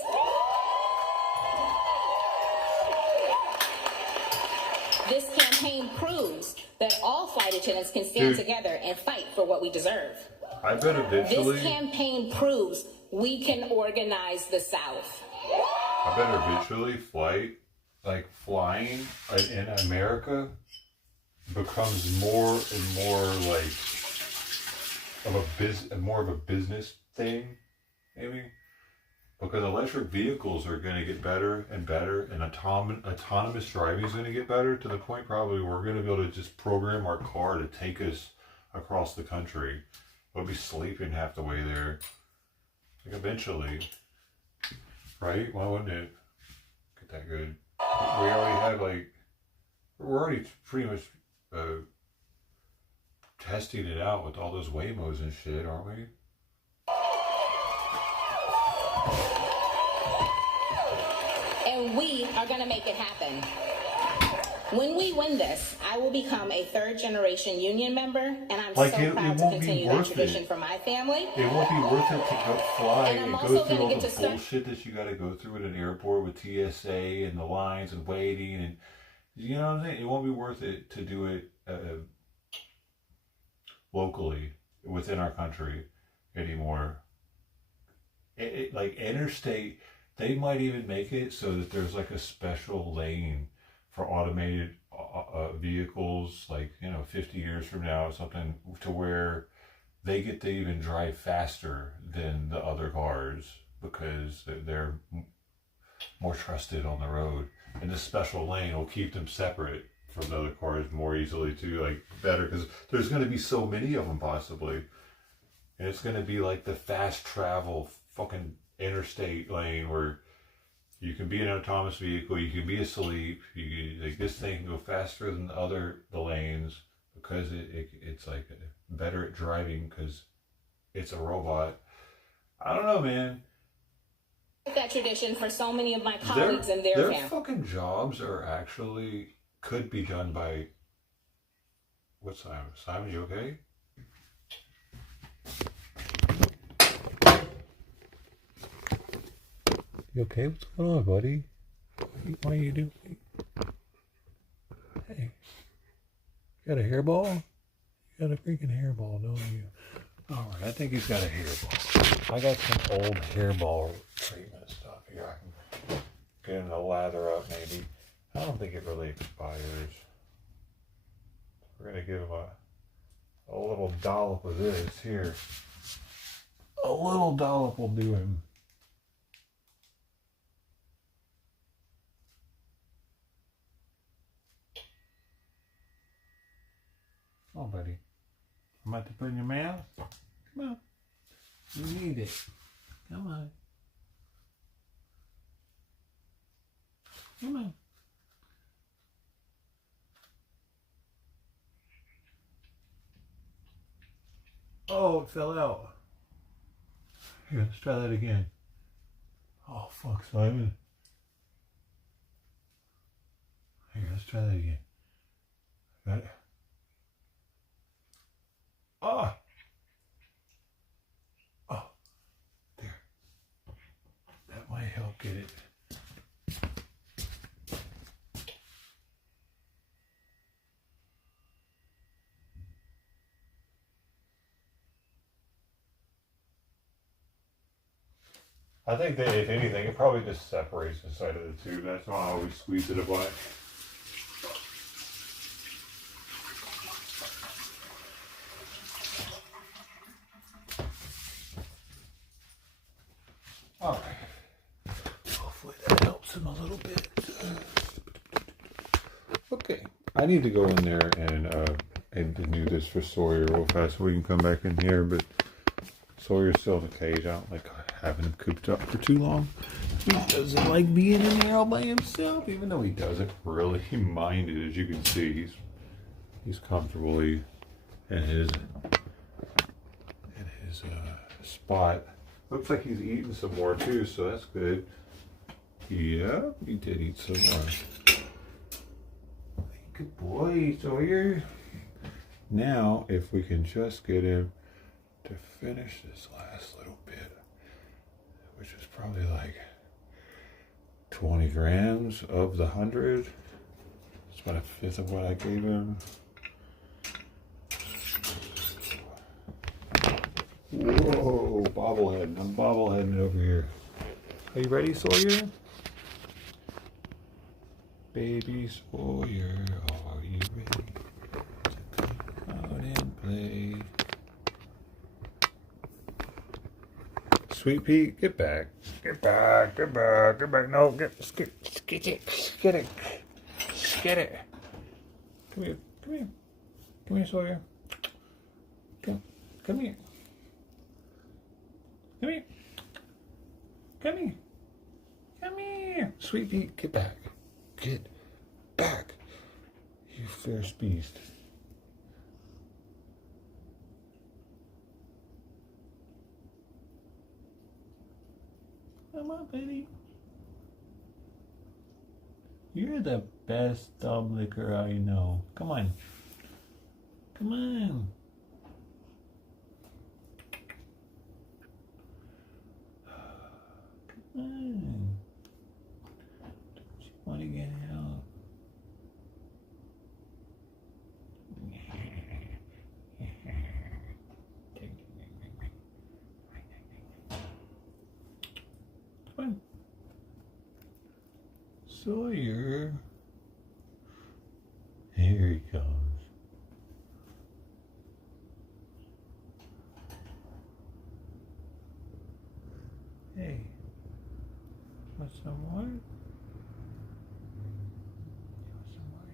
This campaign proves that all flight attendants can stand together and fight for what we deserve. I bet eventually. This campaign proves we can organize the South. I bet eventually flying in America becomes more and more like more of a business thing, maybe. Because electric vehicles are going to get better and better, and autonomous driving is going to get better to the point probably we're going to be able to just program our car to take us across the country. We'll be sleeping half the way there. Like eventually, right? Why wouldn't it get that good? We already have we're already pretty much testing it out with all those Waymos and shit, aren't we? And we are going to make it happen. When we win this, I will become a third-generation union member, and I'm so proud to continue that tradition for my family. It won't be worth it to go fly and go through all the bullshit bullshit that you got to go through at an airport with TSA and the lines and waiting, and you know what I'm saying? It won't be worth it to do it locally within our country anymore. Like interstate, they might even make it so that there's like a special lane for automated vehicles, like, 50 years from now or something, to where they get to even drive faster than the other cars because they're more trusted on the road. And this special lane will keep them separate from the other cars more easily too, like better, because there's going to be so many of them possibly. And it's going to be like the fast travel fucking interstate lane where you can be in an autonomous vehicle, you can be asleep, like this thing can go faster than the lanes because it's like better at driving because it's a robot. I don't know, man. That tradition for so many of my colleagues and their families. Fucking jobs are actually could be done by. What's Simon? Simon, you okay? You okay? What's going on, buddy? Why are you doing? Hey, you got a hairball? You got a freaking hairball, don't you? All right, I think he's got a hairball. I got some old hairball treatment stuff here. I can get him to lather up, maybe. I don't think it really expires. We're gonna give him a little dollop of this here. A little dollop will do him. Oh, buddy. I'm about to put in your mouth. Come on. You need it. Come on. Come on. Oh, it fell out. Here, let's try that again. Oh, fuck, Simon. Here, let's try that again. Got it? Oh! Oh, there. That might help get it. I think that if anything, it probably just separates the side of the tube. That's why I always squeeze it apart. All right. Hopefully that helps him a little bit. Okay. I need to go in there and do this for Sawyer real fast so we can come back in here, but Sawyer's still in the cage. I don't like having him cooped up for too long. He doesn't like being in there all by himself, even though he doesn't really mind it. As you can see, he's comfortably in his spot. Looks like he's eating some more too, so that's good. Yeah, he did eat some more. Good boy, Sawyer. Now, if we can just get him to finish this last little bit, which is probably like 20 grams of the 100. It's about a fifth of what I gave him. Whoa, bobblehead. I'm bobbleheading over here. Are you ready, Sawyer? Baby Sawyer, are you ready to come out and play? Sweet Pete, get back. Get back, get back, get back. No, get it. Get it. Come here, come here. Come here, Sawyer. Come here. Come here. Come here. Come here. Sweet Pete, get back. Get back. You fierce beast. Come on, baby. You're the best dog licker I know. Come on. Come on. Come on. Don't you want to get out? Come on. Sawyer. Here he comes. Hey, want some more? You want some more?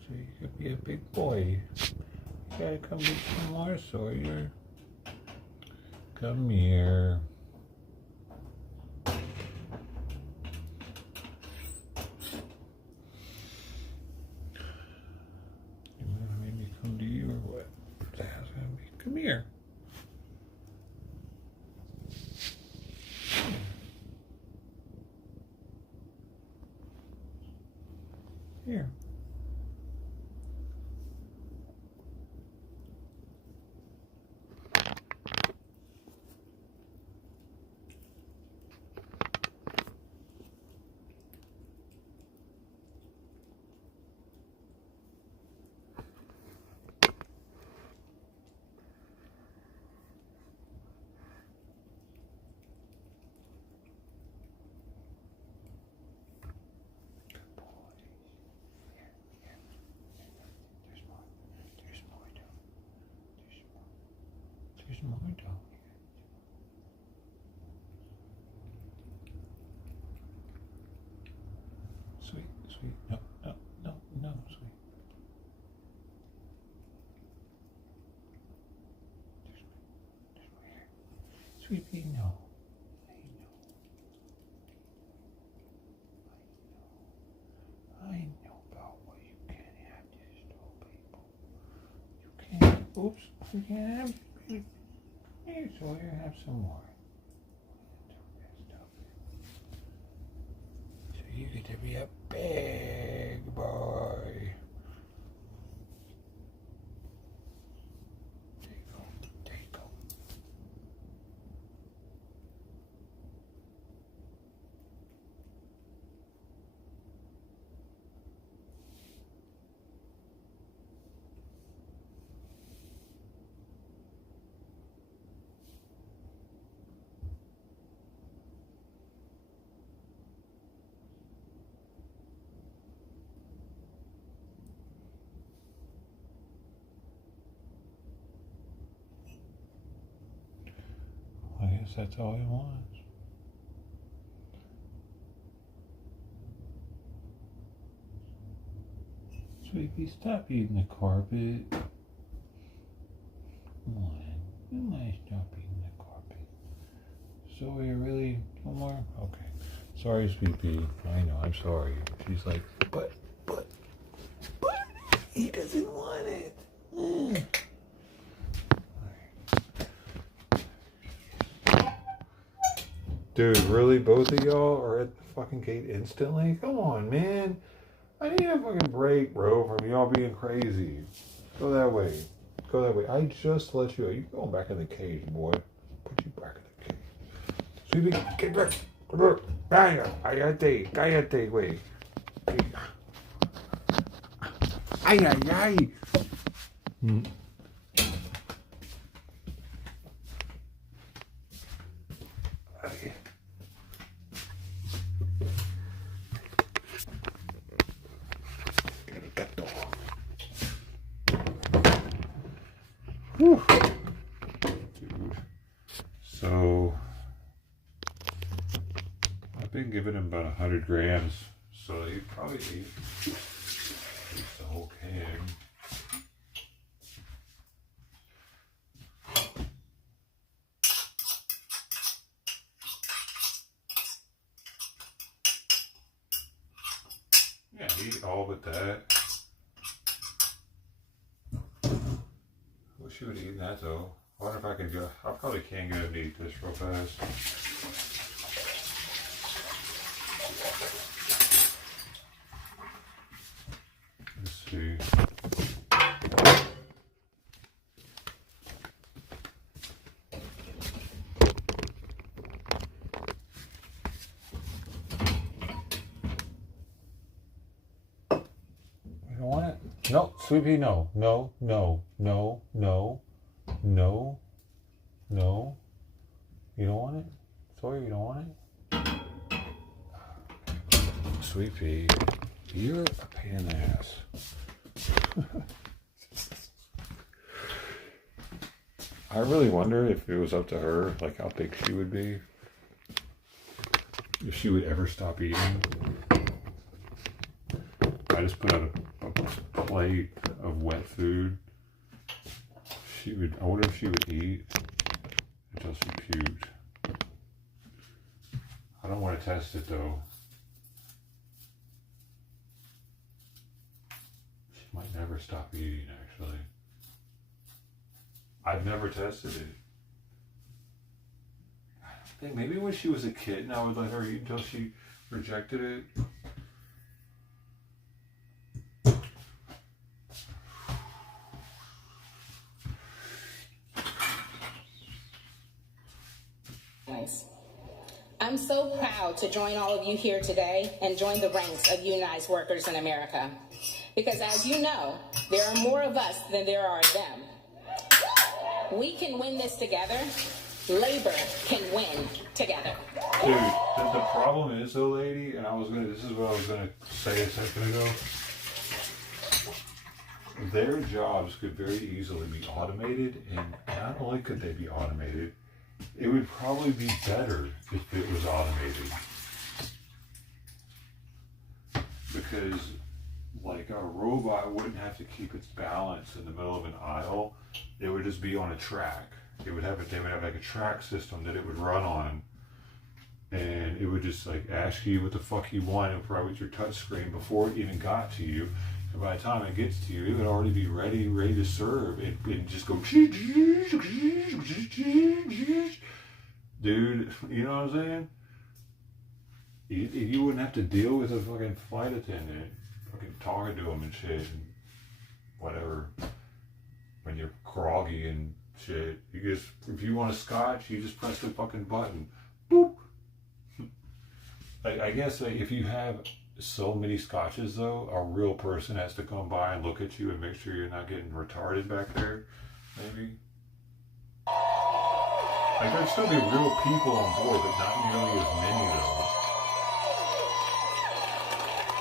So you could be a big boy. You gotta come get some more, Sawyer. Come here. You want to make me come to you or what? That's gonna be. Come here. Here. There's more down here. Sweet, sweet. No, no, no, no, sweet. There's more here. Sweet pea, no. I know about what you can't have this though, people. You can't. Oops, you can't have. Here, Sawyer, have some more. So you get to be a big boy. There you go. There you go. I guess that's all he wants. Sweetie, stop eating the carpet. Come on. You might stop eating the carpet. So you really no more? Okay. Sorry, Sweet Pea. I know, I'm sorry. She's like, but he doesn't want it. Dude, really? Both of y'all are at the fucking gate instantly? Come on, man. I need a fucking break, bro, from y'all being crazy. Go that way. Go that way. I just let you. You going back in the cage, boy. Put you back in the cage. Sweetie, get back. Cállate, cállate, güey. Ay, ay, ay. Whew. Dude. So I've been giving him about 100 grams, so he probably ate at least the whole can. Yeah, he ate all but that. Wish you would have eaten that though. I wonder if I can go. I probably can go and eat this real fast. Let's see. You don't want it? No, Sweet Pea, no. No, no, no, no, no, no. You don't want it? Sawyer, you don't want it? Sweet Pea, you're a pain in the ass. I really wonder if it was up to her, like how big she would be. If she would ever stop eating. I just put out a plate of wet food. I wonder if she would eat. until she puked. I don't want to test it though. She might never stop eating, actually. I've never tested it. I think maybe when she was a kitten, I would let her eat until she rejected it. I'm so proud to join all of you here today and join the ranks of unionized workers in America. Because as you know, there are more of us than there are of them. We can win this together. Labor can win together. Dude, the problem is though, lady, and this is what I was gonna say a second ago. Their jobs could very easily be automated, and not only could they be automated, it would probably be better if it was automated. Because, like, a robot wouldn't have to keep its balance in the middle of an aisle. It would just be on a track. They would have like a track system that it would run on. And it would just, like, ask you what the fuck you want, and probably with your touch screen before it even got to you. And by the time it gets to you, it would already be ready to serve. It just go, dude, you know what I'm saying? You wouldn't have to deal with a fucking flight attendant, fucking talking to them and shit, and whatever. When you're groggy and shit, you just, if you want a scotch, you just press the fucking button. Boop. I guess if you have so many scotches though, a real person has to come by and look at you and make sure you're not getting retarded back there, maybe. Like, there'd still be real people on board, but not nearly as many though.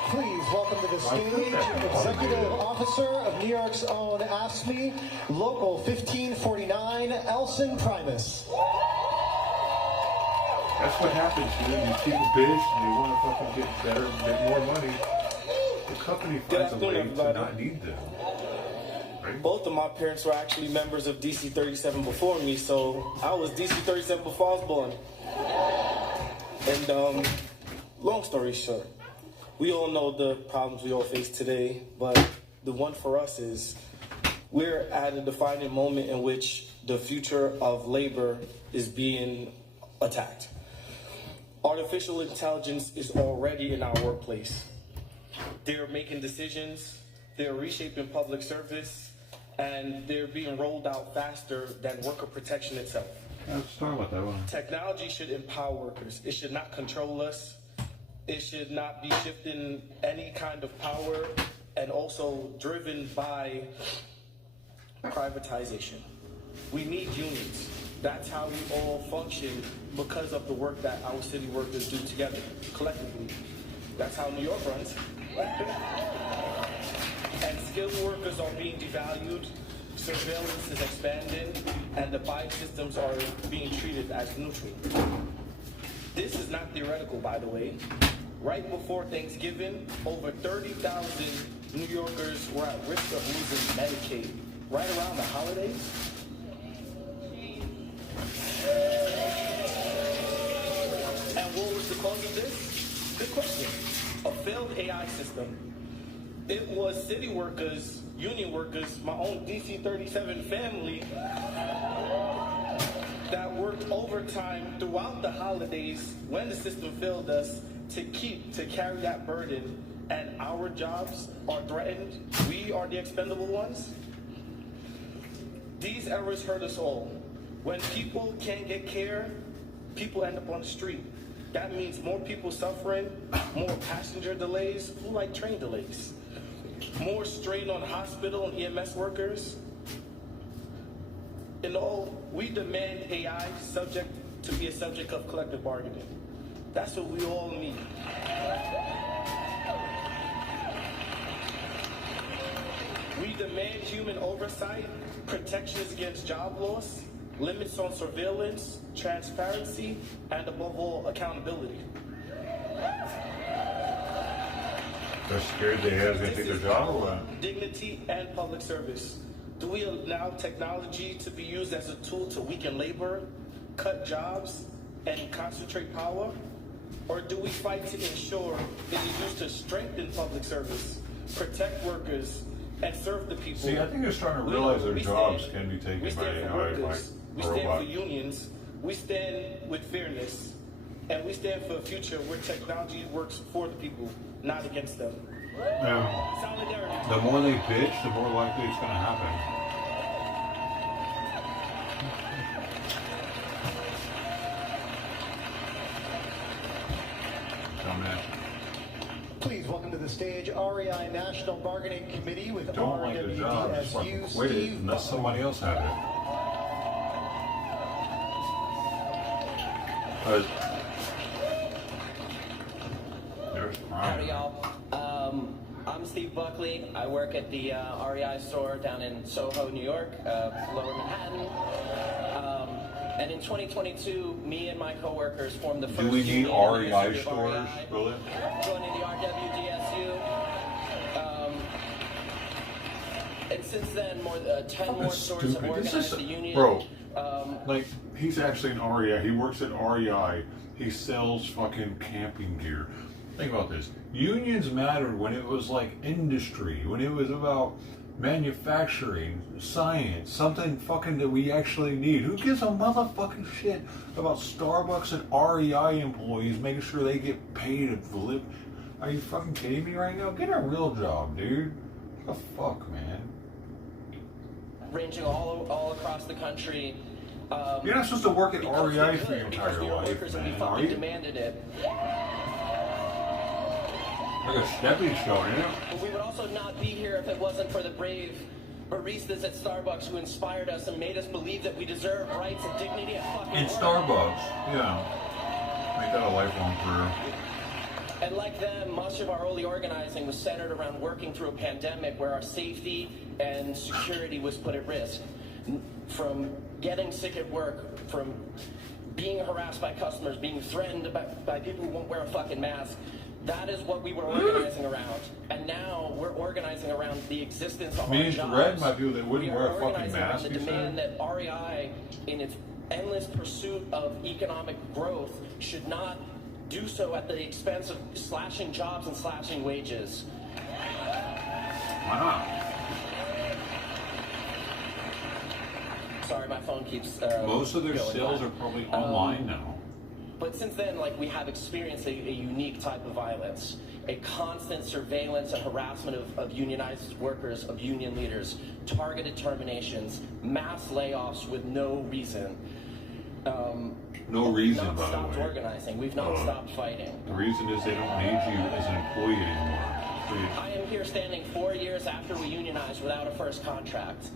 Please welcome to the stage Executive Officer of New York's own AFSCME, Local 1549, Elson Primus. That's what happens, dude. These people bitch and they want to fucking get better, get more money. The company finds a way to not need them. Right? Both of my parents were actually members of DC 37 before me, so I was DC 37 before I was born. And long story short, we all know the problems we all face today, but the one for us is we're at a defining moment in which the future of labor is being attacked. Artificial intelligence is already in our workplace. They're making decisions, they're reshaping public service, and they're being rolled out faster than worker protection itself. Let's talk about that one. Technology should empower workers. It should not control us. It should not be shifting any kind of power, and also driven by privatization. We need unions. That's how we all function because of the work that our city workers do together, collectively. That's how New York runs. And skilled workers are being devalued, surveillance is expanding, and the bias systems are being treated as neutral. This is not theoretical, by the way. Right before Thanksgiving, over 30,000 New Yorkers were at risk of losing Medicaid. Right around the holidays. And what was the cause of this? Good question. A failed AI system. It was city workers, union workers, my own DC 37 family that worked overtime throughout the holidays when the system failed us to carry that burden, and our jobs are threatened. We are the expendable ones. These errors hurt us all. When people can't get care, people end up on the street. That means more people suffering, more passenger delays, who like train delays, more strain on hospital and EMS workers. In all, we demand AI to be a subject of collective bargaining. That's what we all need. We demand human oversight, protections against job loss, limits on surveillance, transparency, and above all, accountability. They're scared the AI's going to take their job or what? Dignity and public service. Do we allow technology to be used as a tool to weaken labor, cut jobs and concentrate power? Or do we fight to ensure it is used to strengthen public service, protect workers, and serve the people? See, I think they're starting to realize their jobs can be taken by AI, by we stand robot. for unions, we stand with fairness, and we stand for a future where technology works for the people, not against them. Now, Solidarity. the more they bitch, the more likely it's going to happen. Dumbass. Please welcome to the stage REI National Bargaining Committee with Don't like the job, just fucking RWDSU quit it Steve and let somebody else have it. There's Howdy, crime. y'all. I'm Steve Buckley. I work at the REI store down in Soho, New York, Lower Manhattan. And in 2022, me and my coworkers formed the first Do we need union in the REI history of stores, REI, Billy? joining the RWDSU. And since then, more 10 more stores have organized the union. Bro, like, he's actually an REI. He works at REI. He sells fucking camping gear. Think about this. Unions mattered when it was like industry, when it was about manufacturing, science, something fucking that we actually need. Who gives a motherfucking shit about Starbucks and REI employees making sure they get paid to live? Are you fucking kidding me right now? Get a real job, dude. What the fuck, man? Ranging all across the country. You're not supposed to work at because REI we for your could, entire because we were life, workers and we man, are fucking you? demanded it. Like a stepping stone, isn't it? But we would also not be here if it wasn't for the brave baristas at Starbucks who inspired us and made us believe that we deserve rights and dignity at fucking In work. Starbucks, yeah. Make that a lifelong career. And like them, much of our early organizing was centered around working through a pandemic where our safety and security was put at risk. From getting sick at work, from being harassed by customers, being threatened by people who won't wear a fucking mask. That is what we were organizing around. And now we're organizing around the existence of Being our jobs. threatened by people that wouldn't We are wear a fucking organizing around mask, the you demand said? that REI, in its endless pursuit of economic growth, should not do so at the expense of slashing jobs and slashing wages. Why not? Sorry, my phone keeps Most of their going sales by. are probably online now. But since then, like, we have experienced a unique type of violence, a constant surveillance and harassment of unionized workers, of union leaders, targeted terminations, mass layoffs with no reason. No reason, Not by the stopped way. organizing. We've not stopped fighting. The reason is they don't need you as an employee anymore. I am here standing 4 years after we unionized without a first contract.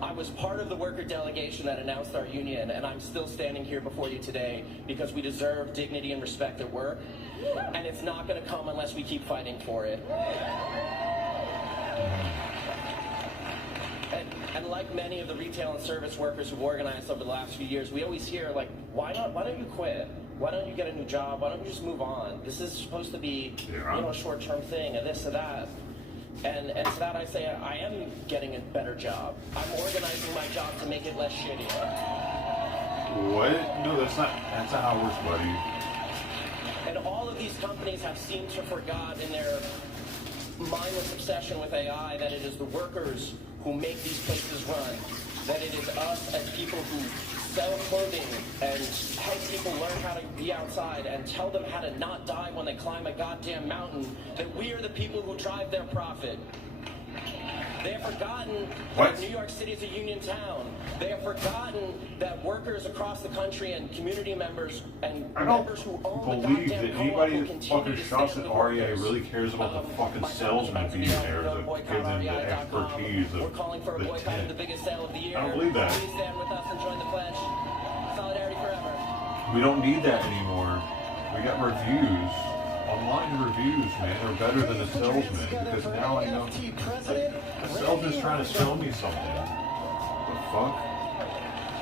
I was part of the worker delegation that announced our union, and I'm still standing here before you today because we deserve dignity and respect at work, and it's not going to come unless we keep fighting for it. And like many of the retail and service workers who've organized over the last few years, we always hear, like, why don't you quit? Why don't you get a new job? Why don't you just move on? This is supposed to be, a short-term thing, or this or that. And to that I say, I am getting a better job. I'm organizing my job to make it less shitty. What? No, that's not how it works, buddy. And all of these companies have seemed to forgot in their mindless obsession with AI that it is the workers who make these places run. That it is us as people who sell clothing and help people learn how to be outside and tell them how to not die when they climb a goddamn mountain, that we are the people who drive their profit. They have forgotten that New York City is a union town. They have forgotten that workers across the country and community members and members who own the Believe goddamn that co-op anybody will that continue fucking to shops stand at with REI workers. really cares about the fucking salesman being there to give them the expertise We're calling for a of the boycott of the tip. biggest sale of the year. I don't believe that. Please stand with us and join the pledge. Solidarity forever. We don't need that anymore. We got reviews. Online reviews, man, are better than a salesman because now I know a salesman's trying to sell me something. What the fuck?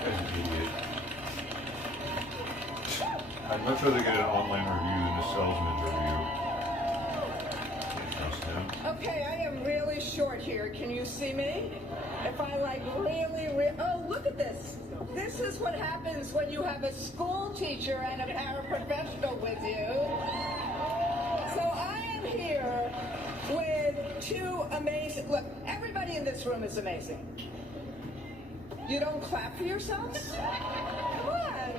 Guy's an idiot. I'd much rather get an online review than a salesman's review. Can't trust him. Okay, I am really short here. Can you see me? If I like oh, look at this. This is what happens when you have a school teacher and a paraprofessional with you. So I am here with two amazing, look, everybody in this room is amazing. You don't clap for yourselves? Come on.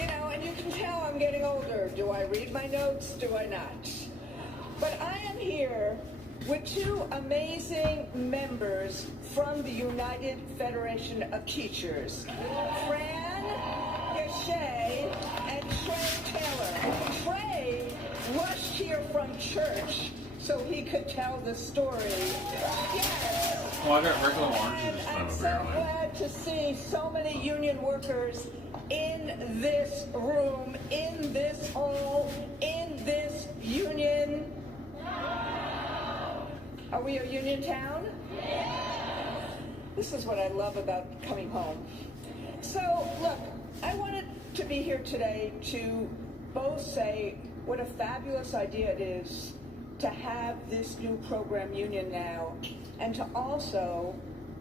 You know, and you can tell I'm getting older. Do I read my notes? Do I not? But I am here with two amazing members from the United Federation of Teachers, Fran Gachet and Trey Taylor. Trey rushed here from church so he could tell the story. Yes. Well, I got regular oranges And this time I'm of so year. glad to see so many union workers in this room, in this hall, in this union. Are we a union town? This is what I love about coming home. So, look, I wanted to be here today to both say what a fabulous idea it is to have this new program Union Now, and to also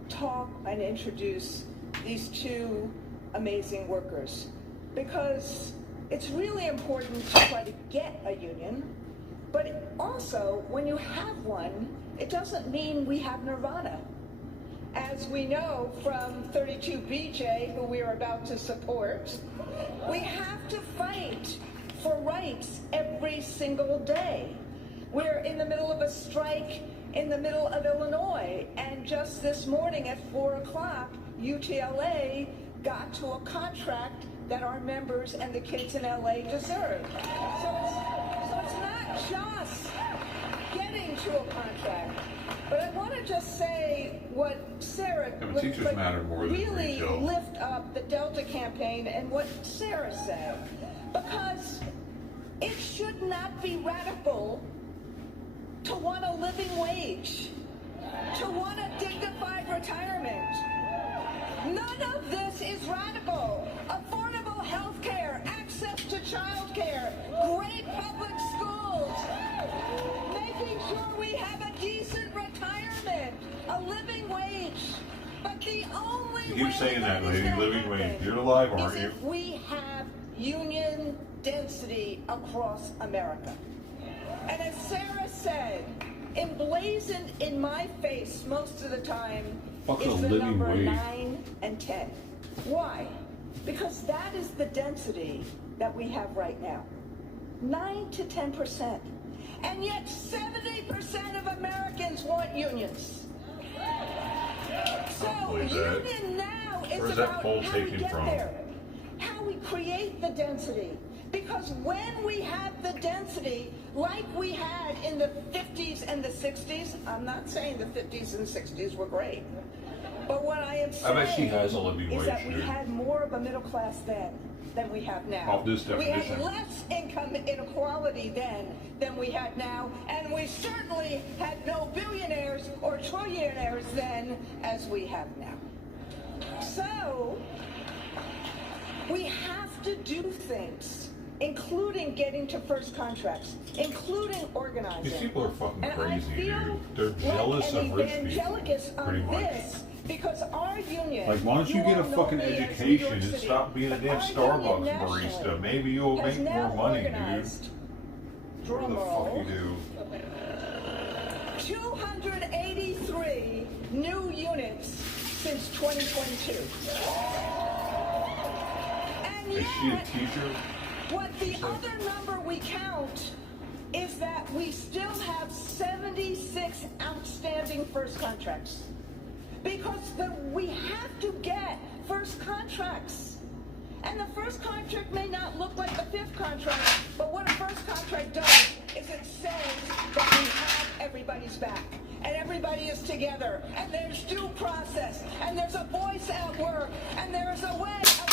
talk and introduce these two amazing workers. Because it's really important to try to get a union, but also, when you have one, it doesn't mean we have nirvana. As we know from 32BJ, who we are about to support, we have to fight for rights every single day. We're in the middle of a strike in the middle of Illinois, and just this morning at 4 o'clock, UTLA got to a contract that our members and the kids in LA deserve. So it's not just getting to a contract, but I want to just say what Sarah teachers matter more than really retail. lift up the Delta campaign and what Sarah said, because it should not be radical to want a living wage, to want a dignified retirement. None of this is radical. Affordable health care, access to child care, great public schools, making sure we have a decent retirement, a living wage. But the only You keep saying that, lady, living wage. You're alive, aren't is you? if we have union density across America. And as Sarah said, emblazoned in my face most of the time Fuck is a the living number wage. 9 and 10. Why? Because that is the density that we have right now. 9 to 10%. And yet 70% of Americans want unions. So believe that. Union Now is Where's that about poll how we taken get from? there, how we create the density. Because when we have the density like we had in the 50s and the 60s, I'm not saying the 50s and 60s were great, but what I am I bet she saying has a living is wage, that we dude. had more of a middle class then than we have now. Of this We had definition. less income inequality then than we had now, and we certainly had no billionaires or trillionaires then as we have now. So, we have to do things, including getting to first contracts, including organizing. These people are fucking And crazy, I feel dude. They're jealous like of an rich people, evangelicus pretty on much. this, because our union. Like, why don't you get a all know fucking me as New education York and City, stop being a but damn our Starbucks union barista? nationally Maybe you'll has make now more money, dude. organized, What drum the fuck roll, you do? 283 new units since 2022. And Is she a yet, teacher? what the other number we count is that we still have 76 outstanding first contracts. Because we have to get first contracts. And the first contract may not look like the fifth contract, but what a first contract does is it says that we have everybody's back. And everybody is together. And there's due process. And there's a voice at work. And there's a way of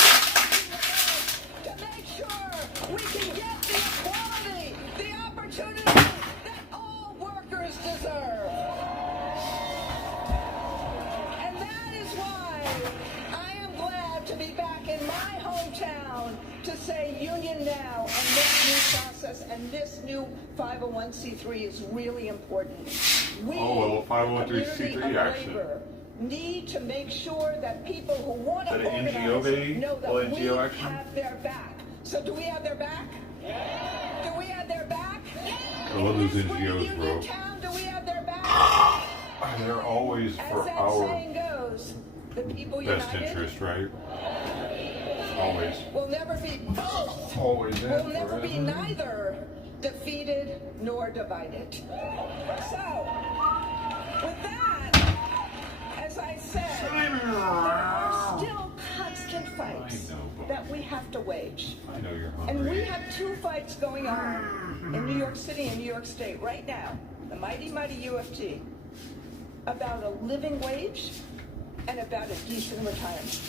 to make sure we can get the equality, the opportunity that all workers deserve. And that is why I am glad to be back in my hometown to say Union Now and this new process. process, and this new 501c3 is really important. We, Oh, well, community 501c3 of action. labor, need to make sure that people who want to Is that an NGO, organize baby? know that Well, we NGO action? have their back. So do we have their back? Do we have their back? I love those In this great NGOs, bro. union town, do we have their back? They're always As for that our saying goes, the people best united interest, right? Always. will never be both. Always. Will never be neither defeated nor divided. So, with that, as I said, there are still constant fights that we have to wage. I know you're And hungry. we have two fights going on in New York City and New York State right now, the mighty, mighty UFT, about a living wage and about a decent retirement.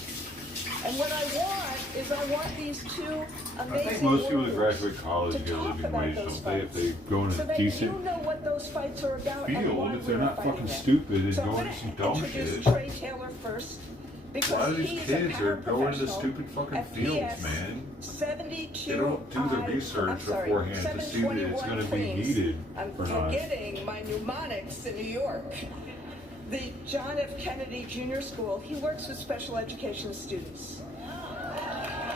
And what I want is I want these two I amazing think most people that warriors graduate college to get a talk living about wage, those don't they? If fights, they go in so a that decent you know what those fights are about and why field, if they're we're not fighting fucking them. stupid and So I'm going gonna to some dumb introduce shit. Trey Taylor first. A Because lot of these he's a kids are going to paraprofessional stupid fucking at fields, PS man. 72 They don't do the research beforehand to see that it's going to be needed I'm or not. forgetting my mnemonics in New York. The John F. Kennedy Jr. School, he works with special education students.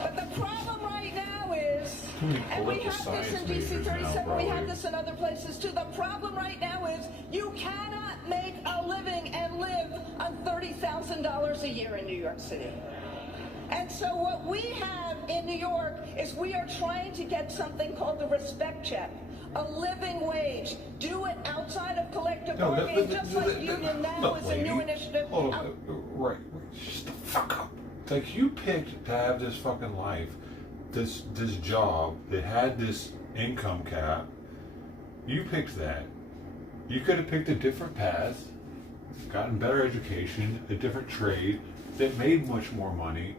But the problem right now is, and we have this in DC 37, we have this in other places too, the problem right now is you cannot make a living and live on $30,000 a year in New York City. And so what we have in New York is we are trying to get something called the respect check, a living wage. Do it outside of collective bargaining, just like Union Now is a new initiative. Hold on, right, shut the fuck up. Like, you picked to have this fucking life, this job that had this income cap. You picked that. You could have picked a different path, gotten better education, a different trade that made much more money,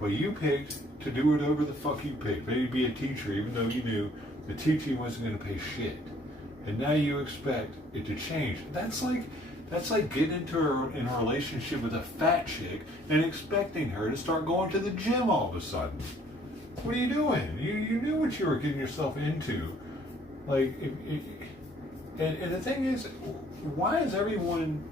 but you picked to do whatever the fuck you picked. Maybe be a teacher, even though you knew the teaching wasn't going to pay shit. And now you expect it to change. That's like getting into in a relationship with a fat chick and expecting her to start going to the gym all of a sudden. What are you doing? You knew what you were getting yourself into. Like, and the thing is, why is everyone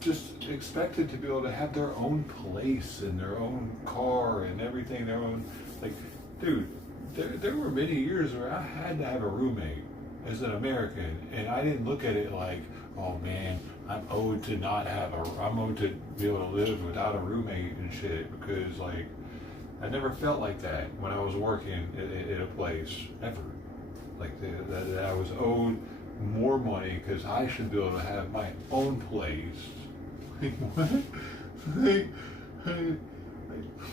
just expected to be able to have their own place and their own car and everything, their own, like, dude, there were many years where I had to have a roommate as an American, and I didn't look at it like, oh man, I'm owed to be able to live without a roommate and shit, because like, I never felt like that when I was working at a place, ever. Like that I was owed more money because I should be able to have my own place. Like, what?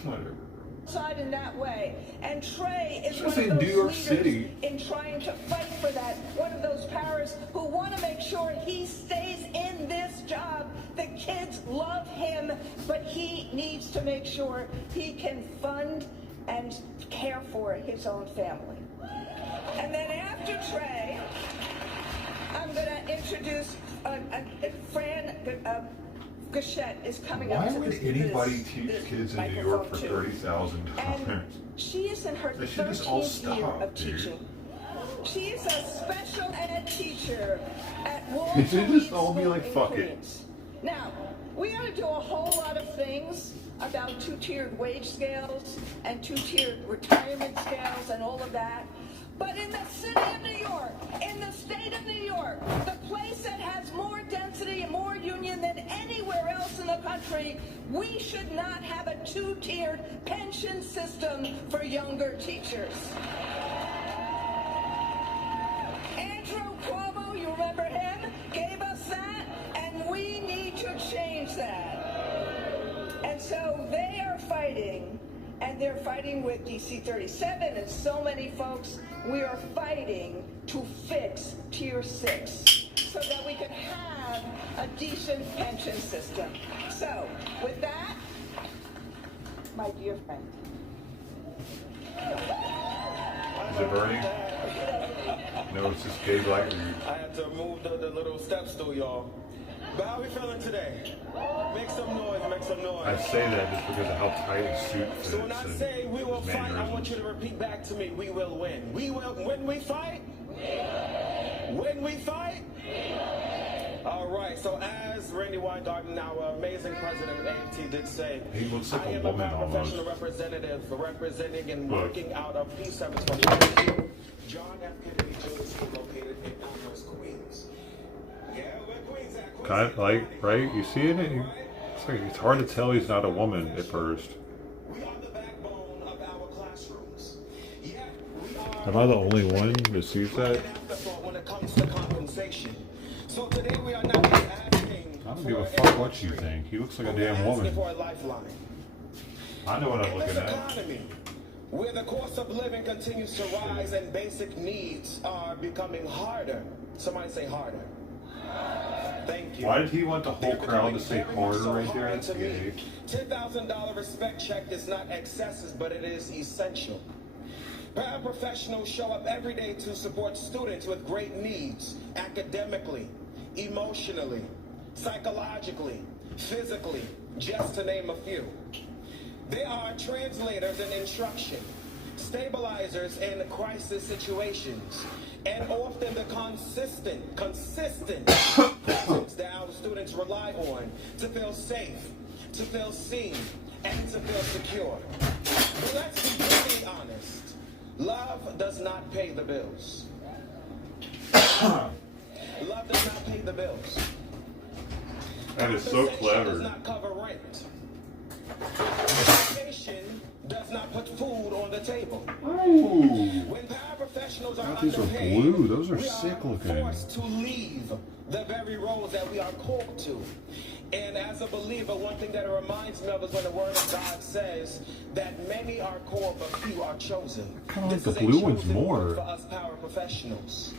Whatever. Side in that way, and Trey is one Just in of New those York leaders City. in trying to fight for that. One of those powers who want to make sure he stays in this job. The kids love him, but he needs to make sure he can fund and care for his own family. And then after Trey, I'm going to introduce Fran Gachette is coming up Why to would this, anybody this, teach this kids in New York for microphone, too. $30,000? And she is in her They should just all 13th year stop, of dude. teaching. She is a special ed teacher at They Walter should Reed just all be School like, in fuck it. Queens. Now, we ought to do a whole lot of things about two-tiered wage scales and two-tiered retirement scales and all of that. But in the city of New York, in the state of New York, the place that has more density and more union than anywhere else in the country, we should not have a two-tiered pension system for younger teachers. Andrew Cuomo, you remember him, gave us that, and we need to change that. And so they are fighting, and they're fighting with DC 37 and so many folks. We are fighting to fix Tier 6 so that we can have a decent pension system. So, with that, my dear friend. Is it burning? No, it's just gay light. I had to move the little step stool, y'all. But how we feeling today? Make some noise, make some noise. I say that just because of how tight the suit fits. So when I say we will fight, I want you to repeat back to me, we will win. We will, when we fight? When we fight? All right, so as Randy Weingarten, our amazing president of AFT, did say, he looks like I am a woman a almost. professional representative for representing and Look. working out of P720. John F. Kennedy Jr. located in Elmhurst, Queens. Yeah, where Queens at? Queens Kind of like, right? You see it? It's like it's hard to tell he's not a woman at first. We are the backbone of our classrooms. Yet we are Am I the only one that sees that? an afterthought when it comes to compensation. So today we are not just asking I don't give a fuck what you think. He looks like a damn woman. for a lifeline. I know what I'm In looking this at. economy, where the cost of living continues to rise and basic needs are becoming harder. Somebody say harder. Thank you. Why did he want the whole crowd to say Very harder much so right there? hard That's to me. gay. $10,000 respect check is not excessive, but it is essential. Paraprofessionals show up every day to support students with great needs, academically, emotionally, psychologically, physically, just to name a few. They are translators in instruction, stabilizers in crisis situations, and often the consistent presence that our students rely on to feel safe, to feel seen, and to feel secure. But let's be brutally honest. Love does not pay the bills. Love does not pay the bills. That is so Compensation clever. does not cover rent. Education does not put food on the table. Ooh. When paraprofessionals are God, these are underpaid, blue. Those are we sick are looking. forced to leave the very roles that we are called to. And as a believer, one thing that it reminds me of is when the Word of God says that many are called, but few are chosen. Kinda like This the is a blue ones chosen more. word for us paraprofessionals.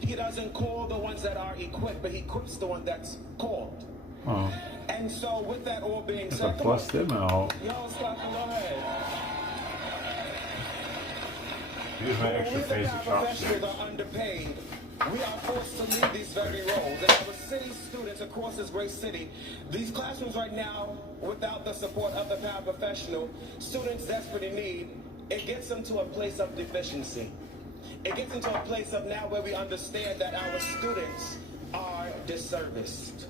He doesn't call the ones that are equipped, but he equips the one that's called. Oh, And so, with that all being if I said, bust them out. y'all stop and go ahead. Here's my extra When we fancy the chopsticks. paraprofessionals are underpaid, we are forced to leave these very roles. And our city students across this great city, these classrooms right now, without the support of the paraprofessional, students desperately need, it gets them to a place of deficiency. It gets into a place of now where we understand that our students are disserviced.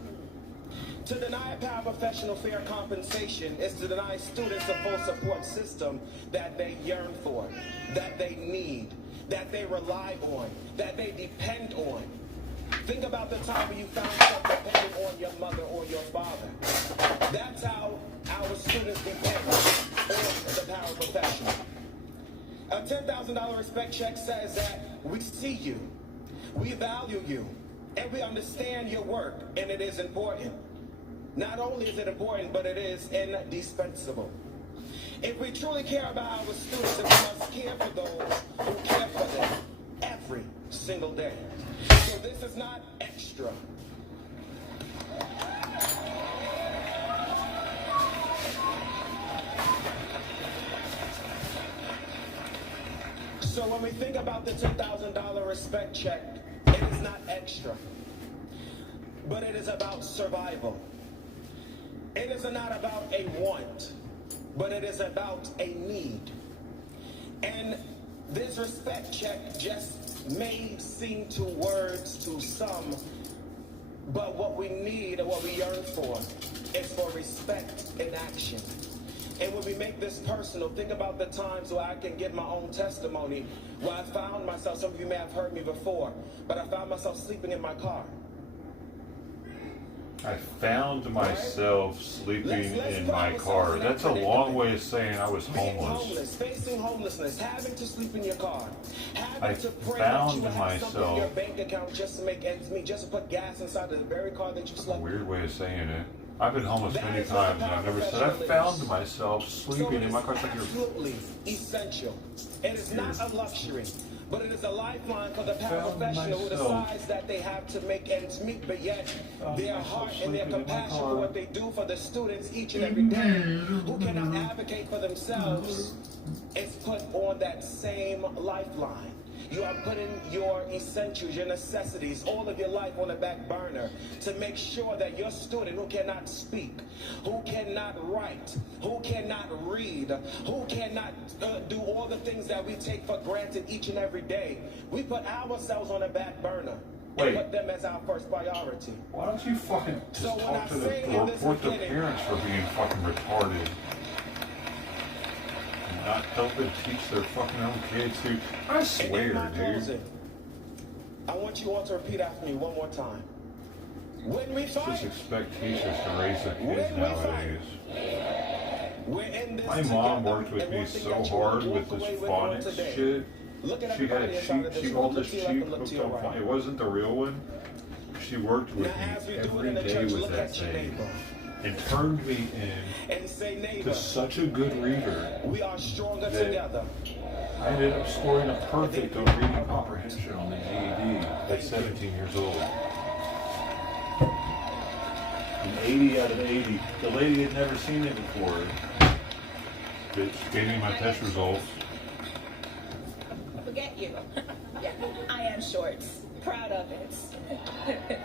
To deny a paraprofessional fair compensation is to deny students a full support system that they yearn for, that they need, that they rely on, that they depend on. Think about the time when you found yourself depending on your mother or your father. That's how our students depend on the paraprofessional. A $10,000 respect check says that we see you, we value you, and we understand your work, and it is important. Not only is it important, but it is indispensable. If we truly care about our students, then we must care for those who care for them every single day. So this is not extra. So when we think about the $10,000 respect check, it is not extra, but it is about survival. It is not about a want, but it is about a need. And this respect check just may seem to words to some, but what we need and what we yearn for is for respect in action. And when we make this personal, think about the times where I can give my own testimony, where I found myself, some of you may have heard me before, but I found myself sleeping in my car. I found myself sleeping in my car. That's a long way of saying I was Being homeless. homeless, facing homelessness, having to sleep in your car, having I to pray found that you have something in your myself- bank account just to make ends meet, just to put gas inside of the very car that you That's a slept in. weird way of saying it. I've been homeless That many is what times and I've never said I found myself So sleeping it in my is car. It's like you're absolutely essential. It is not a luxury, but it is a lifeline for the paraprofessional who myself. decides that they have to make ends meet, but yet their myself heart and their sleeping in my compassion car. for what they do for the students each and every day, who cannot advocate for themselves, is put on that same lifeline. You are putting your essentials, your necessities, all of your life on the back burner to make sure that your student who cannot speak, who cannot write, who cannot read, who cannot do all the things that we take for granted each and every day, we put ourselves on the back burner. Wait. And put them as our first priority. Why don't you fucking just So when talk I to say the, or in this report the beginning- parents for being fucking retarded? And not helping teach their fucking own kids, dude. I And swear, in my dude. closing, I want you all to repeat after me one more time. When we Just fight, expect teachers to raise their kids When we nowadays. we're in this My mom together, worked with and me one thing so that you hard walk with this away on phonics today. shit. Look at She had everybody a inside of cheap, this she room. bought Look this to your left cheap and look to hooked your on right. phonics. It wasn't the real one. She worked with Now, me as we do it every in the day church, with look that at your thing. neighbor And turned me in and say, neighbor, to such a good reader. we are stronger that together. I ended up scoring a perfect on reading comprehension on the GED at 17 years old. An 80 out of 80. The lady had never seen it before. Bitch gave me my test results. Forget you. Yeah, I am shorts. Proud of it.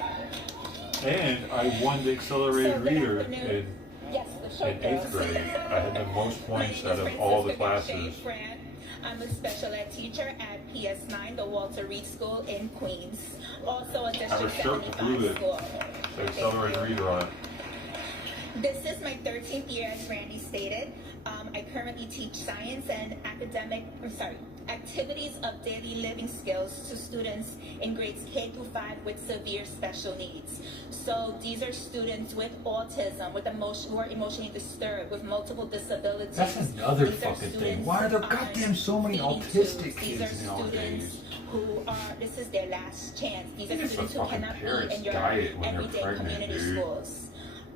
And I won the accelerated So, good reader afternoon. Yes, the in short 8th girls. grade. I had the most My points name out is of all the Francisca classes. Gache Fran. I'm a special ed teacher at PS9, the Walter Reed School in Queens. Also a I have a District shirt to prove 75 it. school. The accelerated reader on it. This is my 13th year, as Randy stated. I currently teach science and activities of daily living skills to students in grades K through 5 with severe special needs. So these are students with autism, with who are emotionally disturbed, with multiple disabilities. That's another These are fucking thing. students Why are there on goddamn so many feeding autistic tubes. These are kids nowadays? students who are, this is their last chance. These I are think it's students the who fucking cannot be parents' in your diet when they're everyday pregnant, community dude. schools.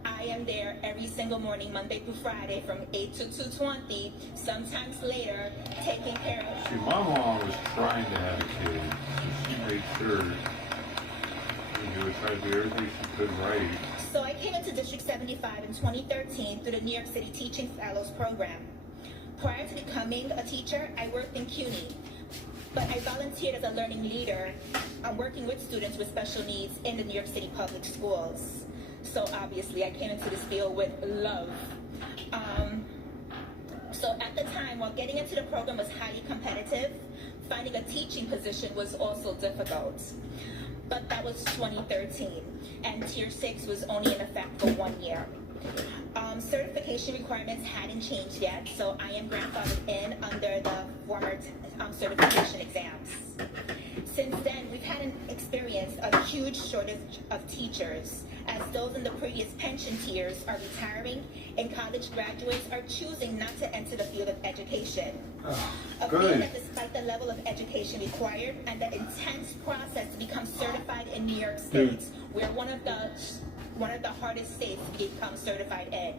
I am there every single morning, Monday through Friday, from 8 to 2:20, sometimes later, taking care of. See, my mom was trying to have a kid, so she made sure she would try to do everything she could right. So I came into District 75 in 2013 through the New York City Teaching Fellows Program. Prior to becoming a teacher, I worked in CUNY, but I volunteered as a learning leader, working with students with special needs in the New York City public schools. So obviously I came into this field with love. So at the time, while getting into the program was highly competitive, finding a teaching position was also difficult. But that was 2013, and Tier 6 was only in effect for 1 year. Certification requirements hadn't changed yet, so I am grandfathered in under the former certification exams. Since then, we've had an experience a huge shortage of teachers, as those in the previous pension tiers are retiring and college graduates are choosing not to enter the field of education. Agreeing that despite the level of education required and the intense process to become certified in New York State, we're one of the hardest states to become certified in.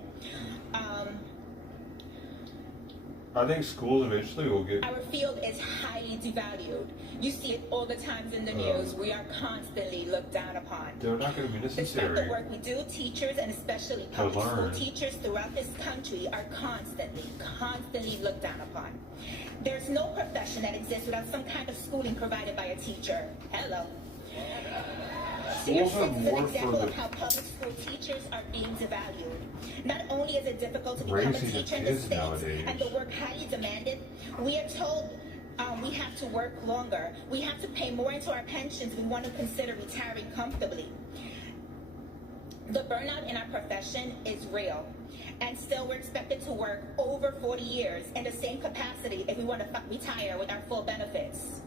I think schools eventually will get. Our field is highly devalued. You see it all the times in the news. We are constantly looked down upon. They're not going to be Despite the necessary. work we do, teachers and especially To public school learn. teachers throughout this country are constantly looked down upon. There's no profession that exists without some kind of schooling provided by a teacher. Hello. Tier Schools are 6 is an more example for of the how public school teachers are being devalued. Not only is it difficult to become a raising the teacher in the kids States nowadays. and the work highly demanded, we are told we have to work longer. We have to pay more into our pensions if we want to consider retiring comfortably. The burnout in our profession is real. And still we're expected to work over 40 years in the same capacity if we want to retire with our full benefits.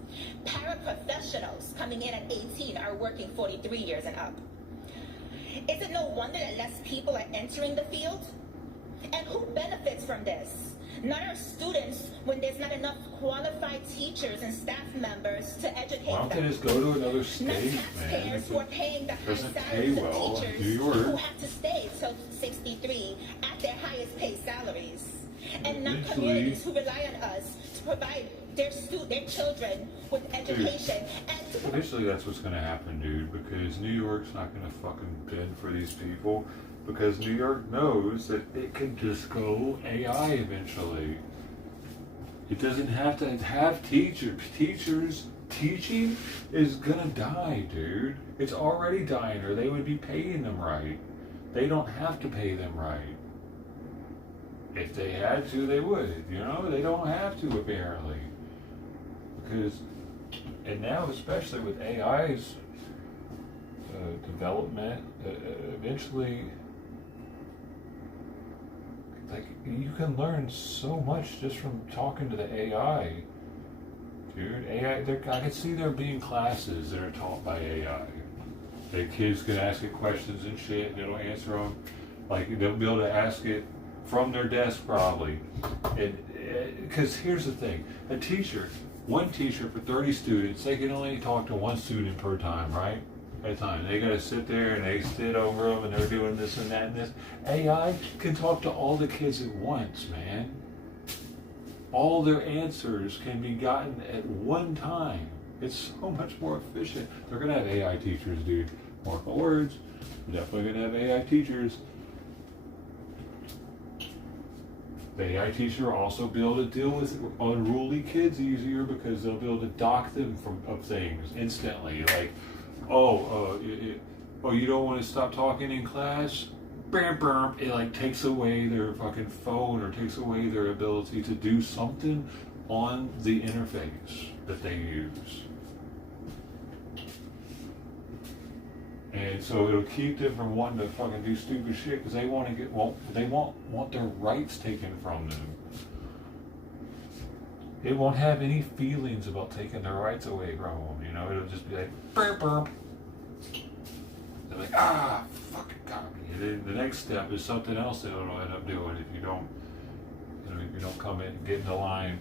Paraprofessionals coming in at 18 are working 43 years and up. Is it no wonder that less people are entering the field? And who benefits from this? Not our students, when there's not enough qualified teachers and staff members to educate Why don't they them. just go to another Not state, man? taxpayers If who are it paying the high doesn't pay salaries well, of like teachers New who York. have to stay till 63 at their highest paid salaries. And not Eventually- communities who rely on us to provide their children with education and to Eventually, that's what's going to happen, dude, because New York's not going to fucking bend for these people, because New York knows that it could just go AI eventually. It doesn't have to have teachers. Teaching is gonna die, dude. It's already dying, or they would be paying them right. They don't have to pay them right. If they had to, they would. You know, they don't have to, apparently. Because, and now especially with AI's development, eventually, like, you can learn so much just from talking to the AI. Dude, AI, I can see there being classes that are taught by AI. The kids can ask it questions and shit, and it'll answer them. Like, they'll be able to ask it from their desk, probably. And because here's the thing, one teacher for 30 students, they can only talk to one student per time, right? At a time. They gotta sit there and they sit over them and they're doing this and that and this. AI can talk to all the kids at once, man. All their answers can be gotten at one time. It's so much more efficient. They're gonna have AI teachers, dude. Mark my words. We're definitely gonna have AI teachers. The AI teacher will also be able to deal with unruly kids easier because they'll be able to dock them of things instantly. Like, you don't want to stop talking in class? It like takes away their fucking phone or takes away their ability to do something on the interface that they use. And so it'll keep them from wanting to fucking do stupid shit because they want their rights taken from them. They won't have any feelings about taking their rights away from them. You know, it'll just be like, burp. They're like, fucking got me. And then the next step is something else that it'll end up doing if you don't come in and get in the line.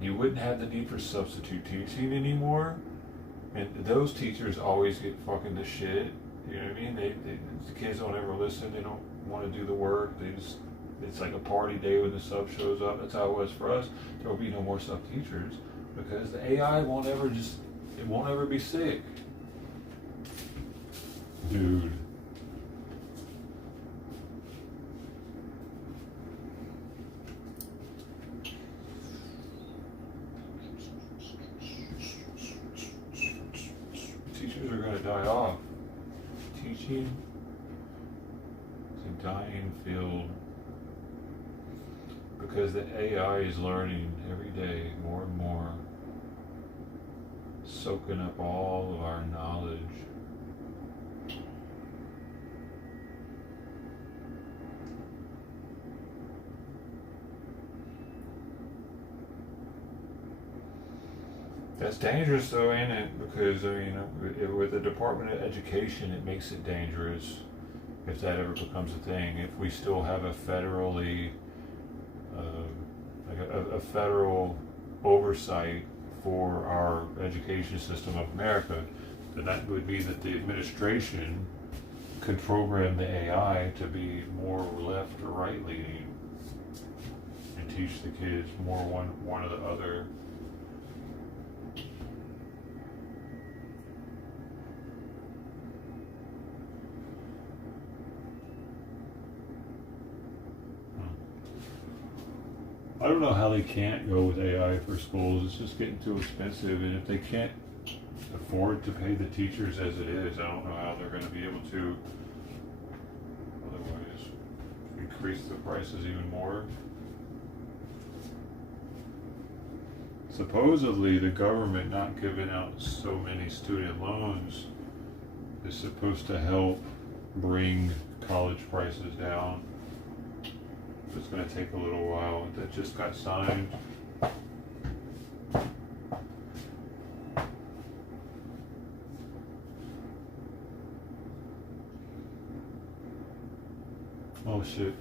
You wouldn't have the need for substitute teaching anymore. And those teachers always get fucking the shit. You know what I mean? The kids don't ever listen. They don't want to do the work. It's like a party day when the sub shows up. That's how it was for us. There will be no more sub teachers because the AI won't ever be sick. Dude. Teachers are going to die off. Teaching is a dying field because the AI is learning every day more and more, soaking up all of our knowledge. That's dangerous though, ain't it? Because, with the Department of Education, it makes it dangerous if that ever becomes a thing. If we still have a federally, a federal oversight for our education system of America, then that would mean that the administration could program the AI to be more left or right leaning and teach the kids more one or the other. I don't know how they can't go with AI for schools. It's just getting too expensive, and if they can't afford to pay the teachers as it is, I don't know how they're going to be able to otherwise increase the prices even more. Supposedly, the government not giving out so many student loans is supposed to help bring college prices down. It's going to take a little while. That just got signed. Oh shit.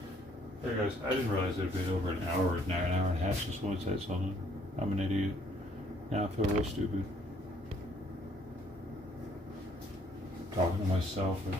Hey guys, I didn't realize it had been over an hour and a half since someone said something. I'm an idiot. Now I feel real stupid. Talking to myself.